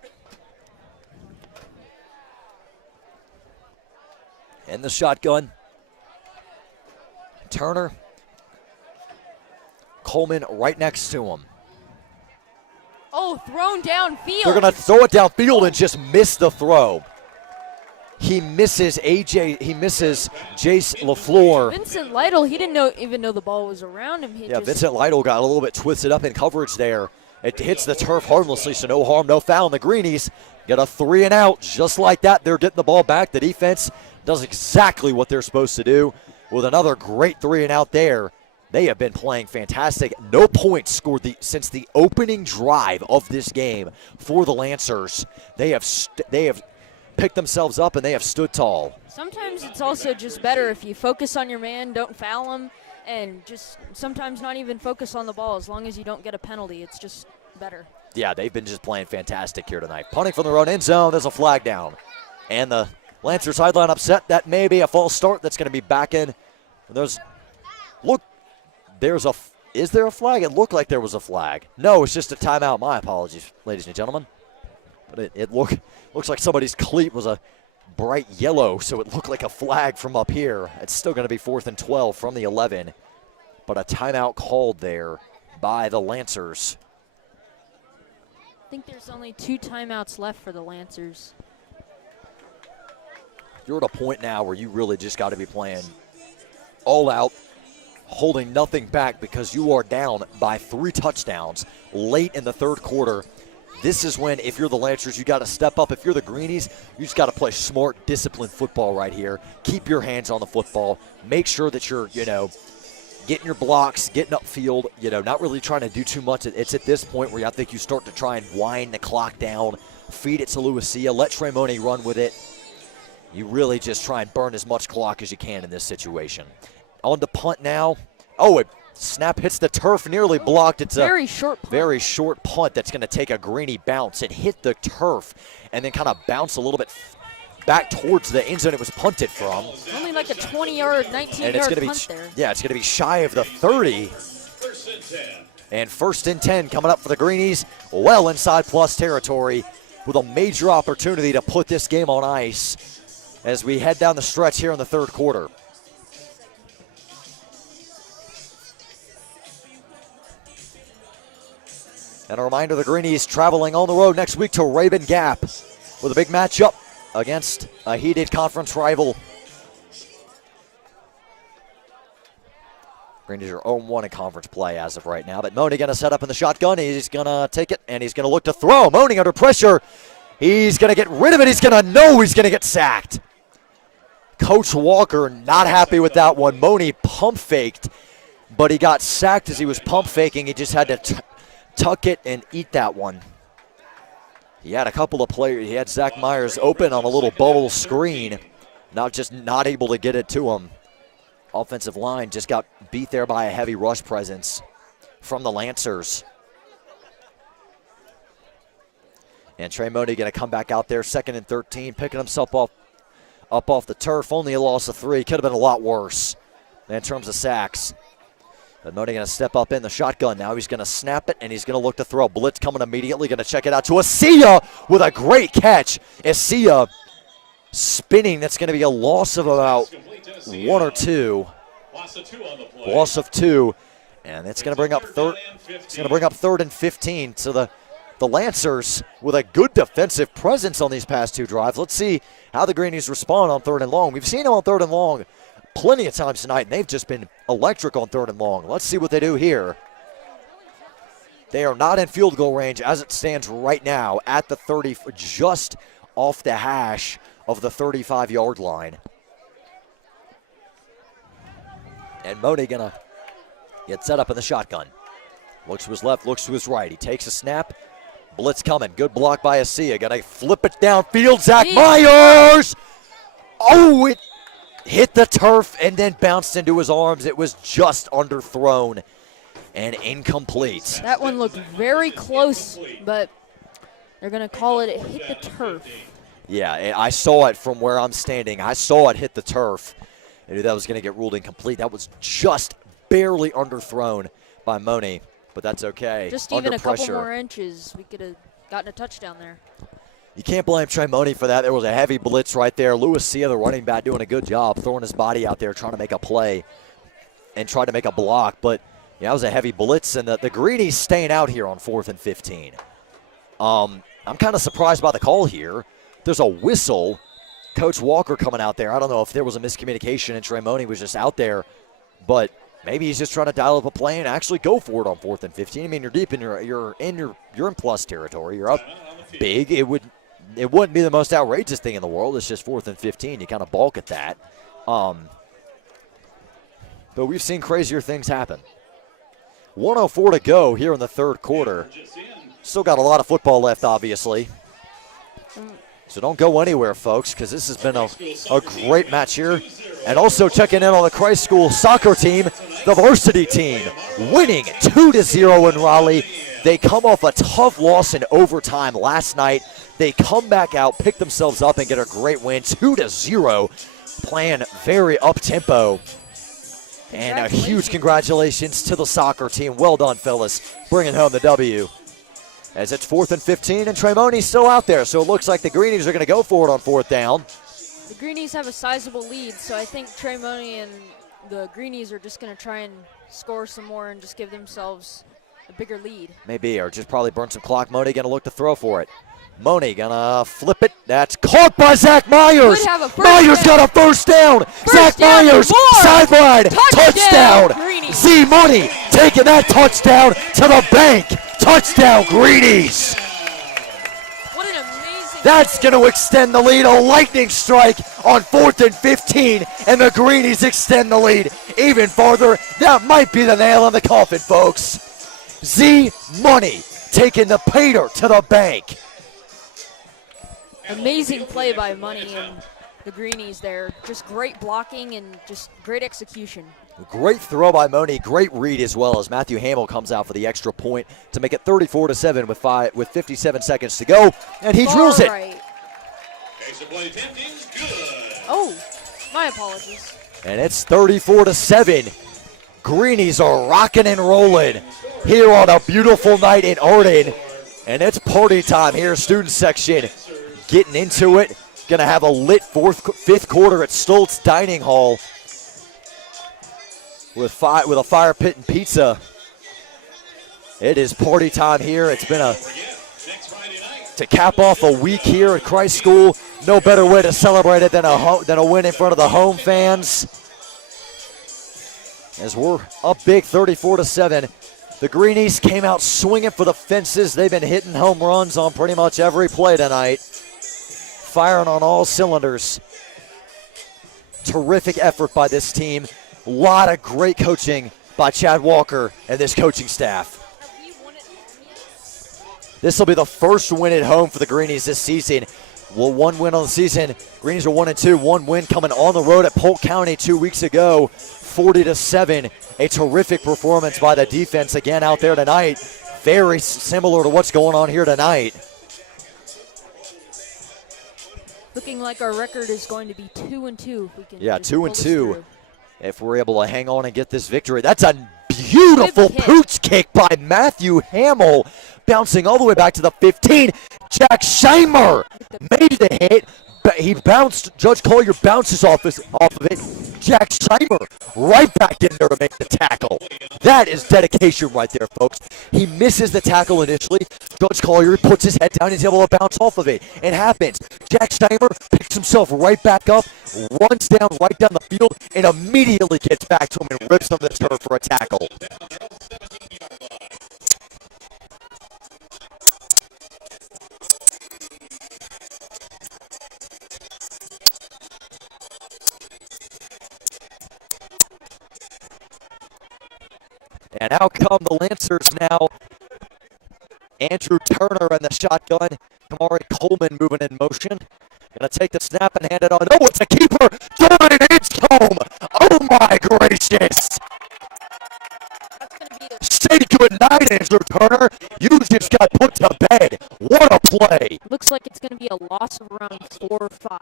In the shotgun, Turner, Coleman right next to him. Oh, thrown downfield. They're going to throw it downfield and just miss the throw. He misses Jace LaFleur. Vincent Lytle, he didn't even know the ball was around him. Vincent Lytle got a little bit twisted up in coverage there. It hits the turf harmlessly, so no harm, no foul. And the Greenies get a 3 and out. Just like that, they're getting the ball back. The defense does exactly what they're supposed to do with another great 3 and out there. They have been playing fantastic. No points scored since the opening drive of this game for the Lancers. They have picked themselves up, and they have stood tall. Sometimes it's also just better if you focus on your man, don't foul him, and just sometimes not even focus on the ball. As long as you don't get a penalty, it's just better. Yeah, they've been just playing fantastic here tonight. Punting from their own end zone, there's a flag down. And the Lancer sideline upset. That may be a false start. That's going to be back in. Is there a flag? It looked like there was a flag. No, it's just a timeout. My apologies, ladies and gentlemen. But it looks like somebody's cleat was a bright yellow, so it looked like a flag from up here. It's still going to be 4th and 12 from the 11, but a timeout called there by the Lancers. I think there's only 2 timeouts left for the Lancers. You're at a point now where you really just got to be playing all out, holding nothing back because you are down by 3 touchdowns late in the 3rd quarter. This is when, if you're the Lancers, you got to step up. If you're the Greenies, you just got to play smart, disciplined football right here. Keep your hands on the football. Make sure that you're, getting your blocks, getting upfield, not really trying to do too much. It's at this point where I think you start to try and wind the clock down, feed it to Lucia, let Trey Money run with it. You really just try and burn as much clock as you can in this situation. On the punt now. Oh, snap hits the turf, nearly blocked. It's a very short punt that's going to take a Greenie bounce. It hit the turf and then kind of bounce a little bit back towards the end zone it was punted from. Only like a 20-yard, 19-yard punt there. Yeah, it's going to be shy of the 30. And 1st and 10 coming up for the Greenies, well inside plus territory with a major opportunity to put this game on ice as we head down the stretch here in the third quarter. And a reminder, the Greenies traveling on the road next week to Rabun Gap with a big matchup against a heated conference rival. Greenies are 0-1 in conference play as of right now, but Money going to set up in the shotgun. He's going to take it, and he's going to look to throw. Money under pressure. He's going to get rid of it. He's going to know he's going to get sacked. Coach Walker not happy with that one. Money pump faked, but he got sacked as he was pump faking. He just had to tuck it and eat that one. He had a couple of players. He had Zach Myers open on a little bubble screen, not able to get it to him. Offensive line just got beat there by a heavy rush presence from the Lancers. And Trey Money going to come back out there, 2nd and 13, picking himself up off the turf. Only a loss of 3. Could have been a lot worse in terms of sacks. But Money going to step up in the shotgun now. He's going to snap it, and he's going to look to throw. Blitz coming immediately. Going to check it out to Asia with a great catch. Asia spinning. That's going to be a loss of about 1 or 2. Loss of 2. And it's going to bring up third. It's going to bring up 3rd and 15 to the Lancers with a good defensive presence on these past 2 drives. Let's see how the Greenies respond on 3rd and long. We've seen them on 3rd and long plenty of times tonight, and they've just been electric on 3rd and long. Let's see what they do here. They are not in field goal range as it stands right now at the 30, just off the hash of the 35-yard line. And Money gonna get set up in the shotgun. Looks to his left, looks to his right. He takes a snap. Blitz coming. Good block by Asia. Gonna flip it downfield. Zach Myers! Oh, it hit the turf and then bounced into his arms. It was just underthrown and incomplete. That one looked very close, but they're going to call it hit the turf. Yeah, I saw it from where I'm standing. I saw it hit the turf. I knew that was going to get ruled incomplete. That was just barely underthrown by Money, but that's okay. Just even a couple more inches, we could have gotten a touchdown there. You can't blame Trey Money for that. There was a heavy blitz right there. Louis Sia, the running back, doing a good job throwing his body out there, trying to make a play and try to make a block. But yeah, that was a heavy blitz, and the Greenies staying out here on 4th and 15. I'm kind of surprised by the call here. There's a whistle. Coach Walker coming out there. I don't know if there was a miscommunication and Trey Money was just out there, but maybe he's just trying to dial up a play and actually go for it on 4th and 15. I mean, you're deep in you're in plus territory. You're up big. It wouldn't be the most outrageous thing in the world. It's just 4th and 15. You kind of balk at that. But we've seen crazier things happen. 1:04 to go here in the third quarter. Still got a lot of football left, obviously. So don't go anywhere, folks, because this has been a great match here. And also checking in on the Christ School soccer team, the varsity team, winning 2-0 in Raleigh. They come off a tough loss in overtime last night. They come back out, pick themselves up, and get a great win, 2-0, playing very up-tempo. And a huge congratulations to the soccer team. Well done, fellas, bringing home the W. As it's 4th and 15, and Trey Money's still out there, so it looks like the Greenies are going to go for it on 4th down. The Greenies have a sizable lead, so I think Trey Money and the Greenies are just going to try and score some more and just give themselves a bigger lead. Maybe, or just probably burn some clock. Money going to look to throw for it. Money going to flip it. That's caught by Zach Myers. Myers got a first down. Zach Myers, sideline, touchdown. Z Money taking that touchdown to the bank. Touchdown, Greenies. What an amazing. That's going to extend the lead. A lightning strike on 4th and 15, and the Greenies extend the lead even farther. That might be the nail in the coffin, folks. Z Money taking the Pater to the bank. Amazing play by Money and the Greenies there. Just great blocking and just great execution. Great throw by Money, great read as well as Matthew Hamill comes out for the extra point to make it 34-7 with 57 seconds to go, and he drills it. Oh, my apologies. And it's 34-7. Greenies are rocking and rolling here on a beautiful night in Arden. And it's party time here, student section getting into it. Gonna have a lit fifth quarter at Stoltz Dining Hall with a fire pit and pizza. It is party time here. It's been to cap off a week here at Christ School. No better way to celebrate it than a win in front of the home fans. As we're up big, 34-7. The Greenies came out swinging for the fences. They've been hitting home runs on pretty much every play tonight. Firing on all cylinders. Terrific effort by this team. A lot of great coaching by Chad Walker and this coaching staff. This will be the first win at home for the Greenies this season. Well, one win on the season. Greenies are 1-2. One win coming on the road at Polk County 2 weeks ago, 40-7. A terrific performance by the defense again out there tonight. Very similar to what's going on here tonight. Looking like our record is going to be 2-2 if we can. Yeah, just pull 2-2. If we're able to hang on and get this victory. That's a beautiful pooch kick by Matthew Hamill, bouncing all the way back to the 15. Jack Scheimer made the hit. He bounced. Judge Collier bounces off of it. Jack Scheimer right back in there to make the tackle. That is dedication right there, folks. He misses the tackle initially. Judge Collier puts his head down. He's able to bounce off of it. It happens. Jack Scheimer picks himself right back up, runs down right down the field, and immediately gets back to him and rips him the turf for a tackle. And out come the Lancers now. Andrew Turner in the shotgun. Kamari Coleman moving in motion. Gonna take the snap and hand it on. Oh, it's a keeper. Jordan Edgecombe. Oh my gracious. Say good night, Andrew Turner. You just got put to bed. What a play. Looks like it's going to be a loss of around 4 or 5.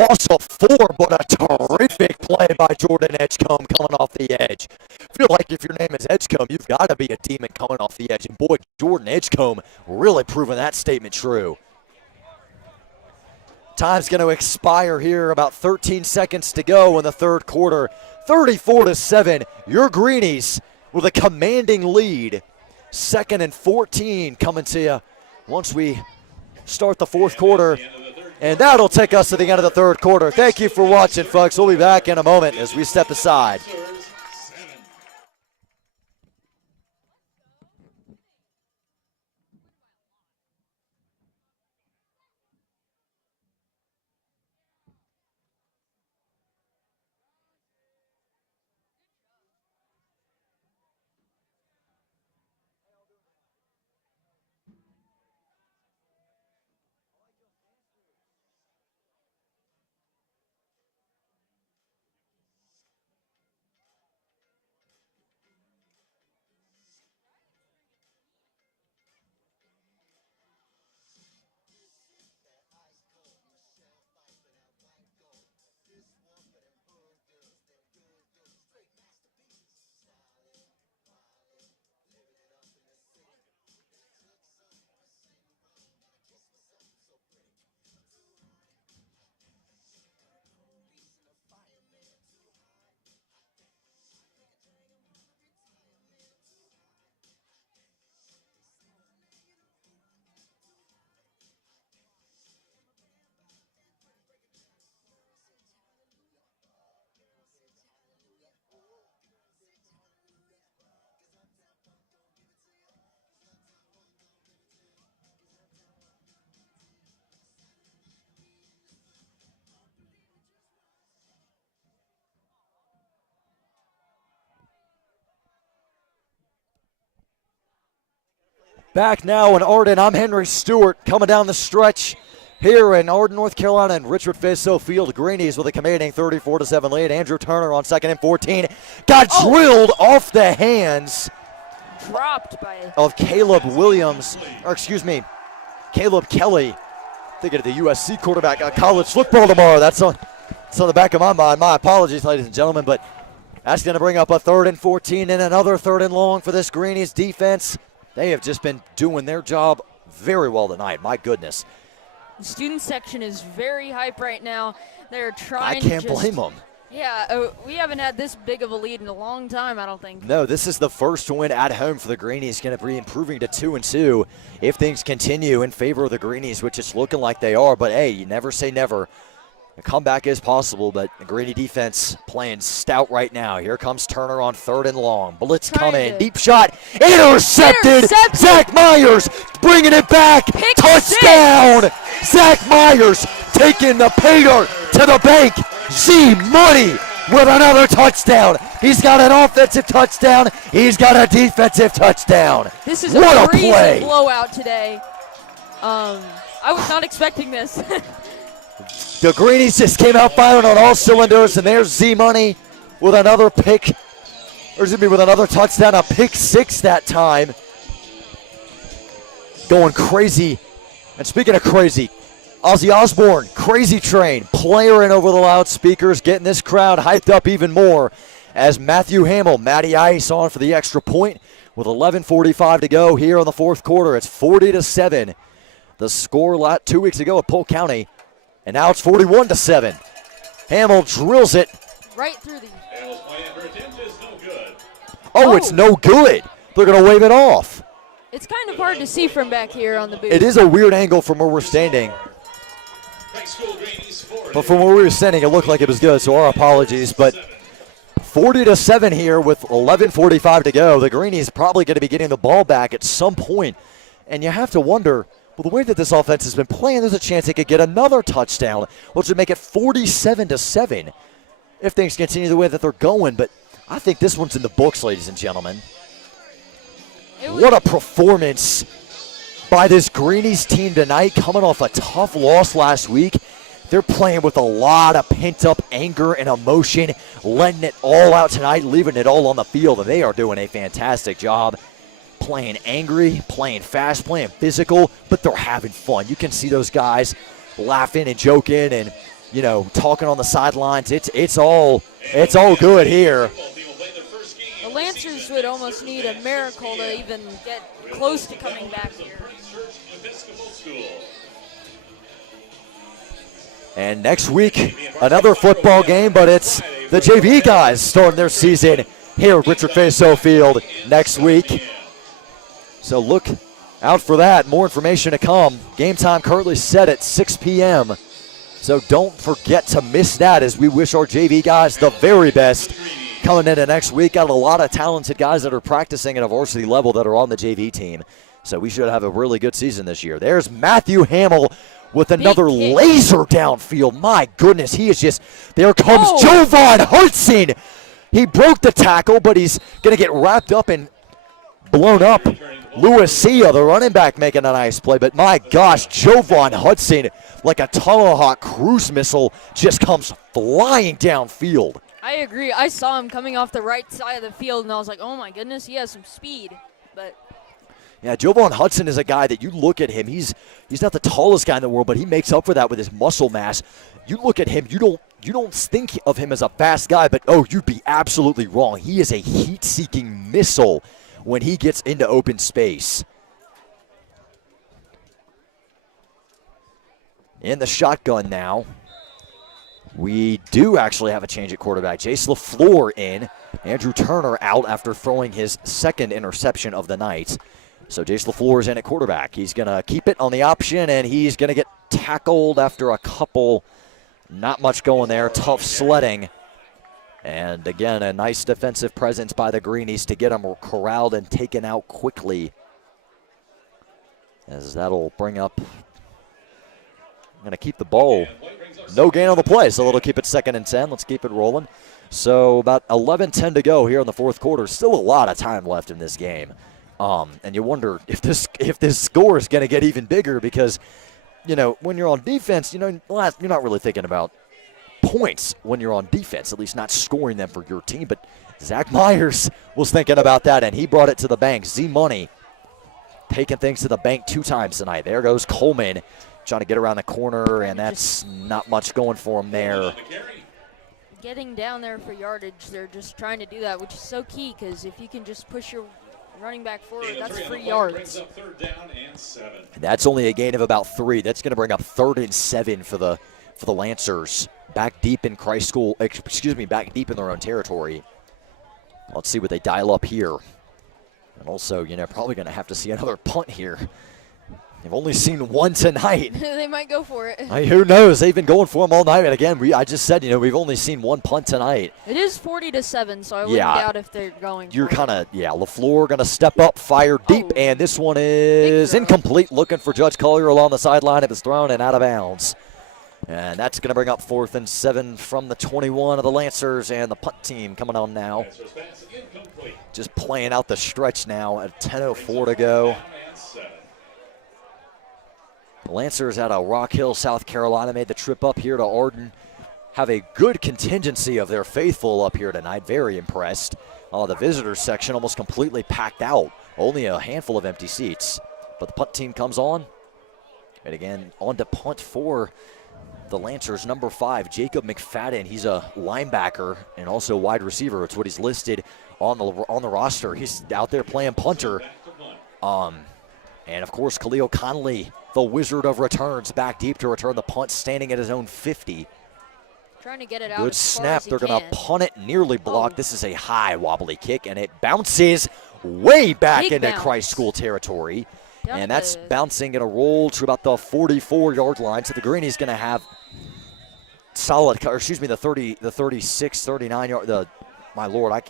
Loss of 4, but a terrific play by Jordan Edgecombe coming off the edge. I feel like if your name is Edgecombe, you've got to be a demon coming off the edge. And boy, Jordan Edgecombe really proving that statement true. Time's going to expire here. About 13 seconds to go in the third quarter. 34-7. Your Greenies with a commanding lead. 2nd and 14 coming to you once we start the fourth quarter. And that'll take us to the end of the third quarter. Thank you for watching, folks. We'll be back in a moment as we step aside. Back now in Arden, I'm Henry Stewart coming down the stretch here in Arden, North Carolina, and Richard Faso Field. Greenies with a commanding 34-7 lead. Andrew Turner on 2nd and 14 got drilled off the hands Dropped by of Caleb Williams, or excuse me, Caleb Kelly. Thinking of the USC quarterback, college football tomorrow. That's on the back of my mind. My apologies, ladies and gentlemen, but That's going to bring up a 3rd and 14 and another 3rd and long for this Greenies defense. They have just been doing their job very well tonight. My goodness. The student section is very hype right now. They're trying I can't blame them. Yeah, we haven't had this big of a lead in a long time, I don't think. No, this is the first win at home for the Greenies. Going to be improving to 2-2 if things continue in favor of the Greenies, which it's looking like they are. But, hey, you never say never. A comeback is possible, but the Greenie defense playing stout right now. Here comes Turner on 3rd and long. Blitz coming. Deep shot. Intercepted. Zach Myers bringing it back. Touchdown. Zach Myers taking the Pater to the bank. Z-Money with another touchdown. He's got an offensive touchdown. He's got a defensive touchdown. This is what a crazy play. Blowout today. I was not expecting this. The Greenies just came out firing on all cylinders, and there's Z-Money with another pick, or excuse me, with another touchdown, a pick 6 that time. Going crazy. And speaking of crazy, Ozzy Osbourne, Crazy Train, playing over the loudspeakers, getting this crowd hyped up even more as Matthew Hamill, Matty Ice on for the extra point with 11:45 to go here in the 4th quarter. It's 40-7. The score 2 weeks ago at Polk County. And now it's 41-7. Hamill drills it. Right through the... Hamill's play for attempt is no good. Oh, it's no good. They're going to wave it off. It's kind of hard to see from back here on the booth. It is a weird angle from where we're standing. But from where we were standing, it looked like it was good, so our apologies. But 40-7 here with 11:45 to go. The Greenies probably going to be getting the ball back at some point. And you have to wonder, well, the way that this offense has been playing, there's a chance they could get another touchdown, which would make it 47-7 if things continue the way that they're going. But I think this one's in the books, ladies and gentlemen. What a performance by this Greenies team tonight, coming off a tough loss last week. They're playing with a lot of pent-up anger and emotion, letting it all out tonight, leaving it all on the field, and they are doing a fantastic job. Playing angry, playing fast, playing physical, but they're having fun. You can see those guys laughing and joking and, you know, talking on the sidelines. It's all good here. The Lancers would almost need a miracle to even get close to coming back here. And next week, another football game, but it's the JV guys starting their season here at Richard Faso Field next week. So look out for that. More information to come. Game time currently set at 6 p.m. So don't forget to miss that as we wish our JV guys the very best coming into next week. Got a lot of talented guys that are practicing at a varsity level that are on the JV team. So we should have a really good season this year. There's Matthew Hamill with another laser downfield. My goodness, he is just, there comes Jovan Hudson. He broke the tackle, but he's going to get wrapped up and blown up. Lucia, the running back, making a nice play. But my gosh, Jovan Hudson, like a Tomahawk cruise missile, just comes flying downfield. I agree. I saw him coming off the right side of the field, and I was like, oh my goodness, he has some speed. But yeah, Jovan Hudson is a guy that you look at him, he's not the tallest guy in the world, but he makes up for that with his muscle mass. You look at him, you don't think of him as a fast guy, but you'd be absolutely wrong. He is a heat-seeking missile when he gets into open space. In the shotgun now. We do actually have a change at quarterback. Jace LaFleur in. Andrew Turner out after throwing his second interception of the night. So Jace LaFleur is in at quarterback. He's going to keep it on the option, and he's going to get tackled after a couple. Not much going there. Tough sledding. And again, a nice defensive presence by the Greenies to get him corralled and taken out quickly. As that'll bring up, I'm going to keep the ball. No gain on the play, so it'll keep it 2nd and 10. Let's keep it rolling. So about 11:10 to go here in the 4th quarter. Still a lot of time left in this game. And you wonder if this score is going to get even bigger because, you know, when you're on defense, you know, you're not really thinking about points when you're on defense, at least not scoring them for your team. But Zach Myers was thinking about that, and he brought it to the bank. Z-Money taking things to the bank 2 times tonight. There goes Coleman trying to get around the corner, and that's not much going for him there. getting down there for yardage. They're just trying to do that, which is so key because if you can just push your running back forward, that's 3 yards. Brings up 3rd down and 7. That's only a gain of about 3. That's going to bring up 3rd and 7 for the Lancers. Back deep in back deep in their own territory. Let's see what they dial up here. And also, probably going to have to see another punt here. They've only seen one tonight. They might go for it. Who knows? They've been going for them all night. And again, I just said, we've only seen one punt tonight. It is 40-7, so I wouldn't doubt if they're going. You're kind of, LaFleur going to step up, fire deep, and this one is incomplete. Looking for Judge Collier along the sideline. It was thrown and out of bounds. And that's going to bring up 4th and 7 from the 21 of the Lancers, and the punt team coming on now. Just playing out the stretch now at 10:04 to go. The Lancers out of Rock Hill, South Carolina, made the trip up here to Arden. Have a good contingency of their faithful up here tonight. Very impressed. The visitors section almost completely packed out. Only a handful of empty seats. But the punt team comes on. And again, on to punt for the Lancers, number 5, Jacob McFadden. He's a linebacker and also wide receiver. It's what he's listed on the roster. He's out there playing punter. And of course, Khalil Conley, the wizard of returns, back deep to return the punt, standing at his own 50. Trying to get it out. Good snap. They're going to punt it, nearly blocked. This is a high wobbly kick, and it bounces way back into Christ School territory. And that's bouncing, going to roll to about the 44-yard line. So the Greenies going to have the 36, 39 yard. My Lord, I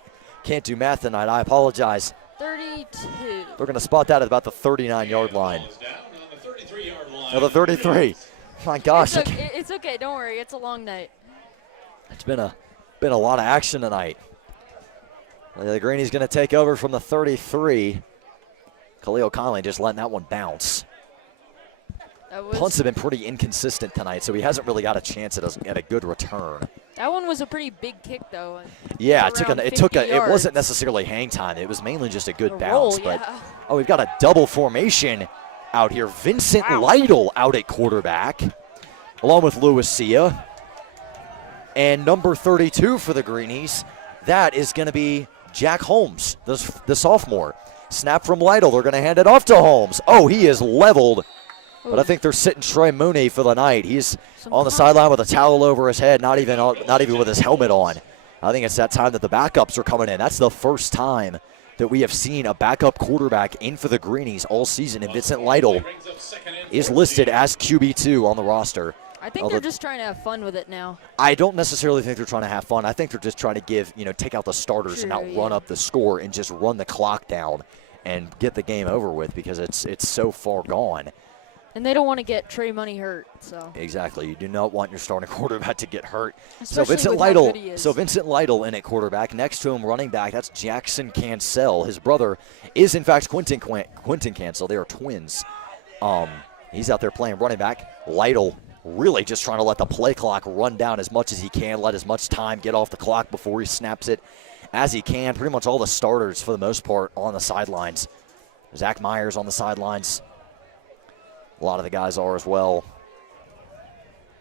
can't do math tonight. I apologize. 32. They're going to spot that at about the 39-yard line. The 33. My gosh. It's okay. Don't worry. It's a long night. It's been a lot of action tonight. The Greenies going to take over from the 33. Khalil Conley just letting that one bounce. Punts have been pretty inconsistent tonight, so he hasn't really got a chance at a good return. That one was a pretty big kick, though. Yeah, it wasn't necessarily hang time. It was mainly just a good bounce. Roll, but we've got a double formation out here. Vincent Lytle out at quarterback, along with Lewis Sia. And number 32 for the Greenies, that is going to be Jack Holmes, the sophomore. Snap from Lytle. They're going to hand it off to Holmes. Oh, he is leveled. But I think they're sitting Trey Mooney for the night. He's on the sideline with a towel over his head, not even with his helmet on. I think it's that time that the backups are coming in. That's the first time that we have seen a backup quarterback in for the Greenies all season. And Vincent Lytle is listed as QB2 on the roster. I think they're just trying to have fun with it now. I don't necessarily think they're trying to have fun. I think they're just trying to take out the starters and outrun up the score and just run the clock down and get the game over with because it's so far gone. And they don't want to get Trey Money hurt. So exactly, you do not want your starting quarterback to get hurt. Especially So Vincent Lytle in at quarterback. Next to him, running back, that's Jackson Cancel. His brother is in fact Quentin Cancel. They are twins. He's out there playing running back. Lytle really just trying to let the play clock run down as much as he can, let as much time get off the clock before he snaps it as he can. Pretty much all the starters, for the most part, on the sidelines. Zach Myers on the sidelines. A lot of the guys are as well.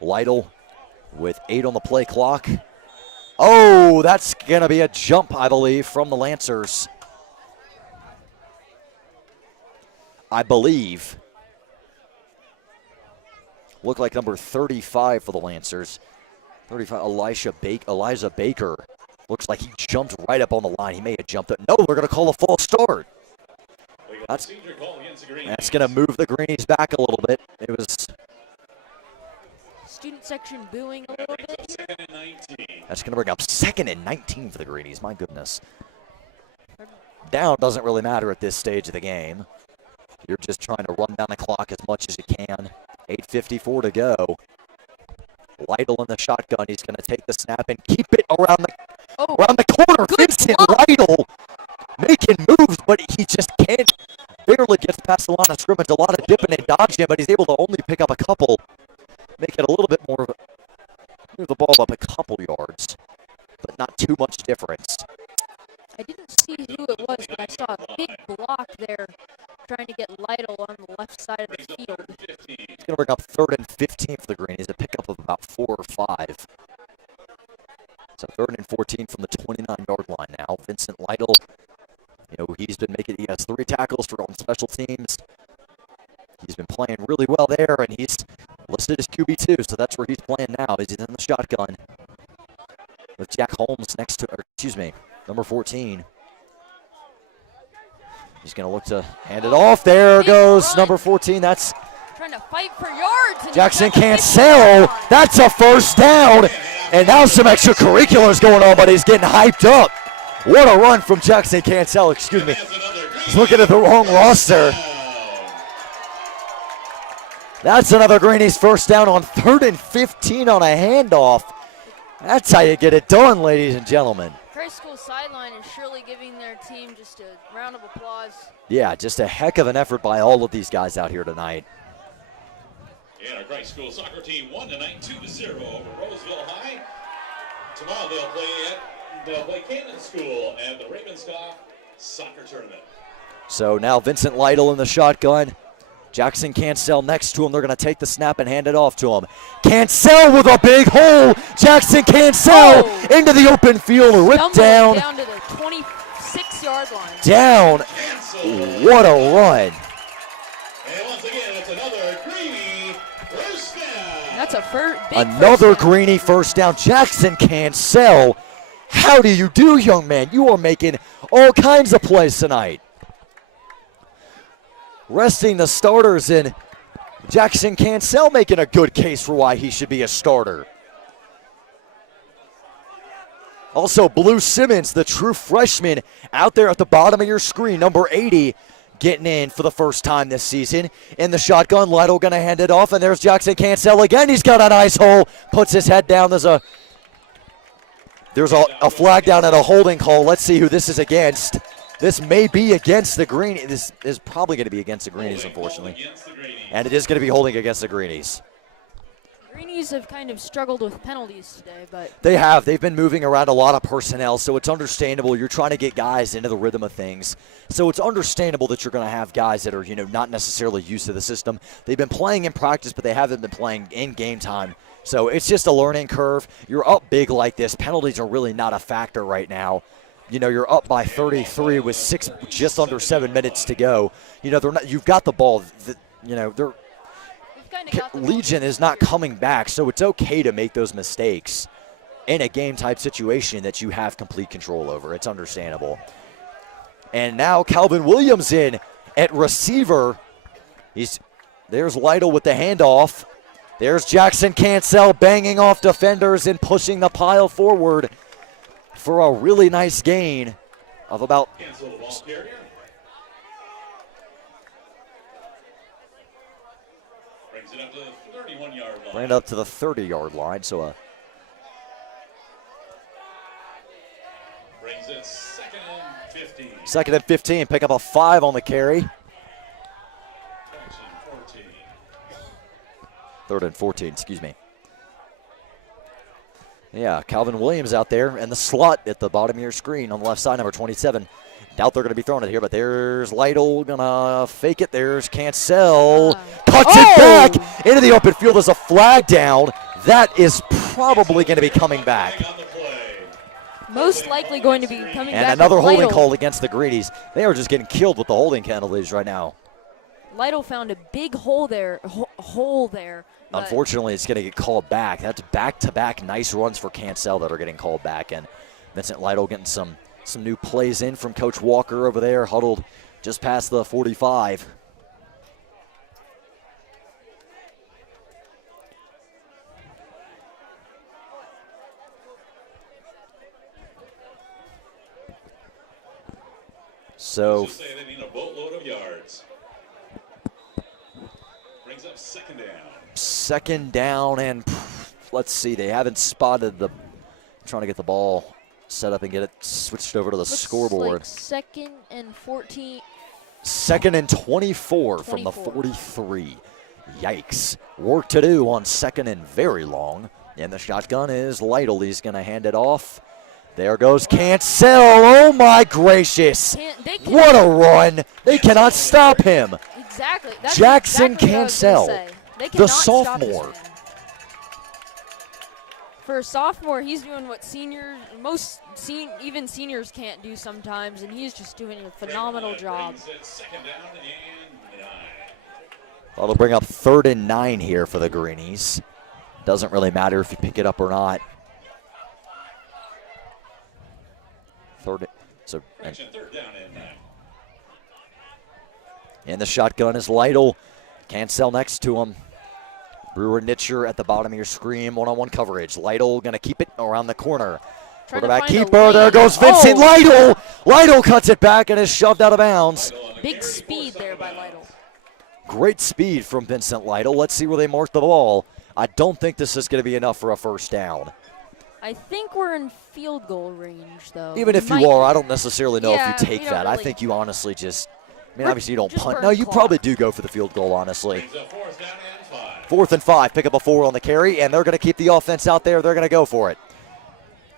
Lytle with 8 on the play clock. Oh, that's going to be a jump, I believe, from the Lancers. I believe. Looked like number 35 for the Lancers. 35, Elijah Baker. Looks like he jumped right up on the line. He may have jumped it. No, they're going to call a false start. That's going to move the Greenies back a little bit. It was student section booing a little bit. That's going to bring up 2nd and 19 for the Greenies. My goodness. Down doesn't really matter at this stage of the game. You're just trying to run down the clock as much as you can. 8:54 to go. Lytle in the shotgun. He's going to take the snap and keep it around the corner. Vincent Lytle making moves, but he just can't. Barely gets past the line of scrimmage. A lot of dipping and dodging, but he's able to only pick up a couple. Make it a little bit more of move the ball up a couple yards, but not too much difference. I didn't see who it was, but I saw a big block there trying to get Lytle on the left side of the field. It's going to bring up 3rd and 15 for the Greenies, a pickup of about 4 or 5. So 3rd and 14 from the 29-yard line now. Vincent Lytle, he has 3 tackles on special teams. He's been playing really well there, and he's listed as QB2, so that's where he's playing now. He's in the shotgun with Jack Holmes number 14. He's going to look to hand it off. There goes number 14. That's trying to fight for yards. Jackson Cancel. That's a first down. And now some extracurriculars going on, but he's getting hyped up. What a run from Jackson Cancel. Excuse me. He's looking at the wrong roster. That's another Greenie's first down on 3rd and 15 on a handoff. That's how you get it done, ladies and gentlemen. High school sideline is surely giving their team just a round of applause. Yeah, just a heck of an effort by all of these guys out here tonight. And our Great School soccer team won tonight 2-0 over Roseville High. Tomorrow they'll play Cannon School at the Ravenscoff soccer tournament. So now Vincent Lytle in the shotgun. Jackson Cancel next to him. They're going to take the snap and hand it off to him. Cancel with a big hole. Jackson Cancel into the open field. Ripped down to the 26-yard line. Down. What a run. And once again, it's another Greenie first down. That's a another Greenie first down. Jackson Cancel. How do you do, young man? You are making all kinds of plays tonight. Resting the starters, and Jackson Cancel making a good case for why he should be a starter. Also, Blue Simmons, the true freshman, out there at the bottom of your screen, number 80, getting in for the first time this season. In the shotgun, Lytle going to hand it off, and there's Jackson Cancel again. He's got a nice hole, puts his head down. There's a flag down and a holding call. Let's see who this is against. This may be against the Greenies. This is probably going to be against the Greenies, unfortunately. And it is going to be holding against the Greenies. Greenies have kind of struggled with penalties today, but they have. They've been moving around a lot of personnel, so it's understandable. You're trying to get guys into the rhythm of things. So it's understandable that you're going to have guys that are, not necessarily used to the system. They've been playing in practice, but they haven't been playing in game time. So it's just a learning curve. You're up big like this. Penalties are really not a factor right now. You're up by 33 with just under 7 minutes to go. You've got the ball. Legion is not coming back, so it's okay to make those mistakes in a game-type situation that you have complete control over. It's understandable. And now Calvin Williams in at receiver. There's Lytle with the handoff. There's Jackson Cancel banging off defenders and pushing the pile forward for a really nice gain of about Cancel the ball carrier. Brings it up to the 31-yard line. Bring it up to the 30-yard line. So brings it 2nd and 15. 2nd and 15. Pick up a 5 on the carry. 14. 3rd and 14, excuse me. Yeah, Calvin Williams out there in the slot at the bottom of your screen on the left side, number 27. Doubt they're going to be throwing it here, but there's Lytle going to fake it. There's Cancel. Cuts it back into the open field. There's a flag down. That is probably going to be coming back. Most likely going to be coming back. And another holding call against the Greenies. They are just getting killed with the holding penalties right now. Lytle found a big hole there. Unfortunately, it's going to get called back. That's back-to-back nice runs for Cancel that are getting called back. And Vincent Lytle getting some new plays in from Coach Walker over there, huddled just past the 45. So Let's just say they need a boatload of yards. Brings up 2nd down. 2nd down, and let's see, they haven't spotted trying to get the ball set up and get it switched over to the scoreboard. Like 2nd and 14. 2nd and 24 from the 43. Yikes. Work to do on 2nd and very long. And the shotgun is Lytle. He's going to hand it off. There goes Cancel. Oh, my gracious. What a run. They cannot stop him. Exactly. That's Jackson exactly Cancel, what I was gonna say. They the cannot stop this sophomore. man. For a sophomore, he's doing what even seniors can't do sometimes, and he's just doing a phenomenal job. That'll bring up 3rd and 9 here for the Greenies. Doesn't really matter if you pick it up or not. Third down and 9. In the shotgun is Lytle. Cancel next to him. Brewer Nitcher at the bottom of your screen. One-on-one coverage. Lytle going to keep it around the corner. Quarterback keeper. There goes Vincent Lytle. Lytle cuts it back and is shoved out of bounds. Big speed there by Lytle. Great speed from Vincent Lytle. Let's see where they mark the ball. I don't think this is going to be enough for a first down. I think we're in field goal range, though. Even if you are, I don't necessarily know if you take that. Really. I think you honestly just, obviously you don't punt. No, you probably do go for the field goal, honestly. 4th and 5. Pick up a 4 on the carry, and they're going to keep the offense out there. They're going to go for it.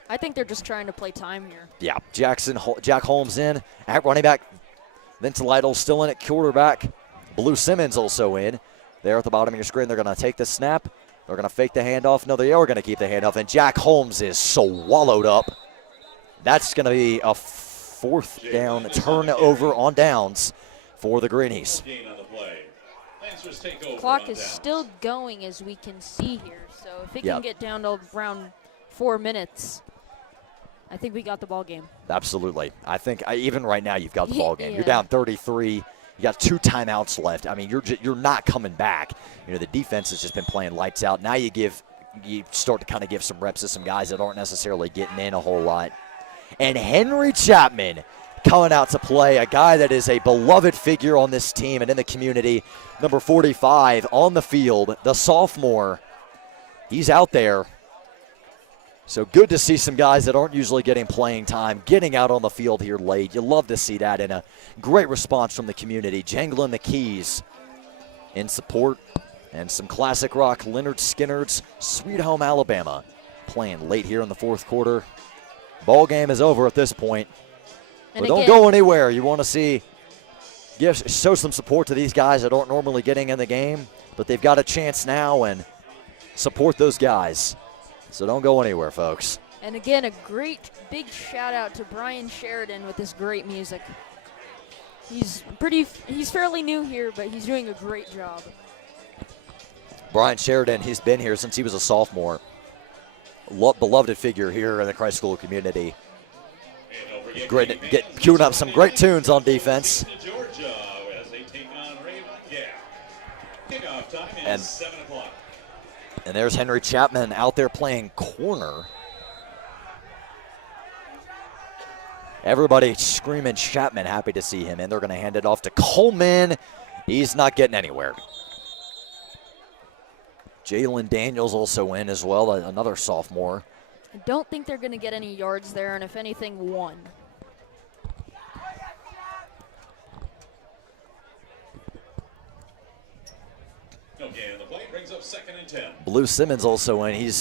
I think they're just trying to play time here. Yeah, Jack Holmes in at running back. Vince Lytle still in at quarterback. Blue Simmons also in. There at the bottom of your screen, they're going to take the snap. They're going to fake the handoff. No, they are going to keep the handoff, and Jack Holmes is swallowed up. That's going to be a 4th down turnover on downs for the Greenies. Clock is still going, as we can see here. So if it can get down to around 4 minutes, I think we got the ball game. Absolutely. I think even right now you've got the ball game. You're down 33. You got 2 timeouts left. I mean, you're not coming back. The defense has just been playing lights out. Now you start to kind of give some reps to some guys that aren't necessarily getting in a whole lot. And Henry Chapman coming out to play, a guy that is a beloved figure on this team and in the community. Number 45 on the field, the sophomore. He's out there. So good to see some guys that aren't usually getting playing time getting out on the field here late. You love to see that, and a great response from the community. Jangling the keys in support, and some classic rock. Leonard Skinner's Sweet Home Alabama playing late here in the 4th quarter. Ball game is over at this point. But don't go anywhere. You want to show some support to these guys that aren't normally getting in the game, but they've got a chance now, and support those guys. So don't go anywhere, folks. And again, a great big shout out to Brian Sheridan with this great music. He's fairly new here, but he's doing a great job. Brian Sheridan, he's been here since he was a sophomore. Beloved figure here in the Christ School community. Great, queuing up some great tunes on defense. And there's Henry Chapman out there playing corner. Everybody screaming Chapman, happy to see him. And they're going to hand it off to Coleman. He's not getting anywhere. Jalen Daniels also in as well, another sophomore. I don't think they're going to get any yards there, and if anything, 1. Okay, and the play brings up 2nd and 10. Blue Simmons also in.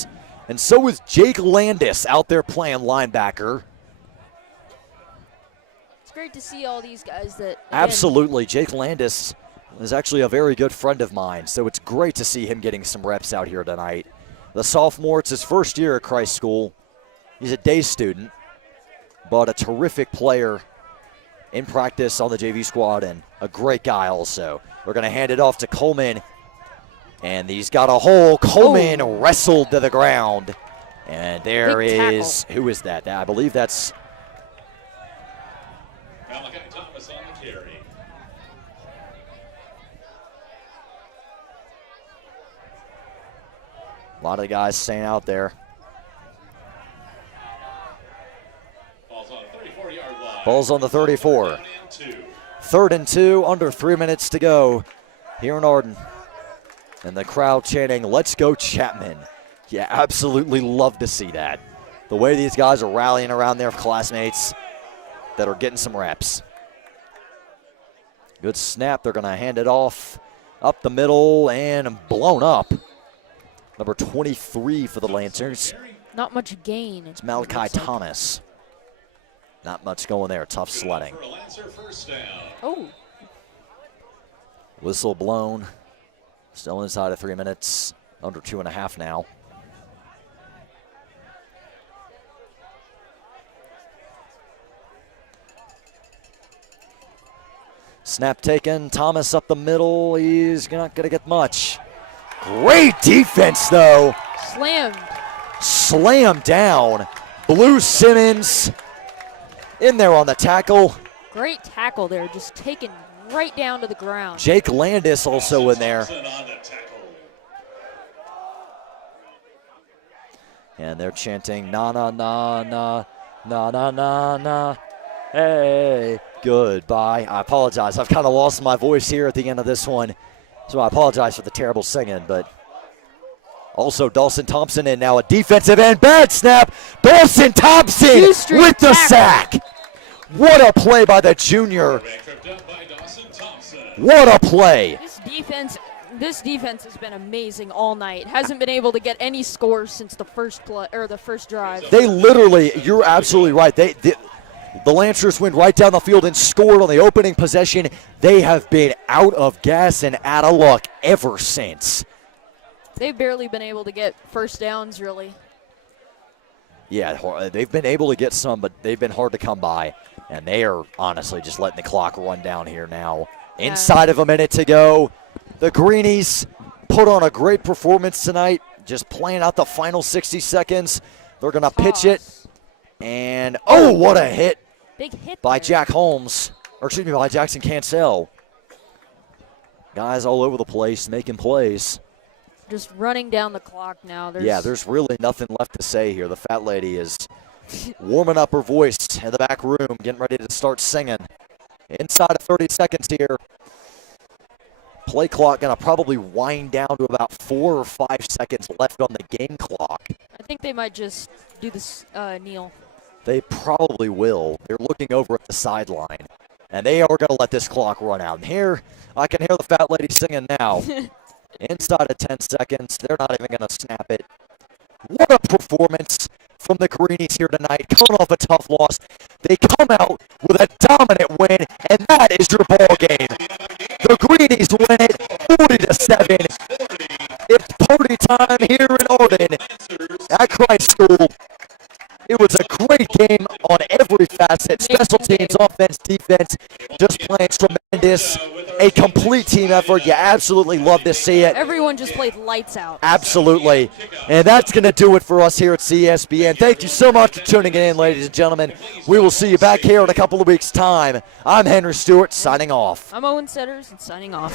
And so is Jake Landis out there playing linebacker. It's great to see all these guys that. Absolutely. Jake Landis is actually a very good friend of mine, so it's great to see him getting some reps out here tonight. The sophomore, it's his first year at Christ School. He's a day student, but a terrific player in practice on the JV squad, and a great guy also. We're going to hand it off to Coleman, and he's got a hole. Coleman wrestled to the ground, and there is, who is that? I believe that's Malachi Thomas on the carry. a lot of the guys staying out there. Ball's on the 34-yard line. Ball's on the 34. 3rd and 2, under 3 minutes to go here in Arden. And the crowd chanting, "Let's go Chapman." Yeah, absolutely love to see that. The way these guys are rallying around their classmates that are getting some reps. Good snap. They're going to hand it off up the middle and blown up. Number 23 for the Lancers. Not much gain. It's Malachi Thomas. Not much going there. Tough sledding. Oh. Whistle blown. Still inside of 3 minutes. Under 2.5 now. Snap taken. Thomas up the middle. He's not going to get much. Great defense, though. Slammed down. Blue Simmons in there on the tackle. Great tackle there, just taken right down to the ground. Jake Landis also in there. And they're chanting, na, na, na, na, na, na, na, na. Hey, goodbye. I apologize. I've kind of lost my voice here at the end of this one. So I apologize for the terrible singing, but also Dawson Thompson in now, a defensive end. Bad snap. Dawson Thompson with the sack. What a play by the junior. What a play. This defense has been amazing all night. Hasn't been able to get any scores since the first drive. They literally, you're absolutely right. The Lancers went right down the field and scored on the opening possession. They have been out of gas and out of luck ever since. They've barely been able to get first downs, really. Yeah, they've been able to get some, but they've been hard to come by. And they are honestly just letting the clock run down here now. Yeah. Inside of a minute to go. The Greenies put on a great performance tonight, just playing out the final 60 seconds. They're going to pitch it. And, oh, what a hit. Big hit by there. Jack Holmes, or excuse me, by Jackson Cancel. Guys all over the place making plays. Just running down the clock now. There's really nothing left to say here. The fat lady is warming up her voice in the back room, getting ready to start singing. Inside of 30 seconds here. Play clock going to probably wind down to about 4 or 5 seconds left on the game clock. I think they might just do this kneel. They probably will. They're looking over at the sideline. And they are going to let this clock run out. And here, I can hear the fat lady singing now. Inside of 10 seconds, they're not even going to snap it. What a performance from the Greenies here tonight, coming off a tough loss. They come out with a dominant win, and that is your ball game. The Greenies win it 40-7. It's party time here in Arden at Christ School. It was a great game on every facet. Special teams, offense, defense, just playing tremendous. A complete team effort. You absolutely love to see it. Everyone just played lights out. Absolutely. And that's going to do it for us here at CSBN. Thank you so much for tuning in, ladies and gentlemen. We will see you back here in a couple of weeks' time. I'm Henry Stewart, signing off. I'm Owen Setters, and signing off.